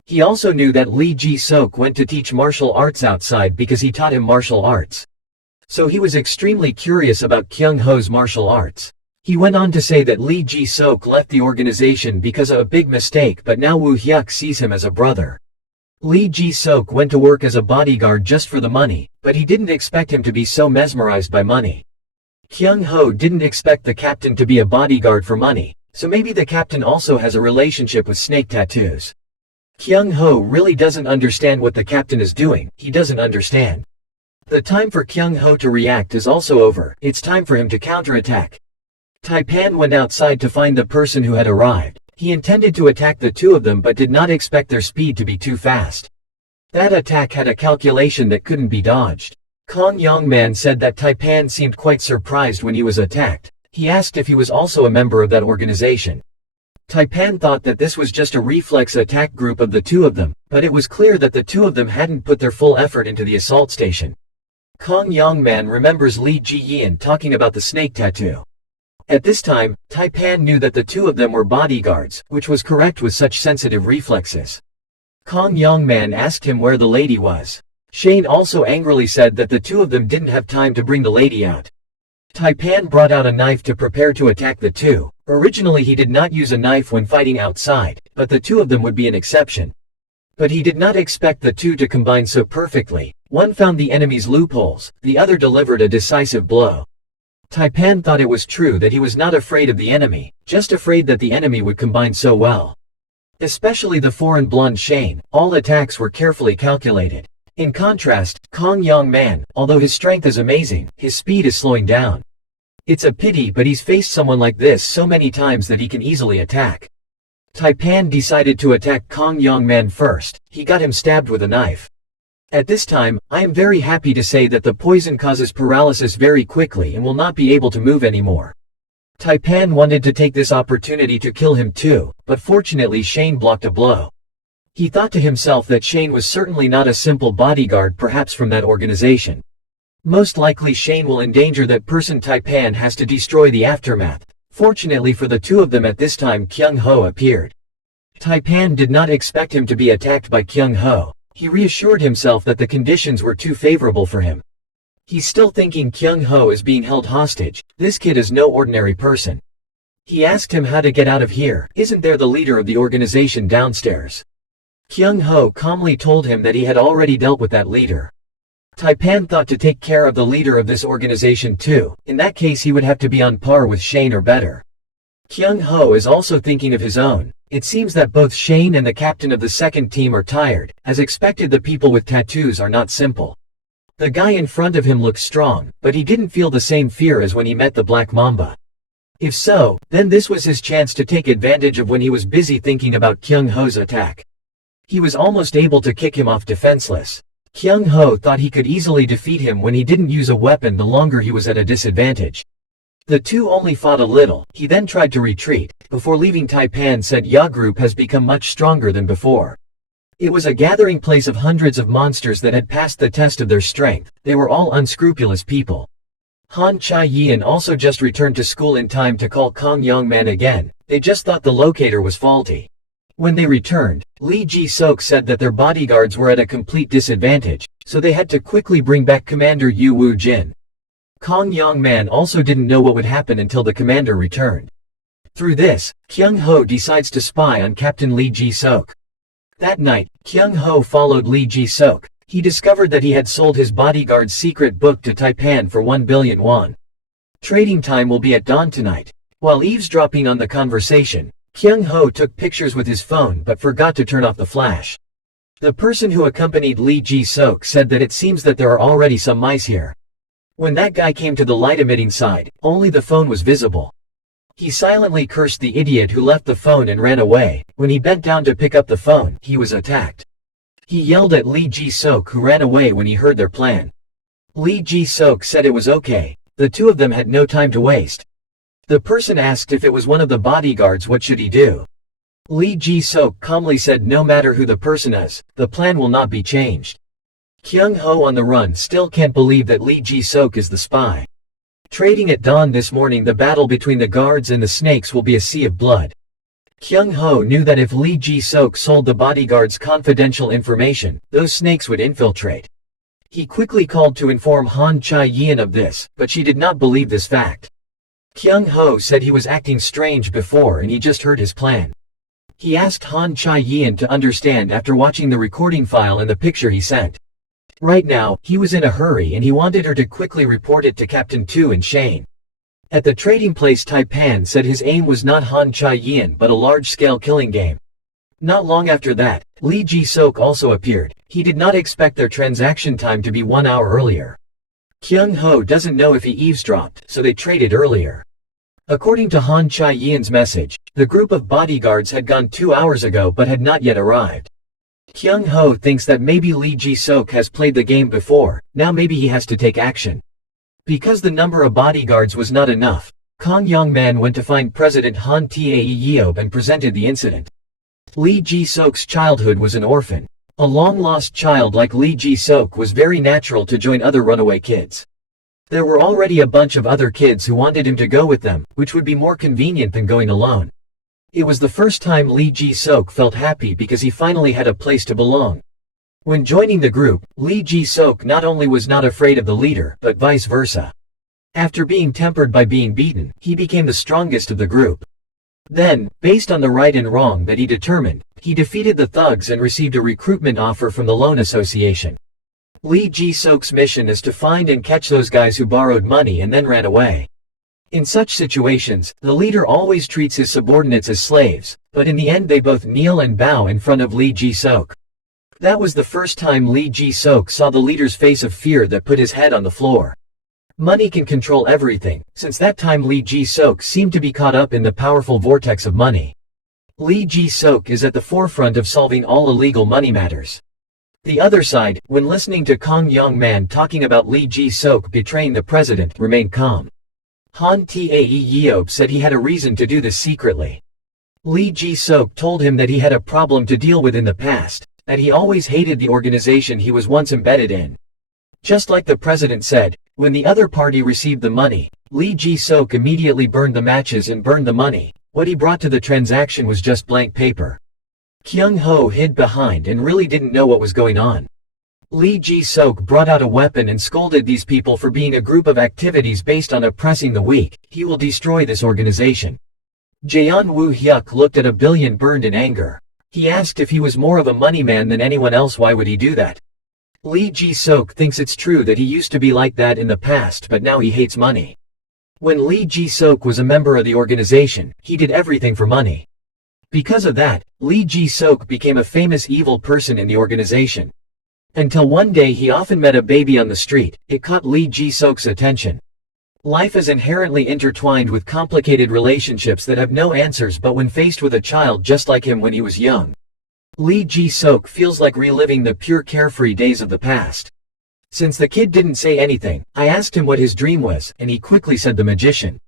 He also knew that Lee Ji-sok went to teach martial arts outside because he taught him martial arts. So he was extremely curious about Kyung Ho's martial arts. He went on to say that Lee Ji-sok left the organization because of a big mistake, but now Woo Hyuk sees him as a brother. Lee Ji-sok went to work as a bodyguard just for the money, but he didn't expect him to be so mesmerized by money. Kyung Ho didn't expect the captain to be a bodyguard for money, so maybe the captain also has a relationship with snake tattoos. Kyung Ho really doesn't understand what the captain is doing. He doesn't understand. The time for Kyung Ho to react is also over. It's time for him to counterattack. Taipan went outside to find the person who had arrived. He intended to attack the two of them but did not expect their speed to be too fast. That attack had a calculation that couldn't be dodged. Kong Yongman said that Taipan seemed quite surprised when he was attacked. He asked if he was also a member of that organization. Taipan thought that this was just a reflex attack group of the two of them, but it was clear that the two of them hadn't put their full effort into the assault station. Kong Yongman remembers Lee Ji-yin talking about the snake tattoo. At this time, Taipan knew that the two of them were bodyguards, which was correct with such sensitive reflexes. Kong Yongman asked him where the lady was. Shane also angrily said that the two of them didn't have time to bring the lady out. Taipan brought out a knife to prepare to attack the two. Originally he did not use a knife when fighting outside, but the two of them would be an exception. But he did not expect the two to combine so perfectly. One found the enemy's loopholes, the other delivered a decisive blow. Taipan thought it was true that he was not afraid of the enemy, just afraid that the enemy would combine so well. Especially the foreign blonde Shane, all attacks were carefully calculated. In contrast, Kong Yongman, although his strength is amazing, his speed is slowing down. It's a pity, but he's faced someone like this so many times that he can easily attack. Taipan decided to attack Kong Yongman first. He got him stabbed with a knife. At this time, I am very happy to say that the poison causes paralysis very quickly and will not be able to move anymore. Taipan wanted to take this opportunity to kill him too, but fortunately Shane blocked a blow. He thought to himself that Shane was certainly not a simple bodyguard, perhaps from that organization. Most likely Shane will endanger that person. Taipan has to destroy the aftermath. Fortunately for the two of them at this time Kyung Ho appeared. Taipan did not expect him to be attacked by Kyung Ho. He reassured himself that the conditions were too favorable for him. He's still thinking Kyung Ho is being held hostage. This kid is no ordinary person. He asked him how to get out of here. Isn't there the leader of the organization downstairs? Kyung Ho calmly told him that he had already dealt with that leader. Taipan thought to take care of the leader of this organization too. In that case he would have to be on par with Shane or better. Kyung Ho is also thinking of his own. It seems that both Shane and the captain of the second team are tired. As expected, the people with tattoos are not simple. The guy in front of him looks strong, but he didn't feel the same fear as when he met the Black Mamba. If so, then this was his chance to take advantage of when he was busy thinking about Kyung Ho's attack. He was almost able to kick him off defenseless. Kyung Ho thought he could easily defeat him when he didn't use a weapon the longer he was at a disadvantage. The two only fought a little. He then tried to retreat. Before leaving, Taipan said Ya group has become much stronger than before. It was a gathering place of hundreds of monsters that had passed the test of their strength. They were all unscrupulous people. Han Chai-yin also just returned to school in time to call Kong Yongman again. They just thought the locator was faulty. When they returned, Lee Ji-sok said that their bodyguards were at a complete disadvantage, so they had to quickly bring back Commander Yu Woo-jin. Kong Yongman also didn't know what would happen until the commander returned. Through this, Kyung Ho decides to spy on Captain Lee Ji-sok. That night, Kyung Ho followed Lee Ji-sok. He discovered that he had sold his bodyguard's secret book to Taipan for 1 billion won. Trading time will be at dawn tonight. While eavesdropping on the conversation, Kyung Ho took pictures with his phone but forgot to turn off the flash. The person who accompanied Lee Ji-sok said that it seems that there are already some mice here. When that guy came to the light-emitting side, only the phone was visible. He silently cursed the idiot who left the phone and ran away. When he bent down to pick up the phone, he was attacked. He yelled at Lee Ji-sok, who ran away when he heard their plan. Lee Ji-sok said it was okay. The two of them had no time to waste. The person asked if it was one of the bodyguards, what should he do? Lee Ji-sok calmly said no matter who the person is, the plan will not be changed. Kyung Ho on the run still can't believe that Lee Ji-sok is the spy. Trading at dawn this morning, the battle between the guards and the snakes will be a sea of blood. Kyung Ho knew that if Lee Ji-sok sold the bodyguards confidential information, those snakes would infiltrate. He quickly called to inform Han Chae-yeon of this, but she did not believe this fact. Kyung Ho said he was acting strange before and he just heard his plan. He asked Han Chae-yeon to understand after watching the recording file and the picture he sent. Right now, he was in a hurry and he wanted her to quickly report it to Captain Tu and Shane. At the trading place, Taipan said his aim was not Han Chae-yeon but a large-scale killing game. Not long after that, Lee Ji-sok also appeared. He did not expect their transaction time to be 1 hour earlier. Kyung Ho doesn't know if he eavesdropped, so they traded earlier. According to Han Chae-yeon's message, the group of bodyguards had gone 2 hours ago but had not yet arrived. Kyung Ho thinks that maybe Lee Ji-sok has played the game before, now maybe he has to take action. Because the number of bodyguards was not enough, Kang Yong-man went to find President Han Tae-yeob and presented the incident. Lee Ji-sok's childhood was an orphan. A long-lost child like Lee Ji-sok was very natural to join other runaway kids. There were already a bunch of other kids who wanted him to go with them, which would be more convenient than going alone. It was the first time Lee Ji-sok felt happy because he finally had a place to belong. When joining the group, Lee Ji-sok not only was not afraid of the leader, but vice versa. After being tempered by being beaten, he became the strongest of the group. Then, based on the right and wrong that he determined, he defeated the thugs and received a recruitment offer from the loan association. Lee Ji-sok's mission is to find and catch those guys who borrowed money and then ran away. In such situations, the leader always treats his subordinates as slaves, but in the end they both kneel and bow in front of Lee Ji-sok. That was the first time Lee Ji-sok saw the leader's face of fear that put his head on the floor. Money can control everything. Since that time Lee Ji-sok seemed to be caught up in the powerful vortex of money. Lee Ji-sok is at the forefront of solving all illegal money matters. The other side, when listening to Kang Yong-man talking about Lee Ji-sok betraying the president, remained calm. Han Tae-yeob said he had a reason to do this secretly. Lee Ji-sok told him that he had a problem to deal with in the past, that he always hated the organization he was once embedded in. Just like the president said, when the other party received the money, Lee Ji-sok immediately burned the matches and burned the money. What he brought to the transaction was just blank paper. Kyung Ho hid behind and really didn't know what was going on. Lee Ji-sok brought out a weapon and scolded these people for being a group of activities based on oppressing the weak. He will destroy this organization. Jaeon Woo-hyuk looked at a billion burned in anger. He asked if he was more of a money man than anyone else, why would he do that? Lee Ji-sok thinks it's true that he used to be like that in the past, but now he hates money. When Lee Ji-sok was a member of the organization, he did everything for money. Because of that, Lee Ji-sok became a famous evil person in the organization. Until one day he often met a baby on the street. It caught Lee Ji-sok's attention. Life is inherently intertwined with complicated relationships that have no answers, but when faced with a child just like him when he was young, Lee Ji-sok feels like reliving the pure carefree days of the past. Since the kid didn't say anything, I asked him what his dream was, and he quickly said the magician.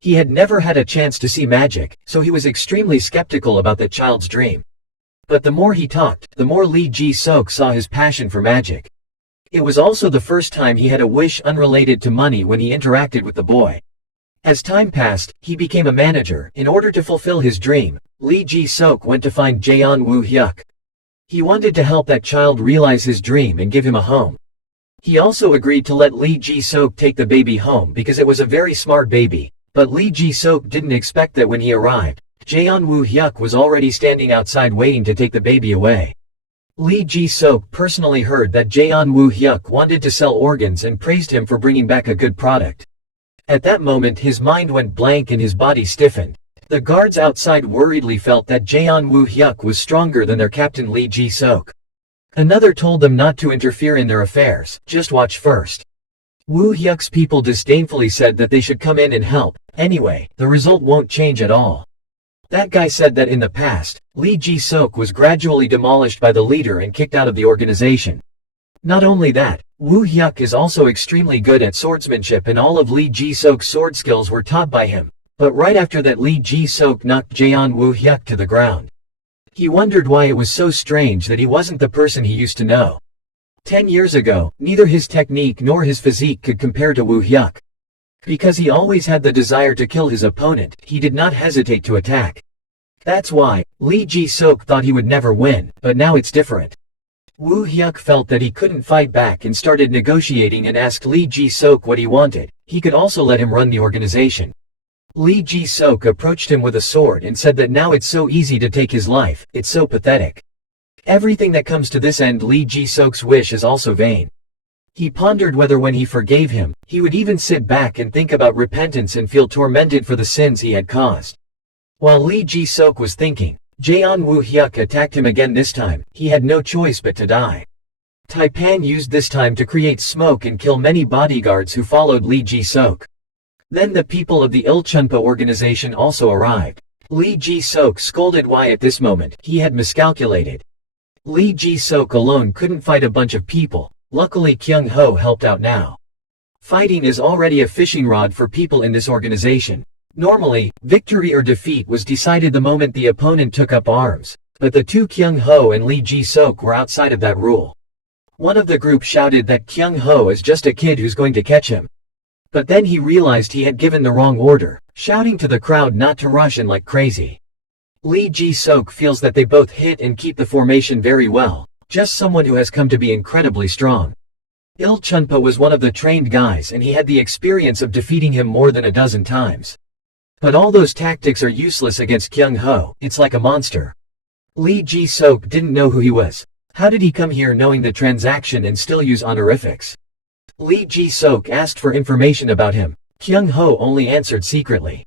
He had never had a chance to see magic, so he was extremely skeptical about the child's dream. But the more he talked, the more Lee Ji-sok saw his passion for magic. It was also the first time he had a wish unrelated to money when he interacted with the boy. As time passed, he became a manager. In order to fulfill his dream, Lee Ji-sok went to find Jaeon Woo-hyuk. He wanted to help that child realize his dream and give him a home. He also agreed to let Lee Ji-sok take the baby home because it was a very smart baby, but Lee Ji-sok didn't expect that when he arrived, Jaeon Woo-hyuk was already standing outside waiting to take the baby away. Lee Ji-sok personally heard that Jaeon Woo-hyuk wanted to sell organs and praised him for bringing back a good product. At that moment his mind went blank and his body stiffened. The guards outside worriedly felt that Jaeon Woo-hyuk was stronger than their captain Lee Ji-sok. Another told them not to interfere in their affairs, just watch first. Woo-hyuk's people disdainfully said that they should come in and help. Anyway, the result won't change at all. That guy said that in the past, Lee Ji-sok was gradually demolished by the leader and kicked out of the organization. Not only that, Woo-hyuk is also extremely good at swordsmanship and all of Lee Ji-sok's sword skills were taught by him. But right after that Lee Ji-sok knocked Jaeon Woo-hyuk to the ground. He wondered why it was so strange that he wasn't the person he used to know. 10 years ago, neither his technique nor his physique could compare to Woo Hyuk. Because he always had the desire to kill his opponent, he did not hesitate to attack. That's why, Lee Ji-sok thought he would never win, but now it's different. Woo Hyuk felt that he couldn't fight back and started negotiating and asked Lee Ji-sok what he wanted. He could also let him run the organization. Lee Ji-sok approached him with a sword and said that now it's so easy to take his life, it's so pathetic. Everything that comes to this end, Lee Ji-sok's wish is also vain. He pondered whether when he forgave him, he would even sit back and think about repentance and feel tormented for the sins he had caused. While Lee Ji-sok was thinking, Jaeon Woo Hyuk attacked him again. This time, he had no choice but to die. Taipan used this time to create smoke and kill many bodyguards who followed Lee Ji-sok. Then the people of the Ilchunpa organization also arrived. Lee Ji-sok scolded why at this moment he had miscalculated. Lee Ji-sok alone couldn't fight a bunch of people. Luckily Kyung Ho helped out now. Fighting is already a fishing rod for people in this organization. Normally, victory or defeat was decided the moment the opponent took up arms, but the two Kyung Ho and Lee Ji-sok were outside of that rule. One of the group shouted that Kyung Ho is just a kid who's going to catch him. But then he realized he had given the wrong order, shouting to the crowd not to rush in like crazy. Lee Ji-sok feels that they both hit and keep the formation very well, just someone who has come to be incredibly strong. Ilchunpa was one of the trained guys and he had the experience of defeating him more than a dozen times. But all those tactics are useless against Kyung Ho, it's like a monster. Lee Ji-sok didn't know who he was. How did he come here knowing the transaction and still use honorifics? Lee Ji-sok asked for information about him. Kyung Ho only answered secretly.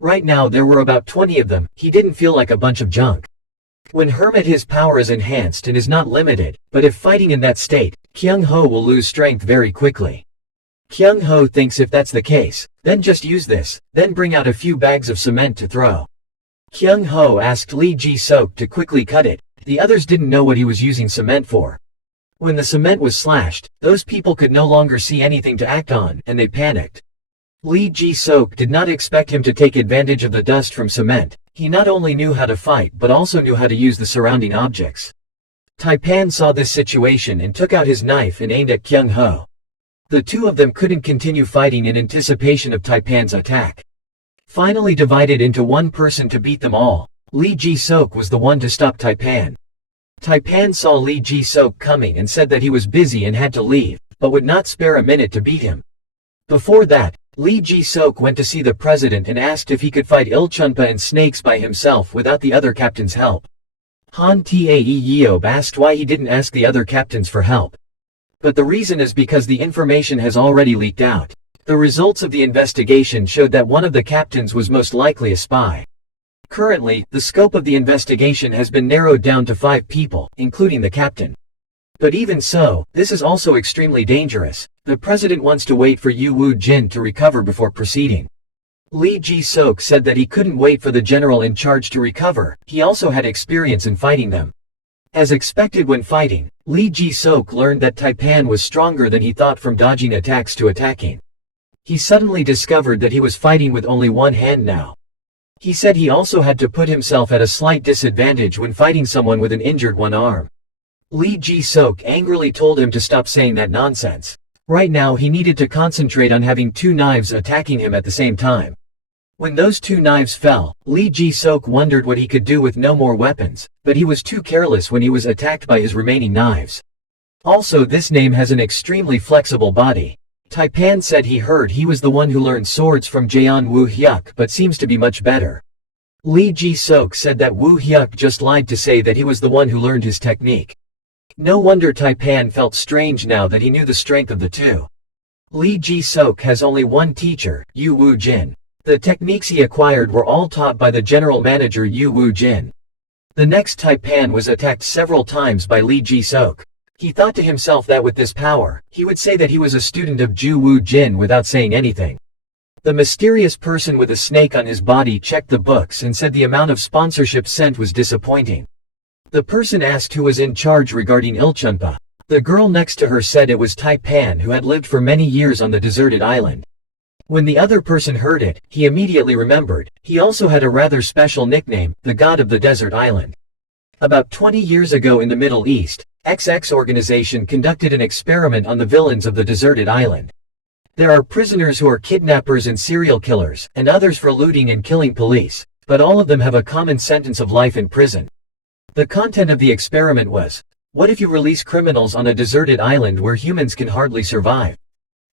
Right now there were about 20 of them. He didn't feel like a bunch of junk. When Hermit, his power is enhanced and is not limited, but if fighting in that state, Kyung Ho will lose strength very quickly. Kyung Ho thinks if that's the case, then just use this, then bring out a few bags of cement to throw. Kyung Ho asked Lee Ji-sok to quickly cut it. The others didn't know what he was using cement for. When the cement was slashed, those people could no longer see anything to act on, and they panicked. Lee Ji-sok did not expect him to take advantage of the dust from cement. He not only knew how to fight but also knew how to use the surrounding objects. Taipan saw this situation and took out his knife and aimed at Kyung Ho. The two of them couldn't continue fighting in anticipation of Taipan's attack. Finally divided into one person to beat them all, Lee Ji-sok was the one to stop Taipan. Taipan saw Lee Ji-sok coming and said that he was busy and had to leave, but would not spare a minute to beat him. Before that, Lee Ji-sok went to see the president and asked if he could fight Ilchunpa and Snakes by himself without the other captain's help. Han Tae Yeob asked why he didn't ask the other captains for help. But the reason is because the information has already leaked out. The results of the investigation showed that one of the captains was most likely a spy. Currently, the scope of the investigation has been narrowed down to 5 people, including the captain. But even so, this is also extremely dangerous. The president wants to wait for Yu Woo-jin to recover before proceeding. Lee Ji-sok said that he couldn't wait for the general in charge to recover. He also had experience in fighting them. As expected when fighting, Lee Ji-sok learned that Taipan was stronger than he thought from dodging attacks to attacking. He suddenly discovered that he was fighting with only one hand now. He said he also had to put himself at a slight disadvantage when fighting someone with an injured one arm. Lee Ji-sok angrily told him to stop saying that nonsense. Right now he needed to concentrate on having 2 knives attacking him at the same time. When those 2 knives fell, Lee Ji-sok wondered what he could do with no more weapons, but he was too careless when he was attacked by his remaining knives. Also, this name has an extremely flexible body. Taipan said he heard he was the one who learned swords from Jaeon Woo Hyuk but seems to be much better. Lee Ji-sok said that Woo Hyuk just lied to say that he was the one who learned his technique. No wonder Taipan felt strange now that he knew the strength of the two. Lee Ji-sok has only one teacher, Yu Woo-jin. The techniques he acquired were all taught by the general manager Yu Woo-jin. The next Taipan was attacked several times by Lee Ji-sok. He thought to himself that with this power, he would say that he was a student of Ju Woo-jin without saying anything. The mysterious person with a snake on his body checked the books and said the amount of sponsorship sent was disappointing. The person asked who was in charge regarding Ilchunpa. The girl next to her said it was Taipan, who had lived for many years on the deserted island. When the other person heard it, he immediately remembered. He also had a rather special nickname, the God of the Desert Island. About 20 years ago in the Middle East, XX organization conducted an experiment on the villains of the deserted island. There are prisoners who are kidnappers and serial killers, and others for looting and killing police, but all of them have a common sentence of life in prison. The content of the experiment was, what if you release criminals on a deserted island where humans can hardly survive?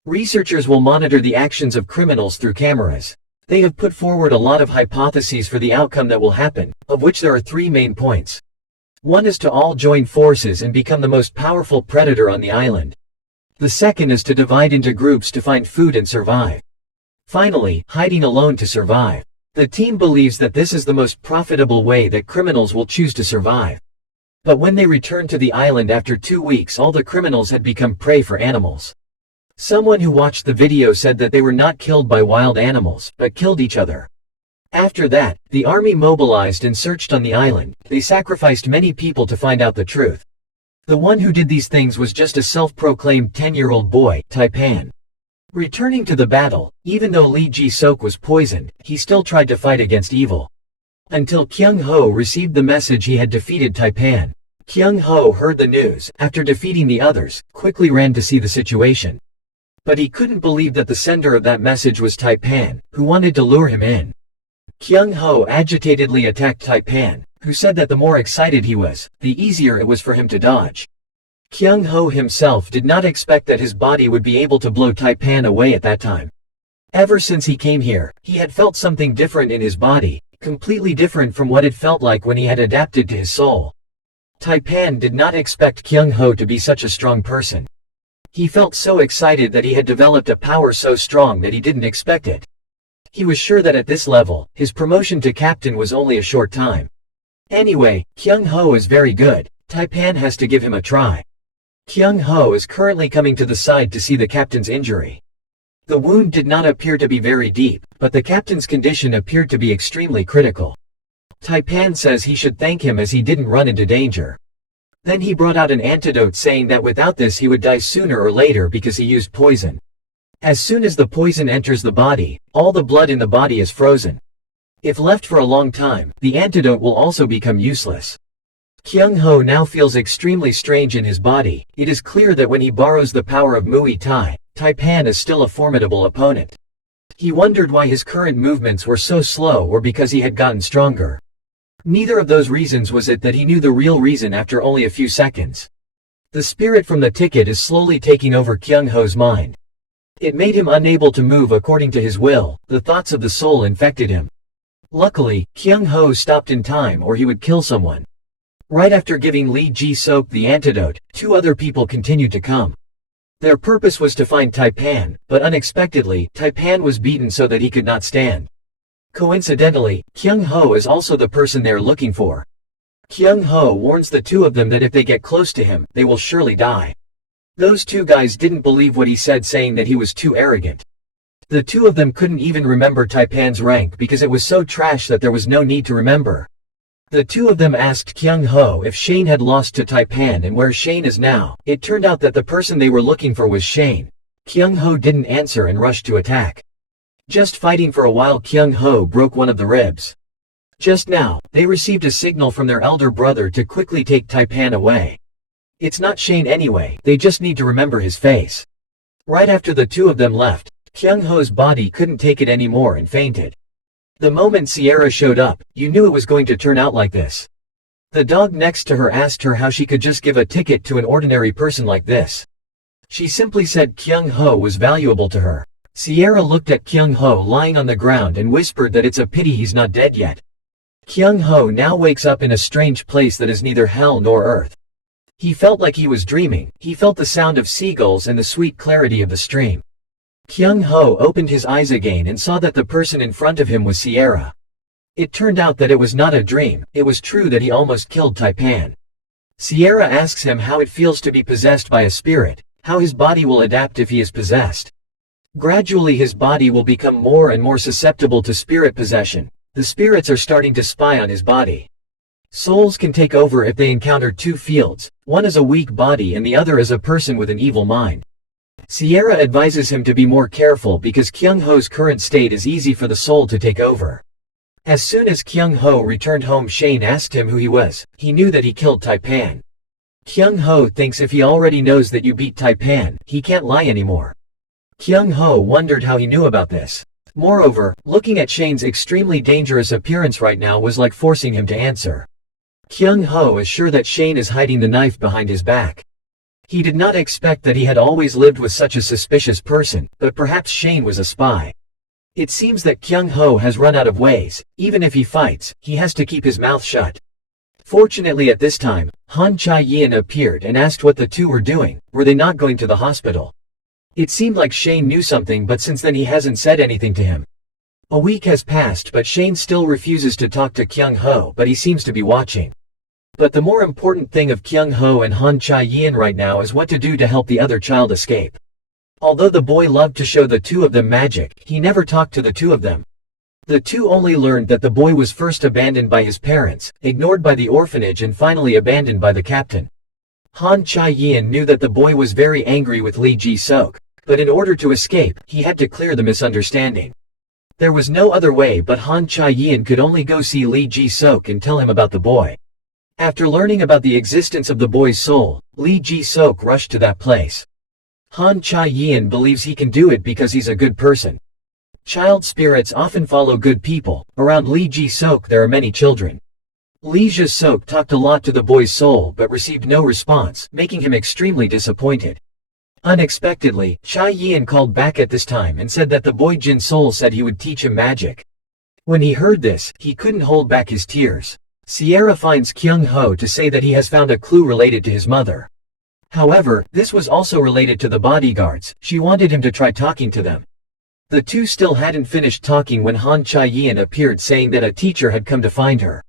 Researchers will monitor the actions of criminals through cameras. They have put forward a lot of hypotheses for the outcome that will happen, of which there are 3 main points. One is to all join forces and become the most powerful predator on the island. The second is to divide into groups to find food and survive. Finally, hiding alone to survive. The team believes that this is the most profitable way that criminals will choose to survive. But when they returned to the island after 2 weeks, all the criminals had become prey for animals. Someone who watched the video said that they were not killed by wild animals, but killed each other. After that, the army mobilized and searched on the island. They sacrificed many people to find out the truth. The one who did these things was just a self-proclaimed 10-year-old boy, Taipan. Returning to the battle, even though Lee Ji-sok was poisoned, he still tried to fight against evil. Until Kyung Ho received the message he had defeated Taipan. Kyung Ho heard the news, after defeating the others, quickly ran to see the situation. But he couldn't believe that the sender of that message was Taipan, who wanted to lure him in. Kyung Ho agitatedly attacked Taipan, who said that the more excited he was, the easier it was for him to dodge. Kyung Ho himself did not expect that his body would be able to blow Taipan away at that time. Ever since he came here, he had felt something different in his body, completely different from what it felt like when he had adapted to his soul. Taipan did not expect Kyung Ho to be such a strong person. He felt so excited that he had developed a power so strong that he didn't expect it. He was sure that at this level, his promotion to captain was only a short time. Anyway, Kyung Ho is very good. Taipan has to give him a try. Kyung Ho is currently coming to the side to see the captain's injury. The wound did not appear to be very deep, but the captain's condition appeared to be extremely critical. Taipan says he should thank him as he didn't run into danger. Then he brought out an antidote saying that without this he would die sooner or later because he used poison. As soon as the poison enters the body, all the blood in the body is frozen. If left for a long time, the antidote will also become useless. Kyung Ho now feels extremely strange in his body. It is clear that when he borrows the power of Muay Thai, Taipan is still a formidable opponent. He wondered why his current movements were so slow or because he had gotten stronger. Neither of those reasons was it that he knew the real reason after only a few seconds. The spirit from the ticket is slowly taking over Kyung Ho's mind. It made him unable to move according to his will. The thoughts of the soul infected him. Luckily, Kyung Ho stopped in time or he would kill someone. Right after giving Lee Ji-sok the antidote, 2 other people continued to come. Their purpose was to find Taipan, but unexpectedly, Taipan was beaten so that he could not stand. Coincidentally, Kyung Ho is also the person they are looking for. Kyung Ho warns the 2 of them that if they get close to him, they will surely die. Those 2 guys didn't believe what he said, saying that he was too arrogant. The 2 of them couldn't even remember Taipan's rank because it was so trash that there was no need to remember. The 2 of them asked Kyung Ho if Shane had lost to Taipan and where Shane is now. It turned out that the person they were looking for was Shane. Kyung Ho didn't answer and rushed to attack. Just fighting for a while, Kyung Ho broke one of the ribs. Just now, they received a signal from their elder brother to quickly take Taipan away. It's not Shane anyway, they just need to remember his face. Right after the 2 of them left, Kyung Ho's body couldn't take it anymore and fainted. The moment Sierra showed up, you knew it was going to turn out like this. The dog next to her asked her how she could just give a ticket to an ordinary person like this. She simply said Kyung Ho was valuable to her. Sierra looked at Kyung Ho lying on the ground and whispered that it's a pity he's not dead yet. Kyung Ho now wakes up in a strange place that is neither hell nor earth. He felt like he was dreaming. He felt the sound of seagulls and the sweet clarity of the stream. Kyung Ho opened his eyes again and saw that the person in front of him was Sierra. It turned out that it was not a dream, it was true that he almost killed Taipan. Sierra asks him how it feels to be possessed by a spirit, how his body will adapt if he is possessed. Gradually his body will become more and more susceptible to spirit possession. The spirits are starting to spy on his body. Souls can take over if they encounter 2 fields, one is a weak body and the other is a person with an evil mind. Sierra advises him to be more careful because Kyung Ho's current state is easy for the soul to take over. As soon as Kyung Ho returned home, Shane asked him who he was. He knew that he killed Taipan. Kyung Ho thinks if he already knows that you beat Taipan, he can't lie anymore. Kyung Ho wondered how he knew about this. Moreover, looking at Shane's extremely dangerous appearance right now was like forcing him to answer. Kyung Ho is sure that Shane is hiding the knife behind his back. He did not expect that he had always lived with such a suspicious person, but perhaps Shane was a spy. It seems that Kyung Ho has run out of ways. Even if he fights, he has to keep his mouth shut. Fortunately at this time, Han Chae-yin appeared and asked what the two were doing. Were they not going to the hospital? It seemed like Shane knew something, but since then he hasn't said anything to him. A week has passed, but Shane still refuses to talk to Kyung Ho, but he seems to be watching. But the more important thing of Kyung Ho and Han Chae-yin right now is what to do to help the other child escape. Although the boy loved to show the two of them magic, he never talked to the two of them. The two only learned that the boy was first abandoned by his parents, ignored by the orphanage, and finally abandoned by the captain. Han Chae-yin knew that the boy was very angry with Lee Ji-sok, but in order to escape, he had to clear the misunderstanding. There was no other way, but Han Chae-yin could only go see Lee Ji-sok and tell him about the boy. After learning about the existence of the boy's soul, Lee Ji-sok rushed to that place. Han Chae-yin believes he can do it because he's a good person. Child spirits often follow good people. Around Lee Ji-sok there are many children. Lee Ji-sok talked a lot to the boy's soul but received no response, making him extremely disappointed. Unexpectedly, Chae-yin called back at this time and said that the boy Jin's soul said he would teach him magic. When he heard this, he couldn't hold back his tears. Sierra finds Kyung Ho to say that he has found a clue related to his mother. However, this was also related to the bodyguards. She wanted him to try talking to them. The two still hadn't finished talking when Han Chae-yin appeared saying that a teacher had come to find her.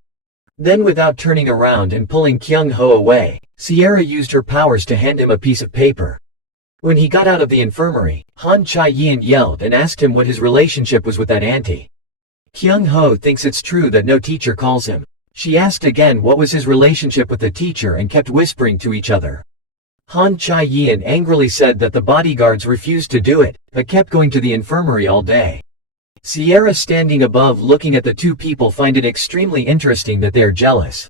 Then without turning around and pulling Kyung Ho away, Sierra used her powers to hand him a piece of paper. When he got out of the infirmary, Han Chae-yin yelled and asked him what his relationship was with that auntie. Kyung Ho thinks it's true that no teacher calls him. She asked again what was his relationship with the teacher and kept whispering to each other. Han Chae-yin angrily said that the bodyguards refused to do it, but kept going to the infirmary all day. Sierra standing above looking at the two people find it extremely interesting that they are jealous.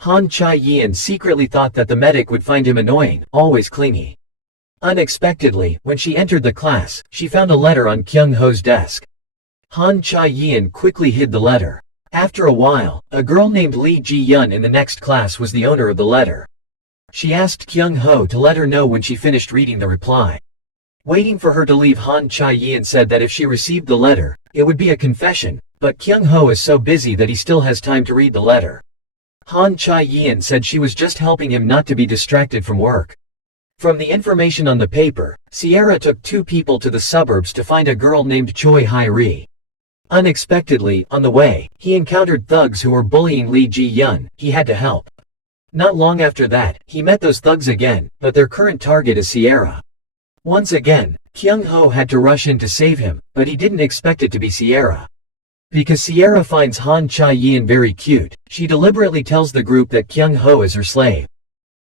Han Chae-yin secretly thought that the medic would find him annoying, always clingy. Unexpectedly, when she entered the class, she found a letter on Kyung Ho's desk. Han Chae-yin quickly hid the letter. After a while, a girl named Lee Ji-yun in the next class was the owner of the letter. She asked Kyung Ho to let her know when she finished reading the reply. Waiting for her to leave, Han Chae-yin said that if she received the letter, it would be a confession, but Kyung Ho is so busy that he still has time to read the letter. Han Chae-yin said she was just helping him not to be distracted from work. From the information on the paper, Sierra took two people to the suburbs to find a girl named Choi Hai-ri. Unexpectedly, on the way, he encountered thugs who were bullying Lee Ji-yun. He had to help. Not long after that, he met those thugs again, but their current target is Sierra. Once again, Kyung Ho had to rush in to save him, but he didn't expect it to be Sierra. Because Sierra finds Han Chae-yin very cute, she deliberately tells the group that Kyung Ho is her slave.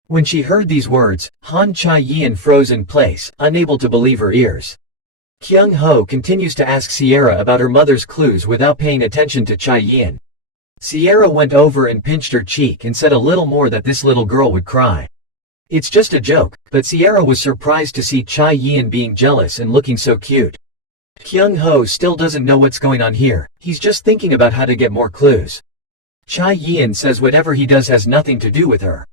When she heard these words, Han Chae-yin froze in place, unable to believe her ears. Kyung Ho continues to ask Sierra about her mother's clues without paying attention to Chae-yin. Sierra went over and pinched her cheek and said a little more that this little girl would cry. It's just a joke, but Sierra was surprised to see Chae-yin being jealous and looking so cute. Kyung Ho still doesn't know what's going on here. He's just thinking about how to get more clues. Chae-yin says whatever he does has nothing to do with her.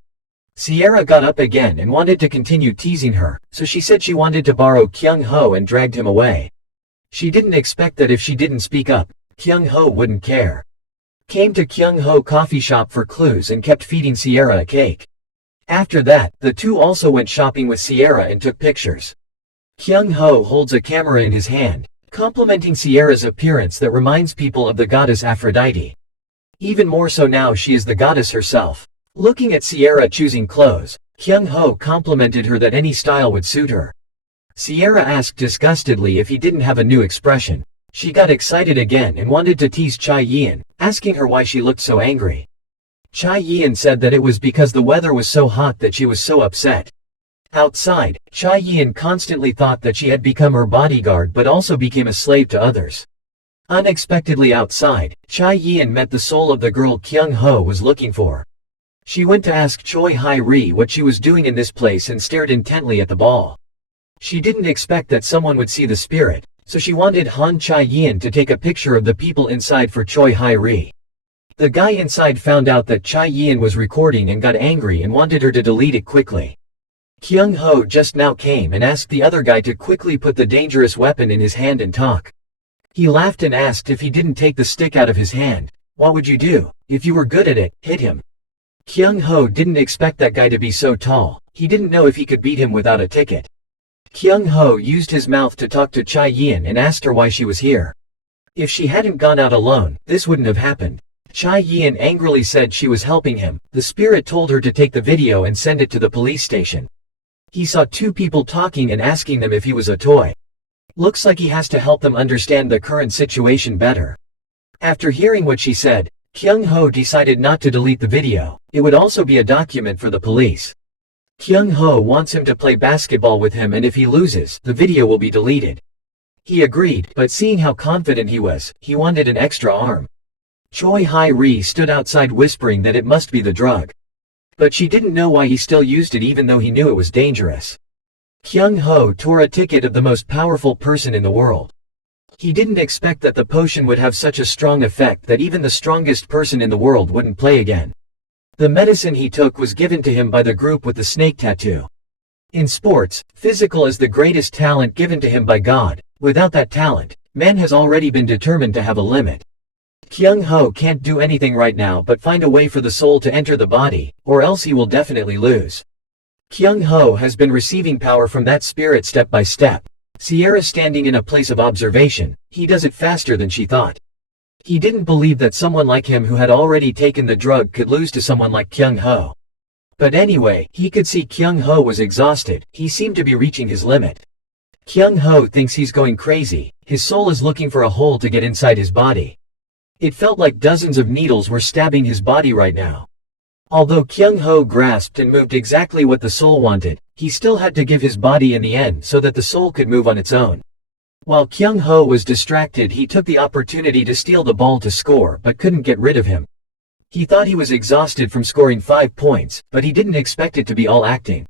Sierra got up again and wanted to continue teasing her, so she said she wanted to borrow Kyung Ho and dragged him away. She didn't expect that if she didn't speak up, Kyung Ho wouldn't care. Came to Kyung Ho coffee shop for clues and kept feeding Sierra a cake. After that, the two also went shopping with Sierra and took pictures. Kyung Ho holds a camera in his hand, complimenting Sierra's appearance that reminds people of the goddess Aphrodite. Even more so now she is the goddess herself. Looking at Sierra choosing clothes, Kyung Ho complimented her that any style would suit her. Sierra asked disgustedly if he didn't have a new expression. She got excited again and wanted to tease Chae-yin, asking her why she looked so angry. Chae-yin said that it was because the weather was so hot that she was so upset. Outside, Chae-yin constantly thought that she had become her bodyguard but also became a slave to others. Unexpectedly outside, Chae-yin met the soul of the girl Kyung Ho was looking for. She went to ask Choi Hai-ri what she was doing in this place and stared intently at the ball. She didn't expect that someone would see the spirit, so she wanted Han Chai-yin to take a picture of the people inside for Choi Hai-ri. The guy inside found out that Chai-yin was recording and got angry and wanted her to delete it quickly. Kyung Ho just now came and asked the other guy to quickly put the dangerous weapon in his hand and talk. He laughed and asked if he didn't take the stick out of his hand. What would you do? If you were good at it, hit him. Kyung Ho didn't expect that guy to be so tall. He didn't know if he could beat him without a ticket. Kyung Ho used his mouth to talk to Chai-yin and asked her why she was here. If she hadn't gone out alone, this wouldn't have happened. Chai-yin angrily said she was helping him. The spirit told her to take the video and send it to the police station. He saw two people talking and asking them if he was a toy. Looks like he has to help them understand the current situation better. After hearing what she said, Kyung Ho decided not to delete the video. It would also be a document for the police. Kyung Ho wants him to play basketball with him, and if he loses, the video will be deleted. He agreed, but seeing how confident he was, he wanted an extra arm. Choi Hai-ri stood outside whispering that it must be the drug. But she didn't know why he still used it even though he knew it was dangerous. Kyung Ho tore a ticket of the most powerful person in the world. He didn't expect that the potion would have such a strong effect that even the strongest person in the world wouldn't play again. The medicine he took was given to him by the group with the snake tattoo. In sports, physical is the greatest talent given to him by God. Without that talent, man has already been determined to have a limit. Kyung Ho can't do anything right now but find a way for the soul to enter the body, or else he will definitely lose. Kyung Ho has been receiving power from that spirit step by step. Sierra standing in a place of observation, he does it faster than she thought. He didn't believe that someone like him who had already taken the drug could lose to someone like Kyung Ho. But anyway, he could see Kyung Ho was exhausted. He seemed to be reaching his limit. Kyung Ho thinks he's going crazy. His soul is looking for a hole to get inside his body. It felt like dozens of needles were stabbing his body right now. Although Kyung Ho grasped and moved exactly what the soul wanted, he still had to give his body in the end so that the soul could move on its own. While Kyung Ho was distracted, he took the opportunity to steal the ball to score but couldn't get rid of him. He thought he was exhausted from scoring 5 points, but he didn't expect it to be all acting.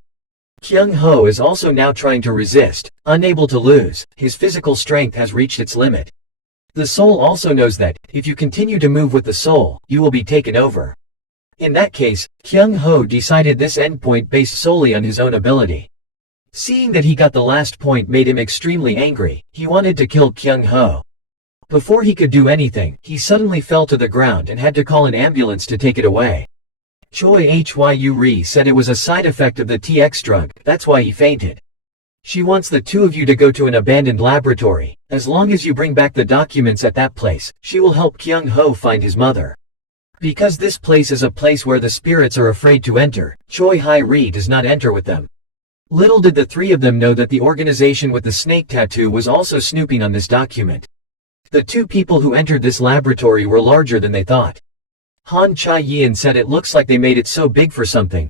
Kyung Ho is also now trying to resist, unable to lose. His physical strength has reached its limit. The soul also knows that, if you continue to move with the soul, you will be taken over. In that case, Kyung Ho decided this endpoint based solely on his own ability. Seeing that he got the last point made him extremely angry. He wanted to kill Kyung Ho. Before he could do anything, he suddenly fell to the ground and had to call an ambulance to take it away. Choi Hyu-ri said it was a side effect of the TX drug, that's why he fainted. She wants the two of you to go to an abandoned laboratory. As long as you bring back the documents at that place, she will help Kyung Ho find his mother. Because this place is a place where the spirits are afraid to enter, Choi Hai-ri does not enter with them. Little did the three of them know that the organization with the snake tattoo was also snooping on this document. The two people who entered this laboratory were larger than they thought. Han Chai-yin said it looks like they made it so big for something.